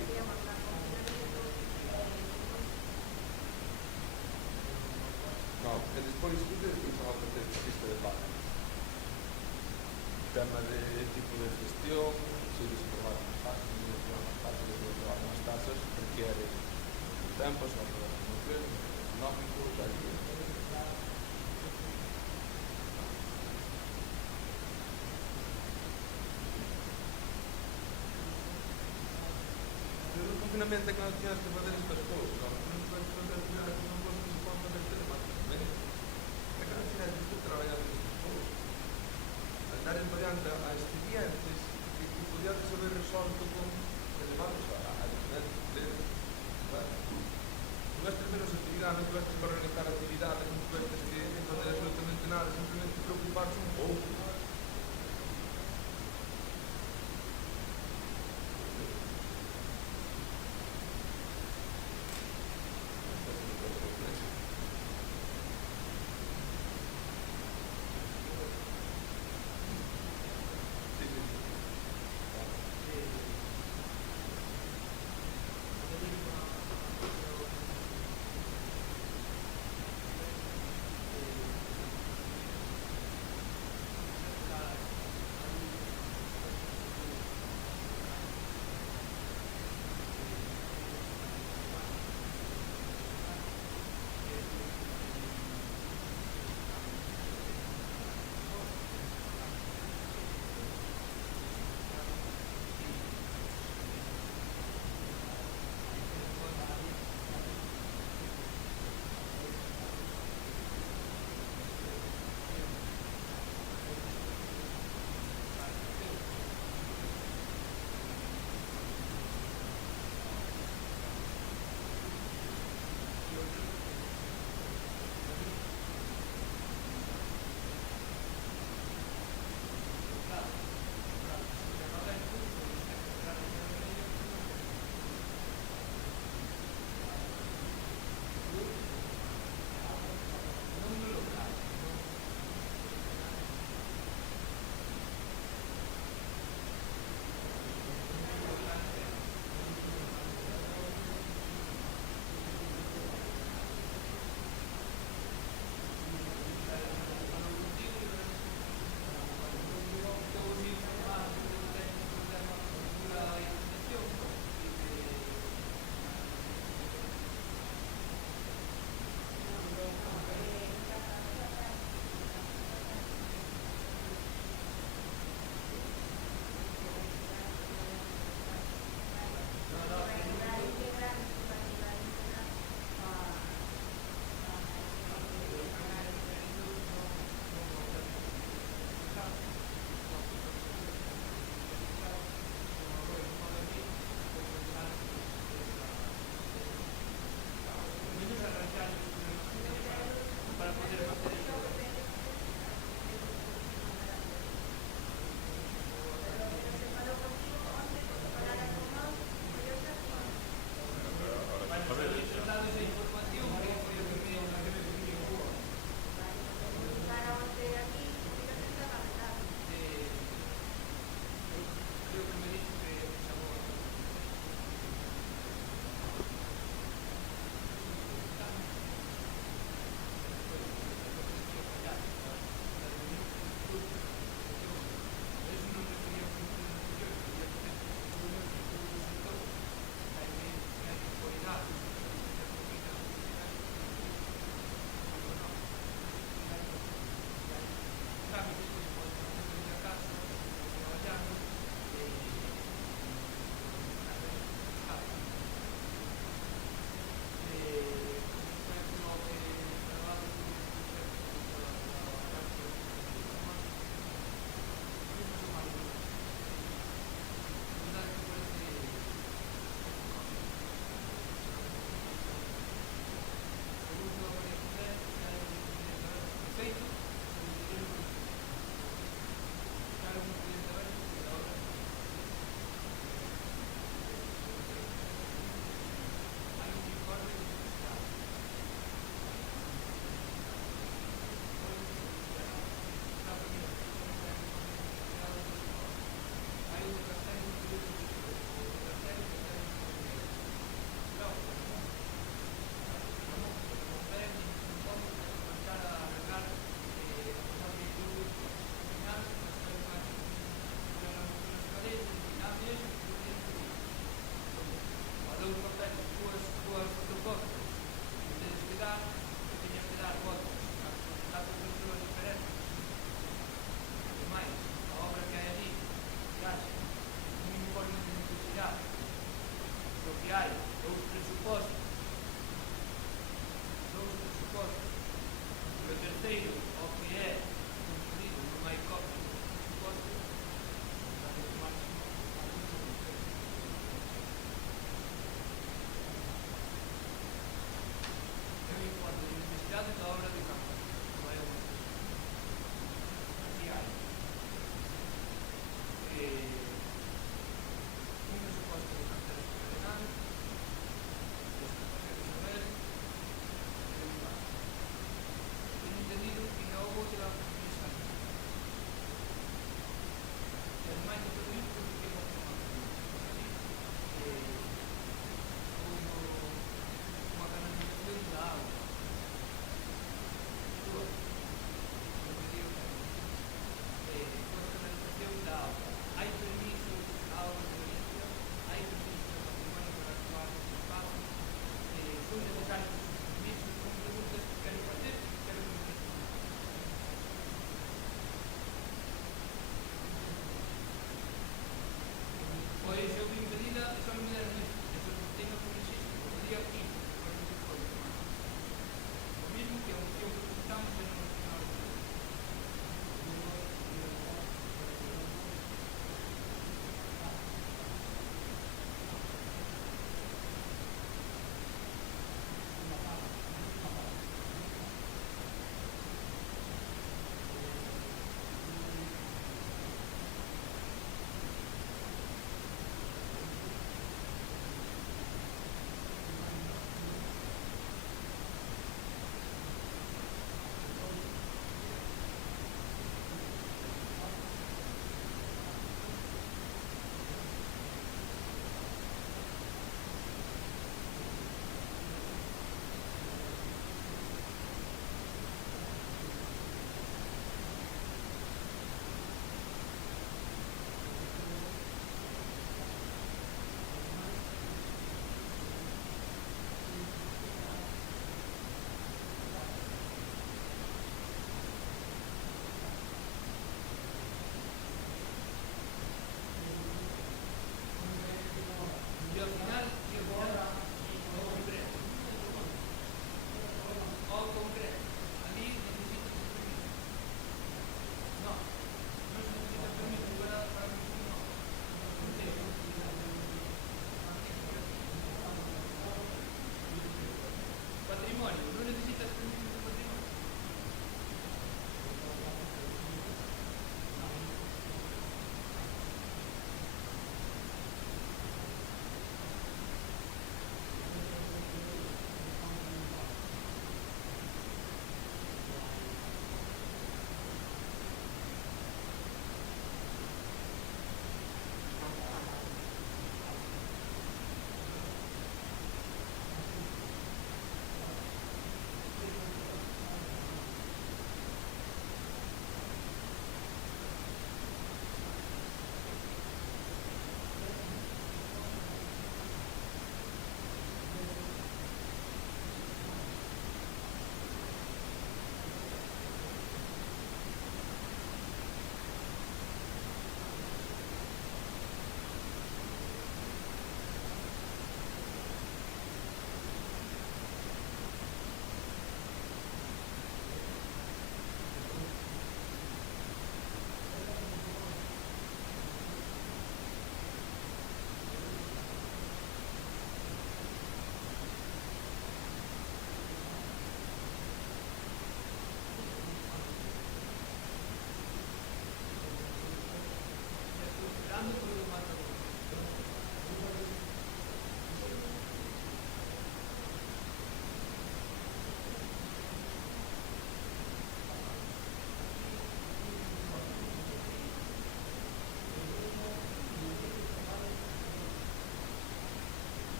No, e despois, tú te decís a outra lista de pagos. Tema de tipo de gestión, se desaprobar as tasas, se desaprobar as tasas, se desaprobar as tasas, requiere tempo, se va a aprobar as mociones, económicos, hay que... Pero o confinamento é que non tienes que fazer estas cousas, non tienes que fazer actividades que non podes que se poden fazer telemáticamente. É que non tienes que traballar nestas cousas. Dar en variante a expedientes que podían haber resolto con elevados a diferentes dedos. Tuvestes menos actividade, non tuvestes que organizar actividades, non tuvestes que fazer absolutamente nada, simplemente preocuparse un pouco.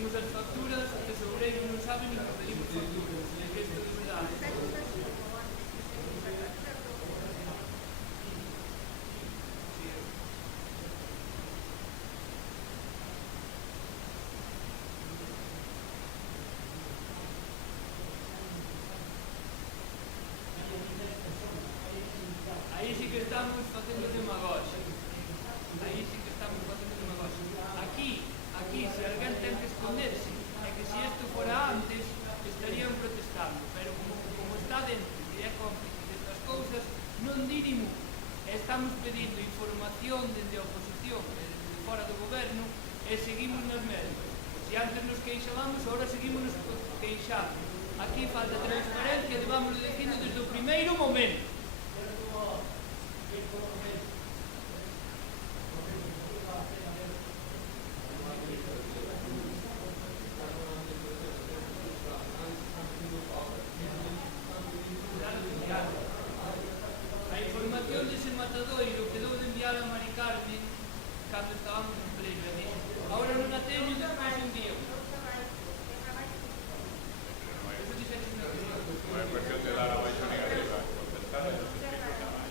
pedimos as facturas, o tesoureiro non sabe ni que pedimos facturas. É que isto de verdade. Aí sí que estamos facendo demagoxia. Aí sí que estamos facendo demagoxia. Aquí, se alguén ten que esconderse, é que se isto fora antes, estarían protestando, pero como está dentro e é cómplice destas cousas, non dirimo. Estamos pedindo información dende a oposición, desde fora do goberno, e seguimos nas mesmas. Se antes nos queixábamos, agora seguimos nos queixando. Aquí falta transparencia, levamos dicindo desde o primeiro momento. A información dese matadoiro quedou de enviar a Mari Carmen cando estábamos en pleno. Agora non a teño, despois un día. Non é cuestión de dar abaixo ni arriba, contestar e non explico nada máis.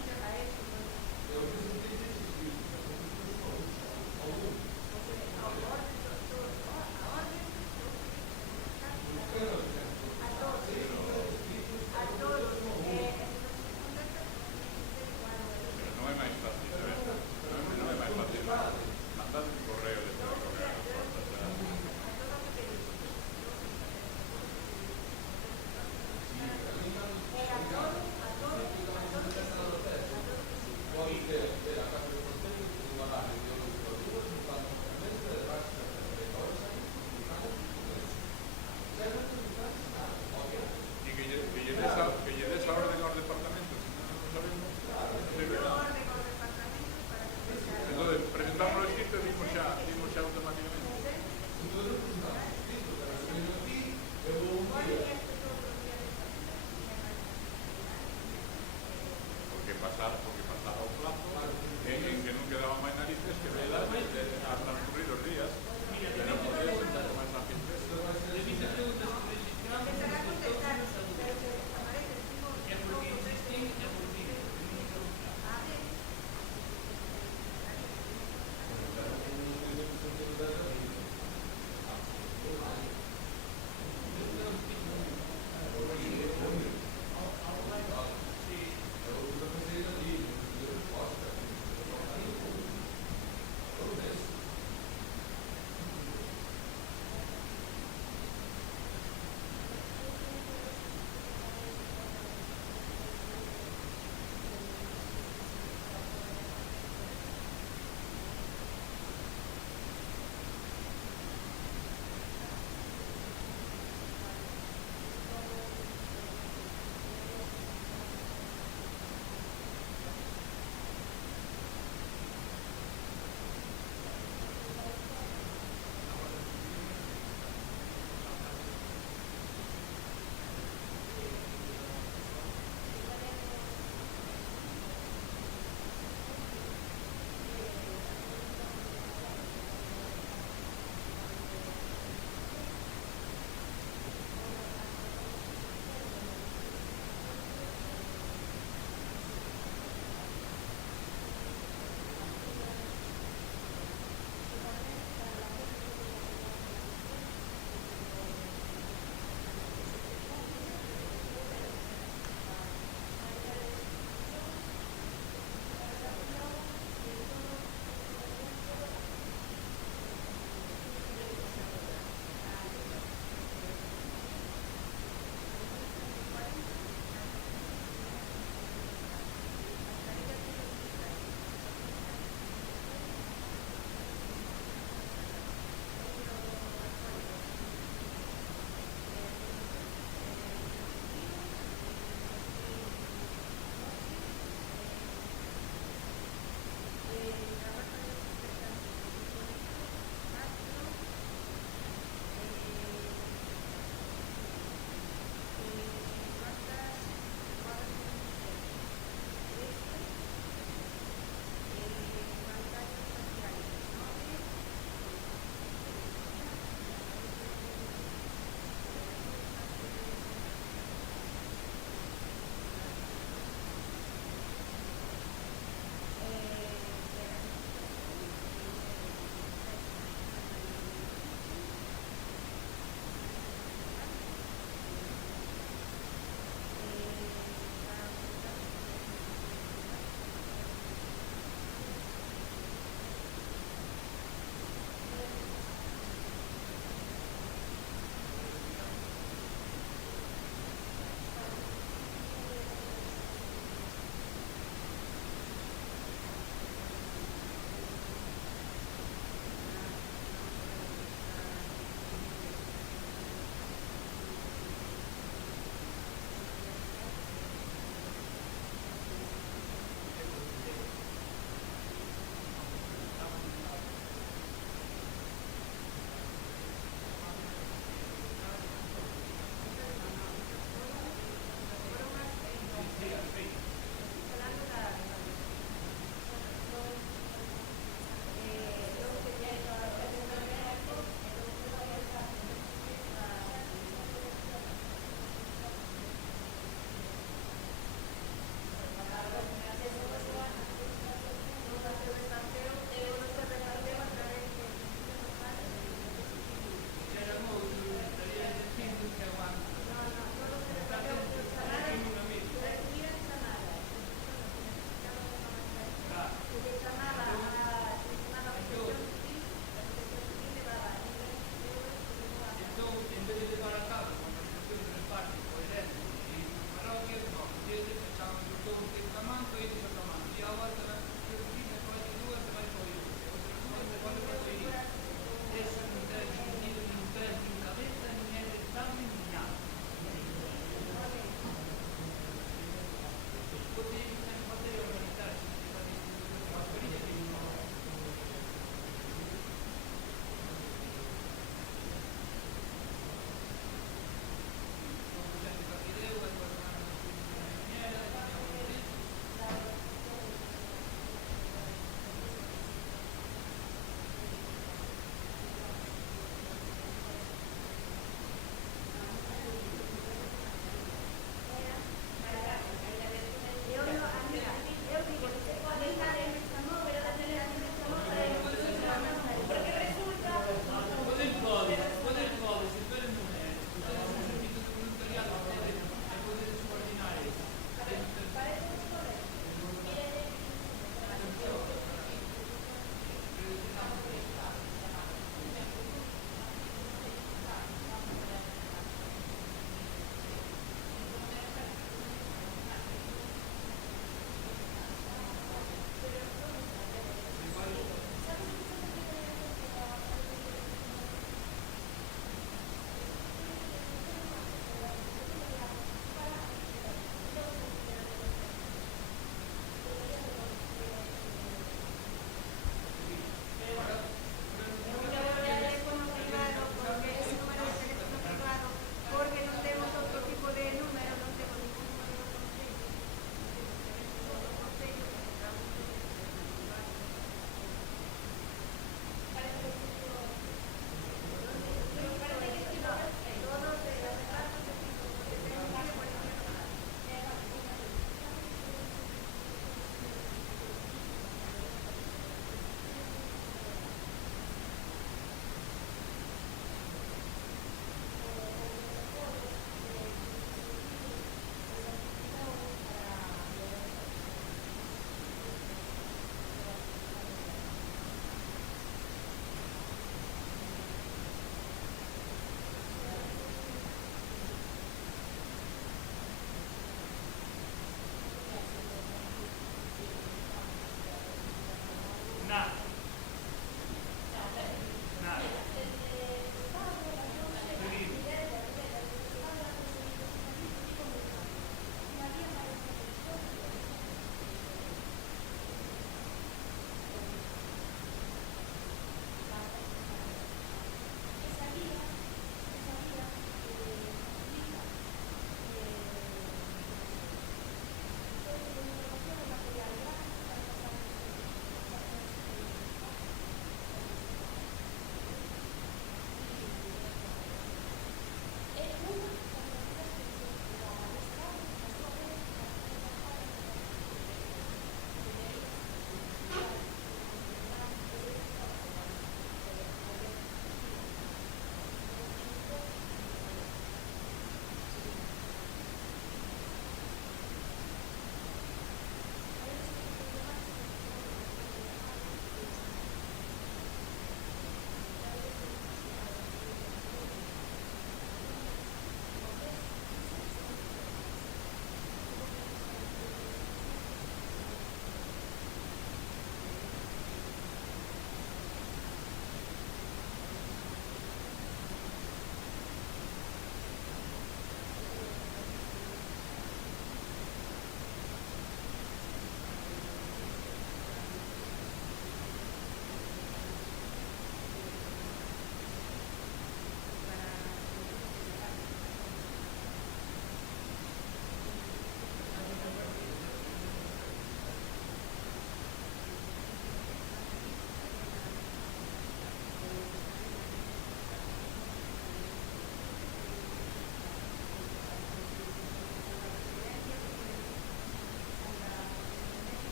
Presentamos o escrito e vimos xa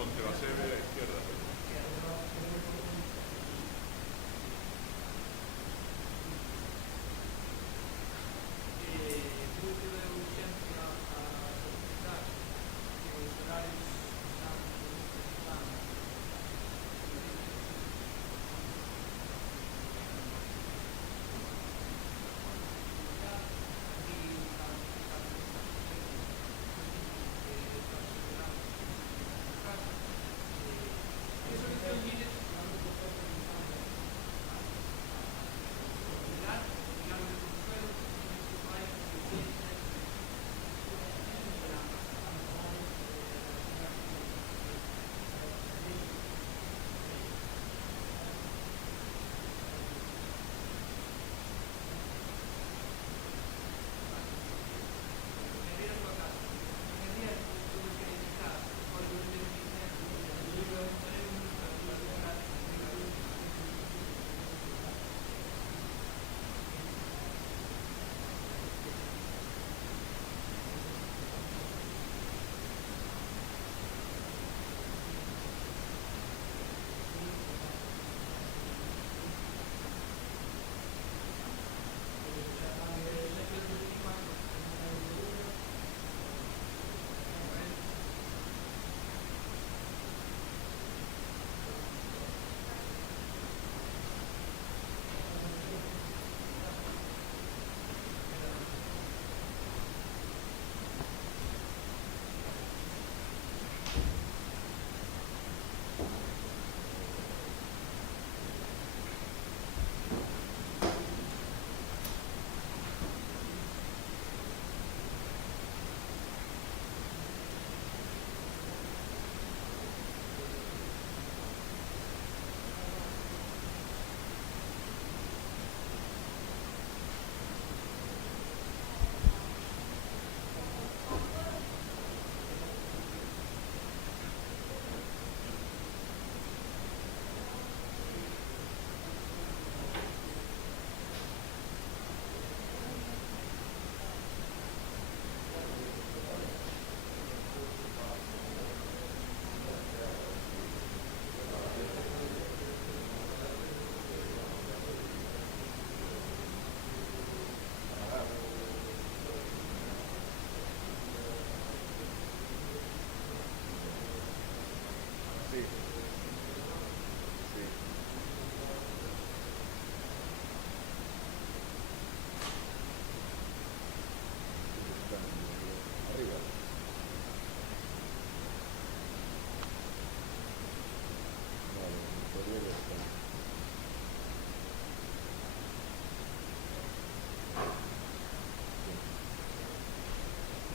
Ponte la sede a la izquierda.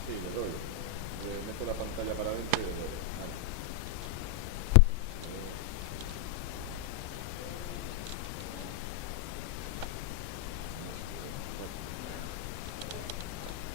Sí, le doy. Le meto la pantalla para adentro y le doy.